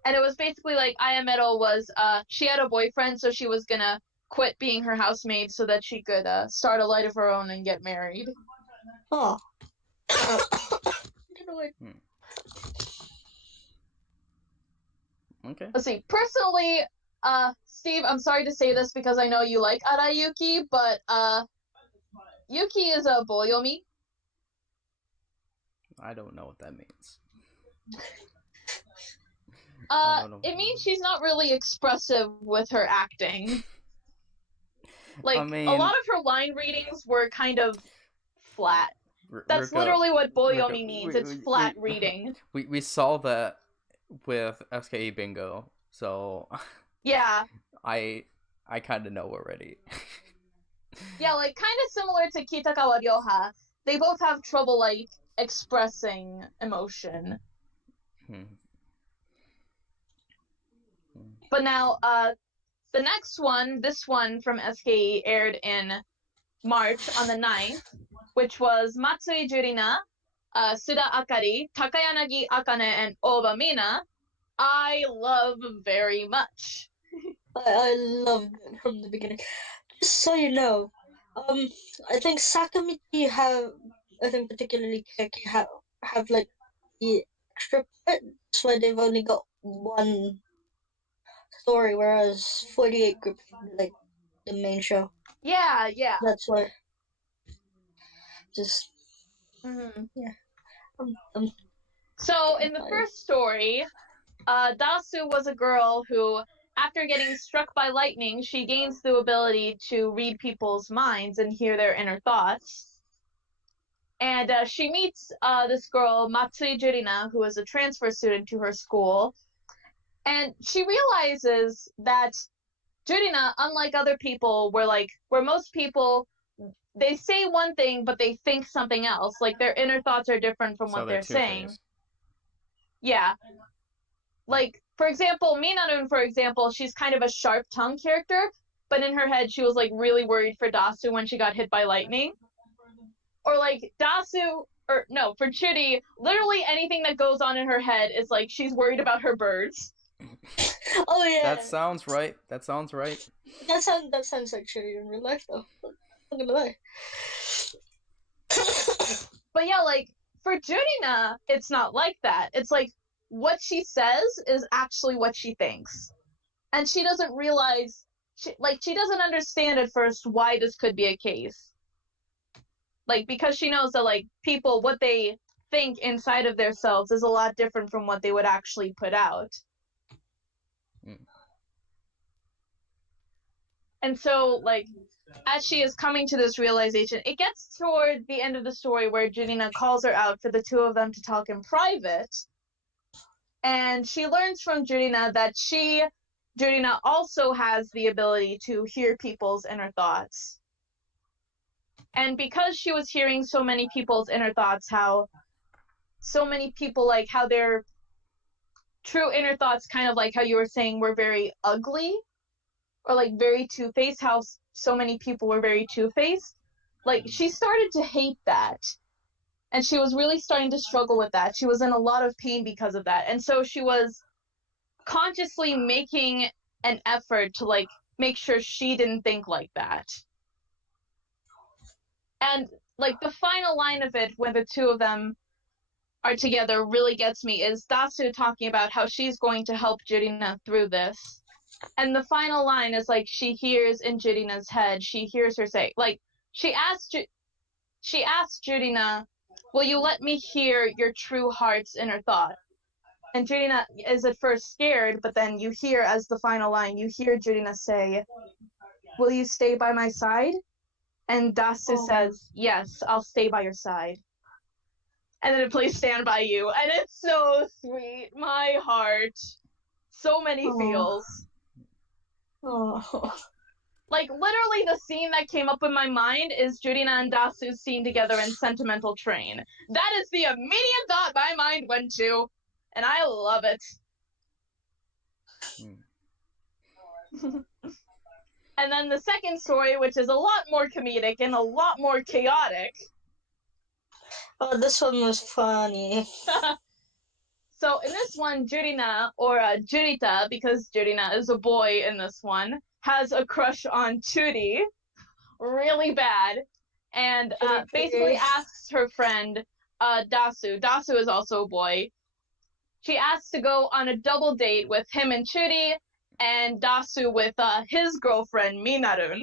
And it was basically, like, Ayamero was, she had a boyfriend, so she was gonna quit being her housemaid so that she could start a life of her own and get married. Oh. Okay. Let's see. Personally, Steve, I'm sorry to say this because I know you like Arayuki, but Yuki is a boyomi. I don't know what that means. It means she's not really expressive with her acting. Like, I mean, a lot of her line readings were kind of flat. That's Ruka, literally what Ruka, Boyomi means. It's flat reading. We saw that with SKE Bingo, so Yeah. I kind of know already. Yeah, like, kind of similar to Kitakawa Ryoha. They both have trouble, like, expressing emotion. But now, the next one, this one from SKE, aired in March on the 9th, which was Matsui Jurina, Suda Akari, Takayanagi Akane, and Oba Mina. I love very much. I loved it from the beginning. Just so you know, I think Sakamichi I think particularly Keki have like the extra part. That's why they've only got one story, whereas 48 group like the main show. Yeah. That's why. Just yeah. I'm So in the first story, Dasu was a girl who, after getting struck by lightning, she gains the ability to read people's minds and hear their inner thoughts. And she meets this girl, Matsui Jurina, who is a transfer student to her school. And she realizes that Jurina, unlike other people, where most people, they say one thing, but they think something else. Like, their inner thoughts are different from what they're saying. Yeah. Like, for example, Minarun, for example, she's kind of a sharp-tongued character, but in her head, she was, like, really worried for Dasu when she got hit by lightning. Or, like, for Chidi, literally anything that goes on in her head is, like, she's worried about her birds. Oh yeah. That sounds right. That sounds like Chidi in real life though. I'm not gonna lie. But yeah, like, for Jurina, it's not like that. It's like, what she says is actually what she thinks. And she doesn't realize, she doesn't understand at first why this could be a case. Like, because she knows that, like, people, what they think inside of themselves is a lot different from what they would actually put out. And so, like, as she is coming to this realization, it gets toward the end of the story where Jurina calls her out for the two of them to talk in private. And she learns from Jurina that Jurina also has the ability to hear people's inner thoughts. And because she was hearing so many people's inner thoughts, how so many people, like, how their true inner thoughts, kind of like how you were saying, were very ugly, or, like, very two-faced, how so many people were very two-faced. Like, she started to hate that. And she was really starting to struggle with that. She was in a lot of pain because of that. And so she was consciously making an effort to, like, make sure she didn't think like that. And, like, the final line of it, when the two of them are together, really gets me, is Dasu talking about how she's going to help Jurina through this. And the final line is, like, she hears in Jurina's head, she hears her say, like, she asked Jurina, will you let me hear your true heart's inner thought? And Jurina is at first scared, but then you hear, as the final line, you hear Jurina say, will you stay by my side? And Dasu says, yes, I'll stay by your side. And then it plays Stand By You, and it's so sweet. My heart. So many feels. Oh. Like, literally the scene that came up in my mind is Jurina and Dasu's scene together in Sentimental Train. That is the immediate thought my mind went to, and I love it. And then the second story, which is a lot more comedic and a lot more chaotic. Oh, this one was funny. So in this one, Jurina, or Jurita, because Jurina is a boy in this one, has a crush on Churi, really bad, and basically asks her friend, Dasu. Dasu is also a boy. She asks to go on a double date with him and Churi, and Dasu with his girlfriend, Minarun.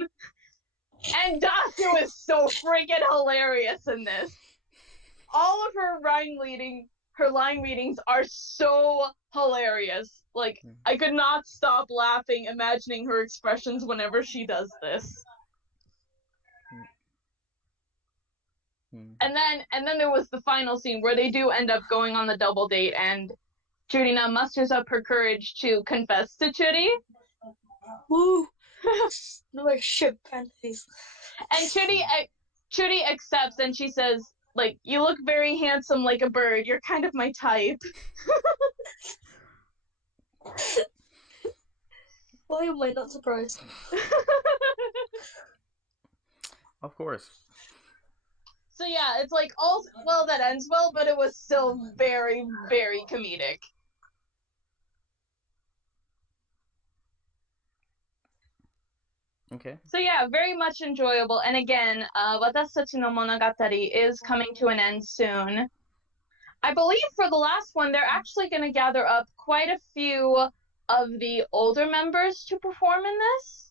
And Dasu is so freaking hilarious in this. All of her line readings are so hilarious. Like, I could not stop laughing imagining her expressions whenever she does this. And then there was the final scene where they do end up going on the double date, and Churina musters up her courage to confess to Churi. Woo! Like ship panties. And Churi accepts, and she says, like, you look very handsome like a bird. You're kind of my type. Why am I not surprised? Of course. So yeah, it's like, all well that ends well, but it was still very, very comedic. Okay. So yeah, very much enjoyable. And again, Watasachi no Monogatari is coming to an end soon. I believe for the last one, they're actually going to gather up quite a few of the older members to perform in this.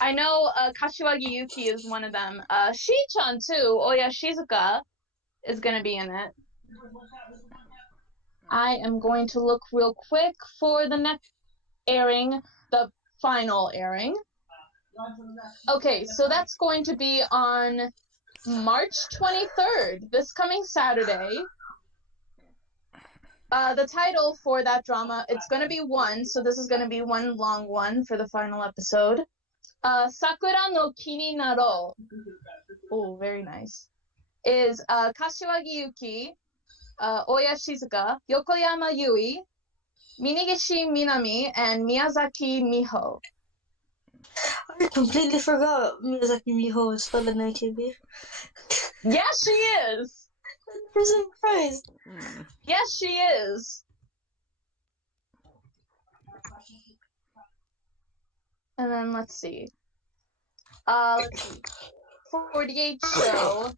I know Kashiwagi Yuki is one of them. Shi-chan too, Oya Shizuka, is going to be in it. I am going to look real quick for the next airing, the final airing. Okay, so that's going to be on March 23rd, this coming Saturday. The title for that drama, it's going to be one, so this is going to be one long one for the final episode. Sakura no Kini Naro. Oh, very nice. Is Kashiwagi Yuki, Oya Shizuka, Yokoyama Yui, Minigishi Minami, and Miyazaki Miho. I completely forgot Miyazaki Miho is still in AKB. Yes, she is! I'm surprised. Yes, she is. And then let's see. 48 show.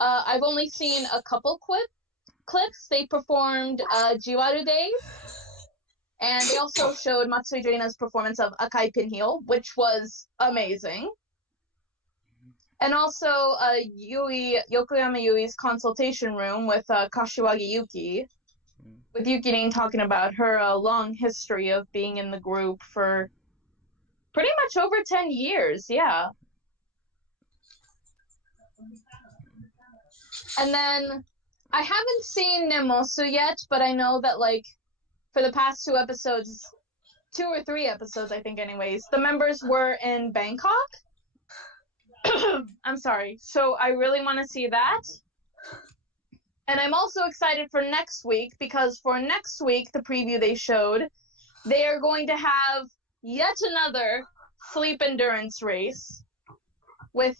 I've only seen a couple clips. They performed Jiwaru Days, and they also showed Matsui Dreina's performance of Akai Pinheel, which was amazing. And also Yokoyama Yui's consultation room with Kashiwagi Yuki, with Yuki talking about her long history of being in the group for pretty much over 10 years, yeah. And then I haven't seen Nemosu yet, but I know that, like, for the past 2 episodes, 2 or 3 episodes, I think anyways, the members were in Bangkok. I'm sorry. So I really want to see that. And I'm also excited for next week, because for next week, the preview they showed, they are going to have yet another sleep endurance race with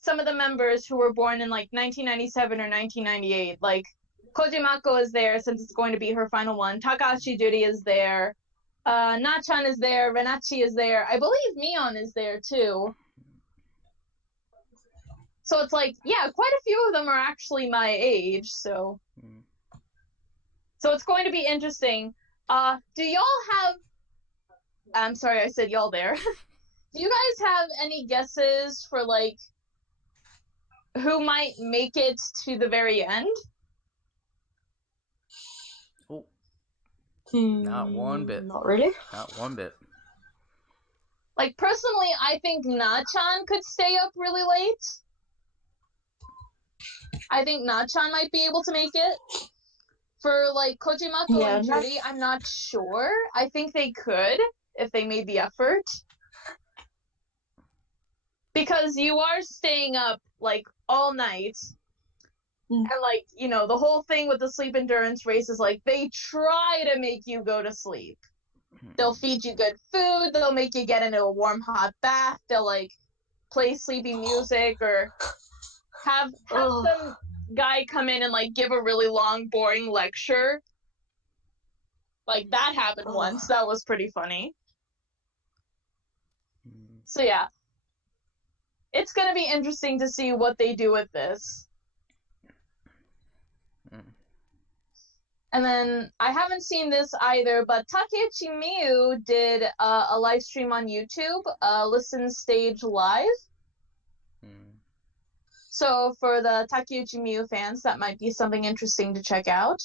some of the members who were born in like 1997 or 1998. Like, Kojimako is there since it's going to be her final one. Takahashi Judy is there. Na-chan is there. Renachi is there. I believe Mion is there too. So it's like, yeah, quite a few of them are actually my age, so it's going to be interesting. Do y'all have... I'm sorry, I said y'all there. Do you guys have any guesses for, like, who might make it to the very end? Oh. Not one bit. Not really. Not one bit. Like, personally, I think Na-chan could stay up really late. I think Na-chan might be able to make it. For, like, Kojimako and Judy, I'm not sure. I think they could, if they made the effort. Because you are staying up, like, all night. And, like, you know, the whole thing with the sleep endurance race is, like, they try to make you go to sleep. They'll feed you good food, they'll make you get into a warm, hot bath, they'll, like, play sleepy music, or have some guy come in and, like, give a really long, boring lecture. Like, that happened once. That was pretty funny. So, yeah. It's gonna be interesting to see what they do with this. And then, I haven't seen this either, but Takeuchi Miyu did a live stream on YouTube, Listen Stage Live. So for the Takeuchi Miyu fans, that might be something interesting to check out.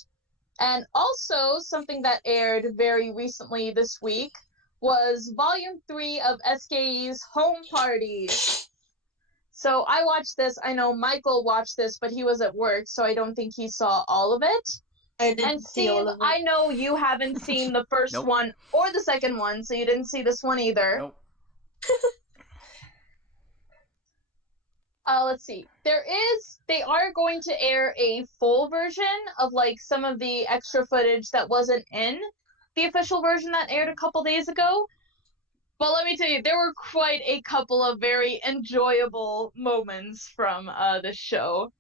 And also, something that aired very recently this week was Volume 3 of SKE's Home Parties. So I watched this. I know Michael watched this, but he was at work, so I don't think he saw all of it. I didn't And see all Steve, of it. I know you haven't seen the first Nope. one or the second one, so you didn't see this one either. Nope. Let's see. They are going to air a full version of like some of the extra footage that wasn't in the official version that aired a couple days ago. But let me tell you, there were quite a couple of very enjoyable moments from the show.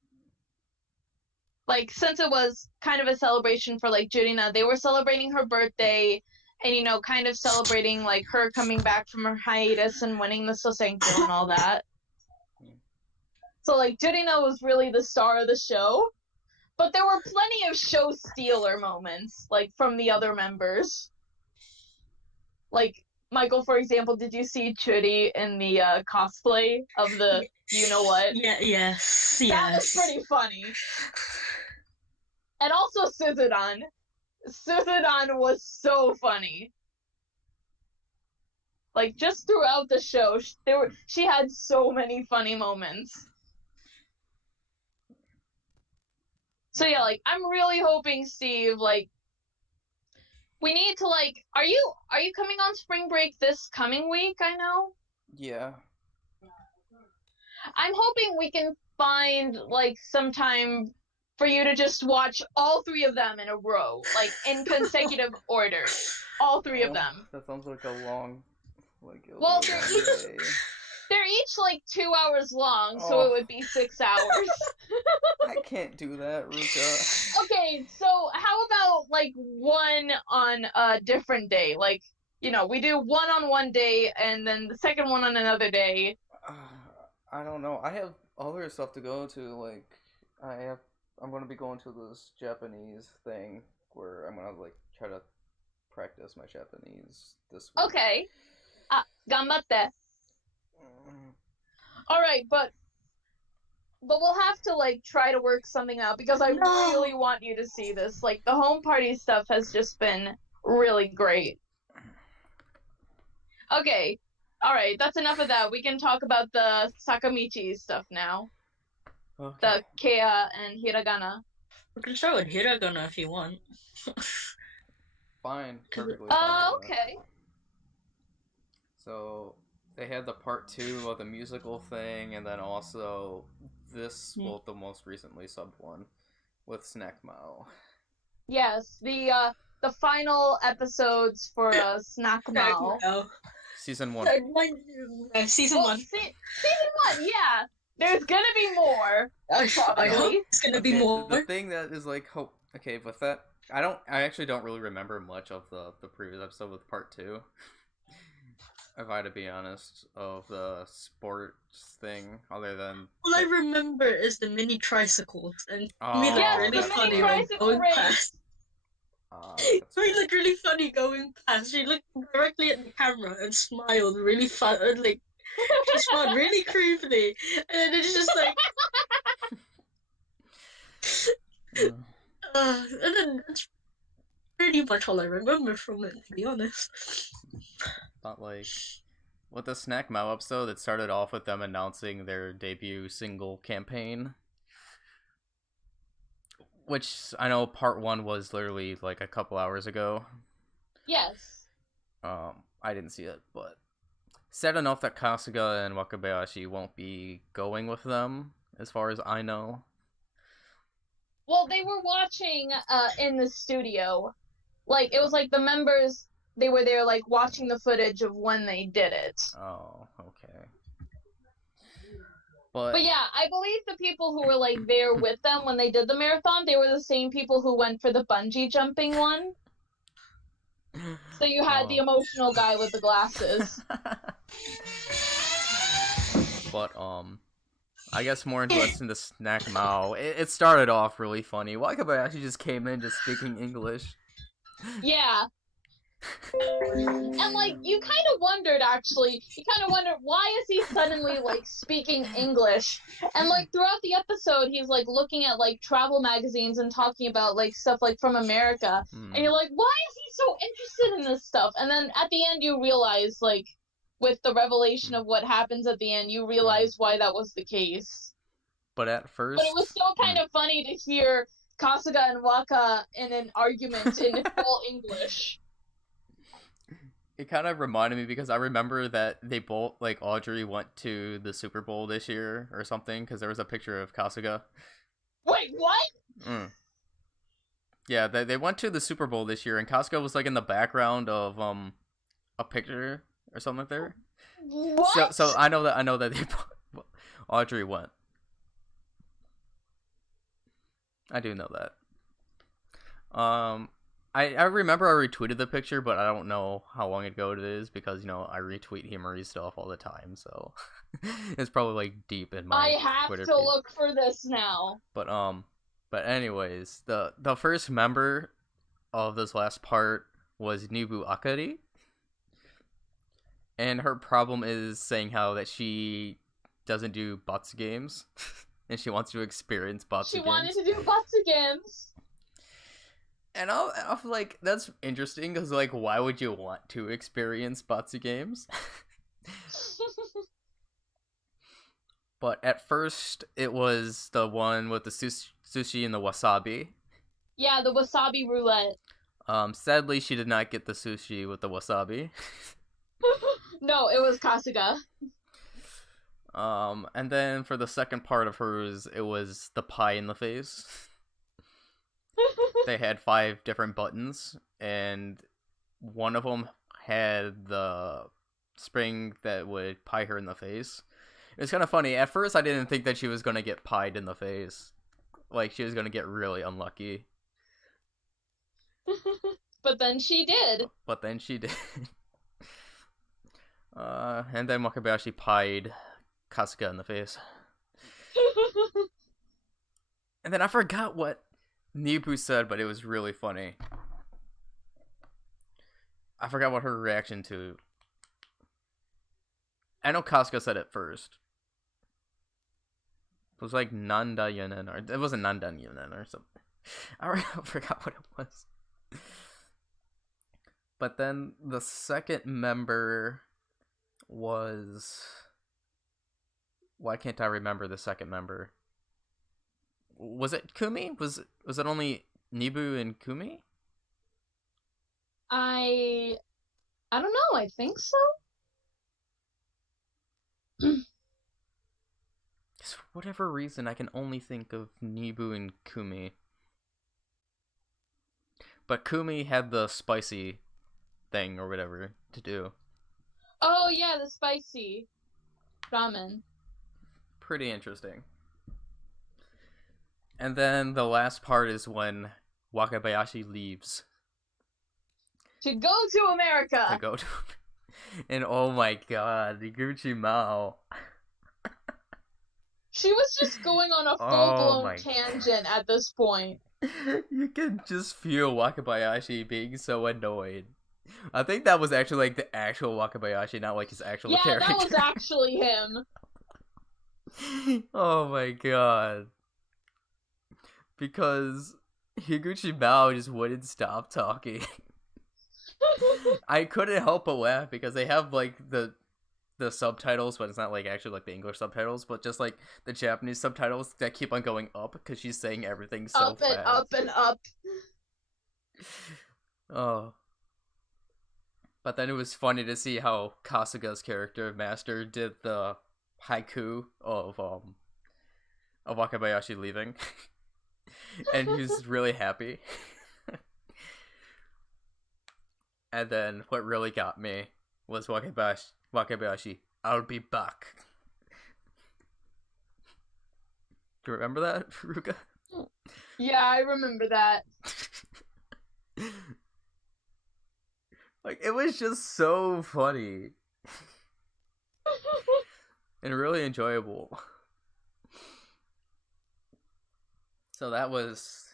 Like, since it was kind of a celebration for like Jurina, they were celebrating her birthday and, you know, kind of celebrating like her coming back from her hiatus and winning the Sousenkyo and all that. So, like, Jurina was really the star of the show. But there were plenty of show stealer moments, like, from the other members. Like, Michael, for example, did you see Churi in the cosplay of the you-know-what? Yeah, yes. That was pretty funny. And also Suzuran. Suzuran was so funny. Like, just throughout the show, she had so many funny moments. So yeah, like, I'm really hoping, Steve, like, we need to, like, are you coming on spring break this coming week, I know? Yeah. I'm hoping we can find, like, some time for you to just watch all three of them in a row, like, in consecutive order. All three of them. That sounds like a long, like. Well, they're each, like, 2 hours long, so it would be 6 hours. I can't do that, Ruka. Okay, so how about, like, one on a different day? Like, you know, we do one on one day, and then the second one on another day. I don't know. I have other stuff to go to. Like, I'm gonna be going to this Japanese thing where I'm gonna like try to practice my Japanese this week. Okay. Ganbatte. Alright, but we'll have to, like, try to work something out, because I really want you to see this. Like, the home party stuff has just been really great. Okay. Alright, that's enough of that. We can talk about the Sakamichi stuff now. Okay. The Kea and Hiragana. We can start with Hiragana if you want. Fine. Perfectly fine. Okay. So they had the part 2 of the musical thing, and then also this, well, the most recently subbed one with Snack Mao. Yes, the final episodes for Snack Mao. Season 1. Season 1. Season 1, yeah. There's gonna be more. I hope it's gonna be more. The thing that is like okay, with that, I actually don't really remember much of the previous episode with part 2. If I had to be honest, of the sports thing, other than all I remember is the mini tricycles, and we looked Yes, really the funny mini when tricycle going race. past. We looked really funny going past. She looked directly at the camera and smiled really fun, like she smiled really creepily, and it's just like. And then that's pretty much all I remember from it, to be honest. Not like with the Snack Mao episode, it started off with them announcing their debut single campaign, which I know part 1 was literally like a couple hours ago. Yes. I didn't see it, but said enough that Kasuga and Wakabayashi won't be going with them, as far as I know. Well, they were watching in the studio. Like, it was like the members, they were there, like, watching the footage of when they did it. Oh, okay. But yeah, I believe the people who were, like, there with them when they did the marathon, they were the same people who went for the bungee jumping one. So you had the emotional guy with the glasses. But, I guess more interested in the Snack Mao. It started off really funny. Wakabayashi just came in just speaking English. Yeah. And, like, you kind of wondered, actually, why is he suddenly, like, speaking English? And, like, throughout the episode, he's, like, looking at, like, travel magazines and talking about, like, stuff, like, from America. And you're like, why is he so interested in this stuff? And then at the end, you realize, like, with the revelation of what happens at the end, you realize why that was the case. But at first... But it was still kind of funny to hear Kasuga and Waka in an argument in full English. It kind of reminded me because I remember that they both, like, Audrey went to the Super Bowl this year or something because there was a picture of Kasuga. Wait, what? Yeah, they went to the Super Bowl this year and Kasuga was, like, in the background of a picture or something like that. What? So I know that Audrey went. I do know that. I remember I retweeted the picture, but I don't know how long ago it is because, you know, I retweet Himari stuff all the time, so it's probably, like, deep in my Twitter to feed. look for this now. But anyways, the first member of this last part was Nibu Akari. And her problem is saying how that she doesn't do Batsu games. And she wants to experience Batsu games. She wanted to do Batsu games. And I'm like, that's interesting, because, like, why would you want to experience Batsu games? But at first, it was the one with the sushi and the wasabi. Yeah, the wasabi roulette. Sadly, she did not get the sushi with the wasabi. No, it was Kasuga. And then for the second part of hers, it was the pie in the face. They had 5 different buttons, and one of them had the spring that would pie her in the face. It was kind of funny. At first, I didn't think that she was going to get pied in the face. Like, she was going to get really unlucky. But then she did. And then Wakabayashi pied Kasuga in the face. And then I forgot what Nibu said, but it was really funny. I forgot what her reaction to... I know Kasuga said it first. It was like Nanda Yunen, or it wasn't Nanda Yunen or something. I forgot what it was. But then the second member was... Why can't I remember the second member? Was it Kumi? Was it only Nibu and Kumi? I don't know. I think so. For whatever reason, I can only think of Nibu and Kumi. But Kumi had the spicy thing or whatever to do. Oh yeah, the spicy ramen. Pretty interesting. And then the last part is when Wakabayashi leaves. To go to America! And oh my god, Higuchi Mao. She was just going on a full-blown tangent at this point. You can just feel Wakabayashi being so annoyed. I think that was actually like the actual Wakabayashi, not like his actual character. Yeah, that was actually him. Oh my god. Because Higuchi Mao just wouldn't stop talking. I couldn't help but laugh because they have like the subtitles, but it's not like actually like the English subtitles, but just like the Japanese subtitles that keep on going up because she's saying everything so fast. Up and up. Oh. But then it was funny to see how Kasuga's character, Master, did the haiku of Wakabayashi leaving. And he was really happy. And then what really got me was Wakabayashi, I'll be back. Do you remember that, Ruka? Yeah, I remember that. Like, it was just so funny. And really enjoyable. So that was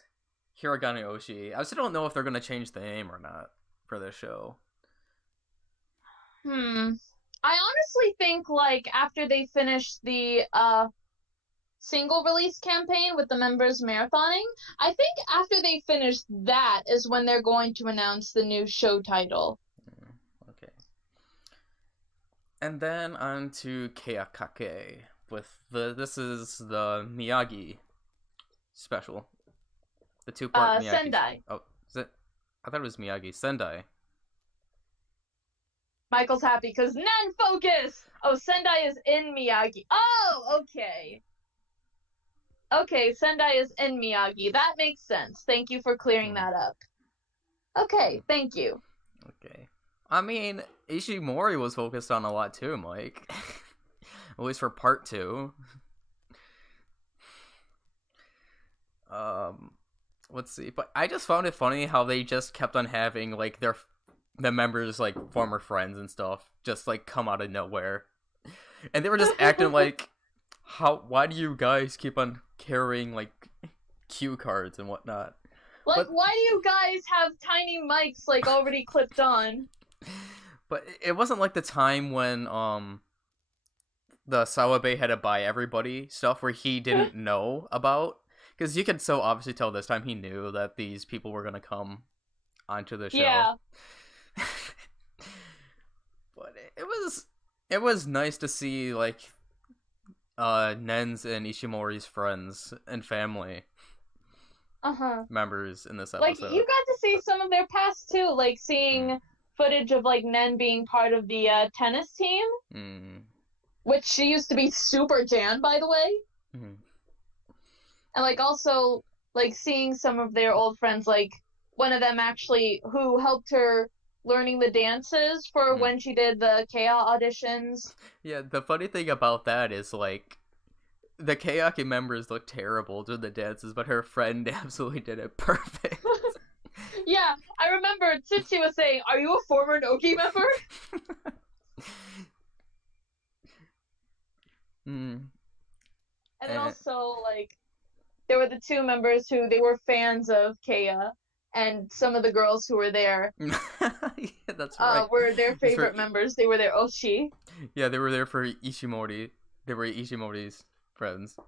Hiragane Oshi. I still don't know if they're going to change the name or not. for this show. I honestly think, like, after they finish the single release campaign with the members marathoning, I think after they finish that is when they're going to announce the new show title. Okay. And then on to Keakake with this is the Miyagi special. The 2-part Miyagi. Sendai. Oh, is it? I thought it was Miyagi. Sendai. Michael's happy because Nen focus! Oh, Sendai is in Miyagi. Oh, okay. Okay, Sendai is in Miyagi. That makes sense. Thank you for clearing that up. Okay, thank you. Okay. I mean, Ishimori was focused on a lot too, Mike. At least for part 2. Let's see. But I just found it funny how they just kept on having, like, the members, like, former friends and stuff just, like, come out of nowhere. And they were just acting like, why do you guys keep on carrying, like, cue cards and whatnot? Like, why do you guys have tiny mics, like, already clipped on? But it wasn't like the time when, the Sawabe had to buy everybody stuff where he didn't know about. Because you could so obviously tell this time he knew that these people were going to come onto the show. Yeah. But it was nice to see, like, Nen's and Ishimori's friends and family members in this episode. Like, you got to see some of their past too, like seeing footage of, like, Nen being part of the tennis team, which she used to be super Jan, by the way. And, like, also, like, seeing some of their old friends, like, one of them actually who helped her learning the dances for when she did the Kea auditions. Yeah, the funny thing about that is, like, the Keiaki members look terrible doing the dances, but her friend absolutely did it perfect. Yeah, I remember Tsuchi was saying, "Are you a former Noki member?" And then also, like, there were the 2 members who they were fans of Kea, and some of the girls who were there yeah, that's right. Were their favorite members. They were their oshi. Yeah, they were there for Ishimori. They were Ishimori's friends.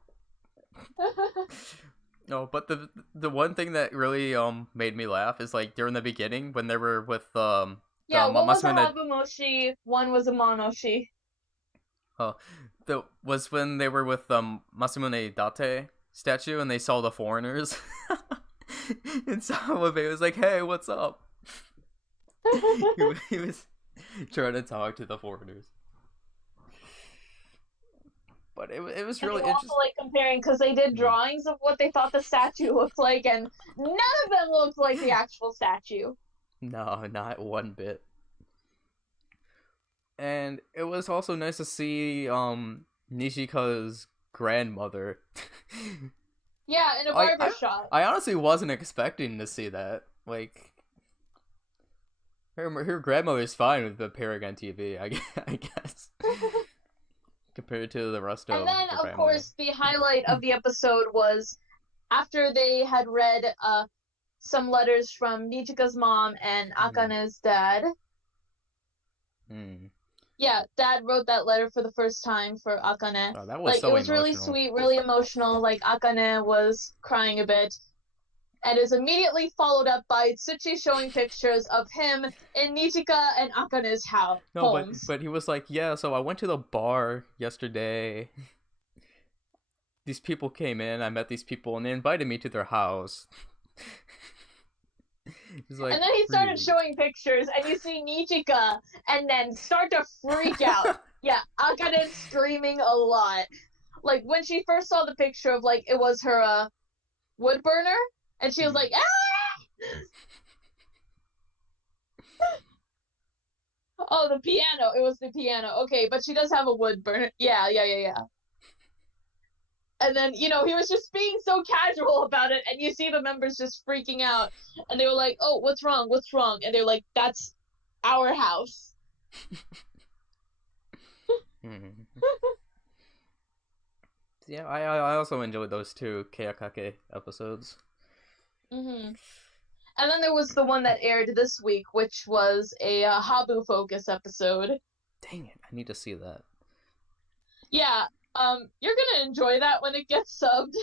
No, but the one thing that really made me laugh is, like, during the beginning when they were with one was a Habumoshi, one was a Monoshi. Oh, was when they were with Masamune Date statue and they saw the foreigners. And Sawabe was like, "Hey, what's up?" he was trying to talk to the foreigners. But it was really interesting. Also, like, comparing, because they did drawings of what they thought the statue looked like, and none of them looked like the actual statue. No, not one bit. And it was also nice to see Nishika's grandmother. Yeah, in a barber shop. I honestly wasn't expecting to see that. Like, her grandmother's fine with appearing on TV, I guess. Compared to the rest of And then, the of family. course, the highlight of the episode was after they had read some letters from Nichika's mom and Akane's dad. Yeah, Dad wrote that letter for the first time for Akane. Oh, that was like, so it was emotional. really sweet, really emotional. Like, Akane was crying a bit. And is immediately followed up by Tsuchi showing pictures of him in Nichika and Akane's house. No, but he was like, yeah, so I went to the bar yesterday. These people came in, I met these people, and they invited me to their house. Like, and then he started showing pictures, and you see Nichika, and then start to freak out. Yeah, Akane's screaming a lot. Like, when she first saw the picture of, like, it was her, wood burner, and she was like, ah! Oh, the piano. It was the piano. Okay, but she does have a wood burner. Yeah. And then, you know, he was just being so casual about it, and you see the members just freaking out, and they were like, "Oh, what's wrong? What's wrong?" And they're like, "That's our house." Yeah, I also enjoyed those 2 Keakake episodes. And And then there was the one that aired this week, which was a Habu focus episode. Dang it, I need to see that. Yeah, you're gonna enjoy that when it gets subbed,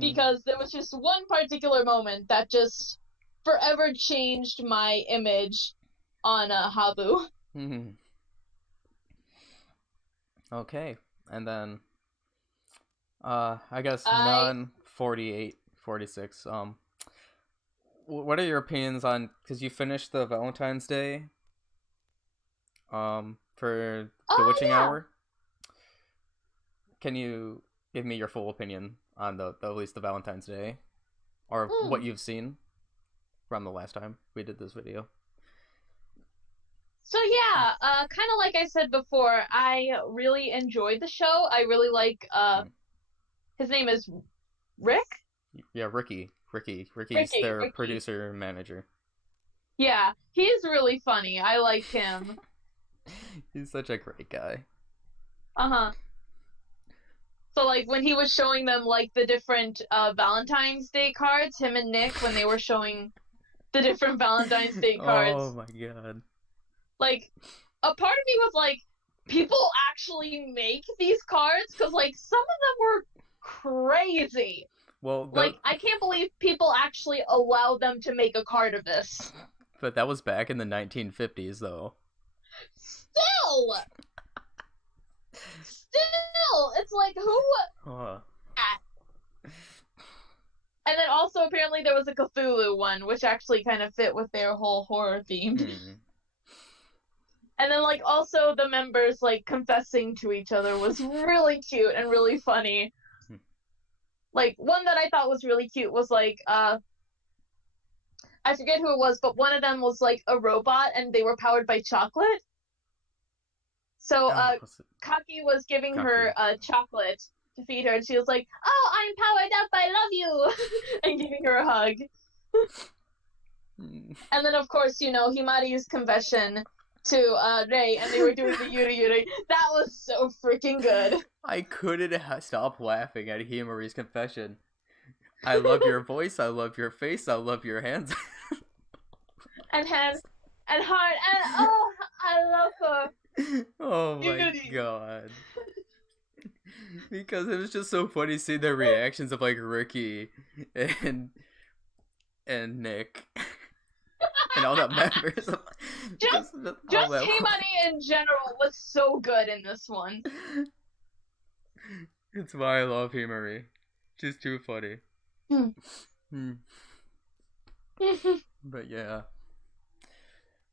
because there was just one particular moment that just forever changed my image on Habu. Okay, and then I guess non-48, 46. What are your opinions on, because you finished the Valentine's Day for the Witching Hour? Can you give me your full opinion on the at least the Valentine's Day, or what you've seen from the last time we did this video? So yeah, kind of like I said before, I really enjoyed the show. I really like, his name is Rick? Yeah, Ricky. Ricky's their producer manager. Yeah, he's really funny. I like him. He's such a great guy. Uh-huh. So, like, when he was showing them, like, the different Valentine's Day cards, him and Nick, when they were showing the different Valentine's Day cards. Oh my god. Like, a part of me was like, people actually make these cards? Because, like, some of them were crazy. Well, like, I can't believe people actually allow them to make a card of this. But that was back in the 1950s, though. Still! It's like, who? And then also, apparently, there was a Cthulhu one, which actually kind of fit with their whole horror theme. And then, like, also the members, like, confessing to each other was really cute and really funny. Like, one that I thought was really cute was, like, I forget who it was, but one of them was, like, a robot, and they were powered by chocolate. So, Kaki was giving her chocolate to feed her, and she was like, "Oh, I'm powered up, I love you!" and giving her a hug. And then, of course, you know, Himari's confession to Rei, and they were doing the Yuri Yuri. That was so freaking good. I couldn't stop laughing at Himari's confession. I love your voice, I love your face, I love your hands. And hands, and heart, and oh, I love her. Oh my god. Because it was just so funny seeing their reactions of, like, Ricky and Nick. And all the members. Just Himari in general was so good in this one. It's why I love Himari. She's too funny. But yeah.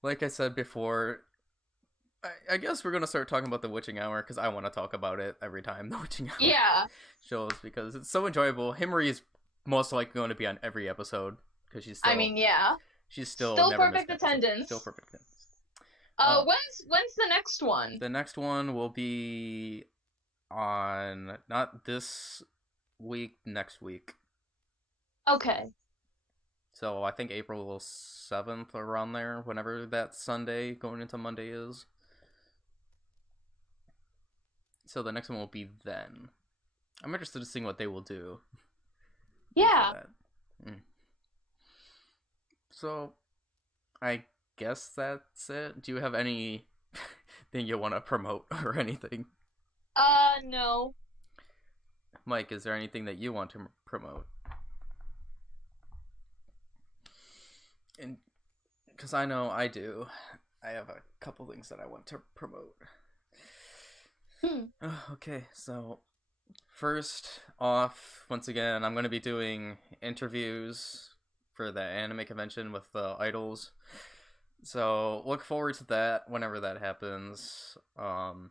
Like I said before, I guess we're going to start talking about the Witching Hour, because I want to talk about it every time the Witching Hour shows, because it's so enjoyable. Himari is most likely going to be on every episode, because she's still... She's still perfect attendance. Still perfect attendance. When's the next one? The next one will be on not this week, next week. Okay. So I think April 7th, around there, whenever that Sunday going into Monday is. So the next one will be then. I'm interested to see what they will do. Yeah. So, I guess that's it. Do you have any thing you want to promote or anything? No. Mike, is there anything that you want to promote? And because I know I do. I have a couple things that I want to promote. Okay, so first off, once again, I'm going to be doing interviews for the anime convention with the idols. So look forward to that whenever that happens. And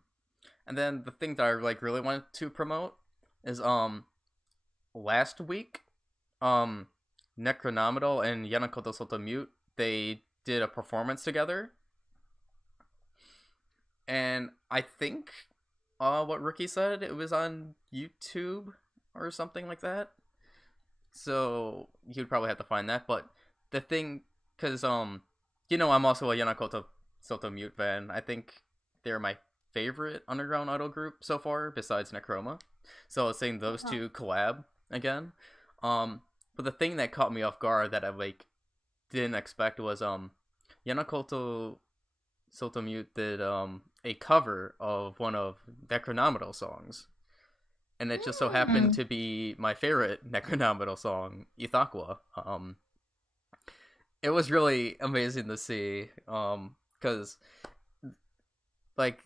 then the thing that I like really wanted to promote is last week, Necronominal and Yanakoto Sotomute, they did a performance together. And I think what Ricky said, it was on YouTube or something like that. So you'd probably have to find that. But the thing, because you know, I'm also a Yanakoto Sotomute fan. I think they're my favorite underground idol group so far, besides Necroma. So I was saying those two collab again. But the thing that caught me off guard that I like didn't expect was Yanakoto Sotomute did a cover of one of Necronominal songs. And it just so happened to be my favorite Necronominal song, Ithaqua. It was really amazing to see, because like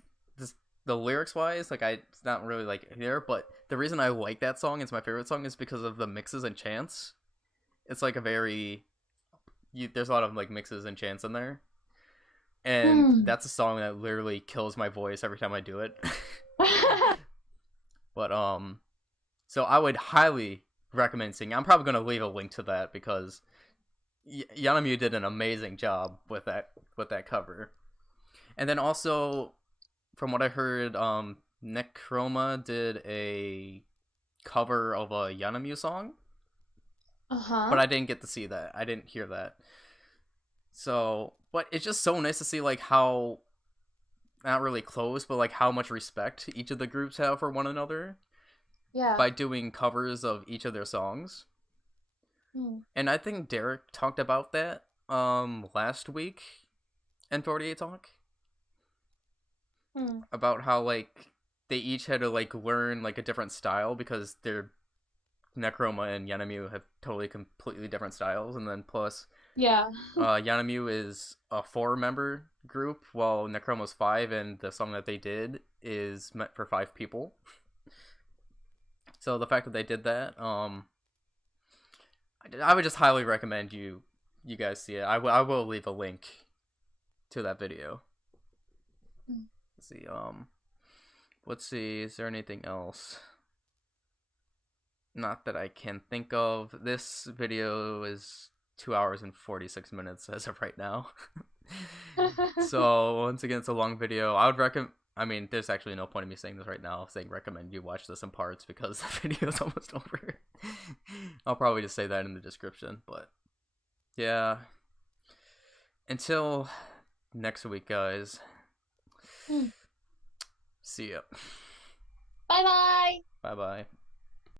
the lyrics wise, like it's not really like there, but the reason I like that song, it's my favorite song, is because of the mixes and chants. It's like a very there's a lot of like mixes and chants in there, and that's a song that literally kills my voice every time I do it. But so I would highly recommend singing. I'm probably gonna leave a link to that because Yanamu did an amazing job with that cover. And then also, from what I heard, Necroma did a cover of a Yanamu song. But I didn't get to see that. I didn't hear that. So, but it's just so nice to see like how, not really close, but like how much respect each of the groups have for one another. Yeah. By doing covers of each of their songs. And I think Derek talked about that last week in 48 Talk. About how like they each had to like learn like a different style because their Necroma and Yanamu have completely different styles, and then plus Yanamu is a 4-member group while Necroma's 5, and the song that they did is meant for 5 people. So the fact that they did that, I would just highly recommend you guys see it. I will leave a link to that video. Let's see, is there anything else? Not that I can think of. This video is 2 hours and 46 minutes as of right now. So once again, it's a long video. I would recommend. I mean, there's actually no point in me saying this right now, saying recommend you watch this in parts, because the video is almost over. I'll probably just say that in the description, but yeah. Until next week, guys. See ya. Bye-bye. Bye-bye.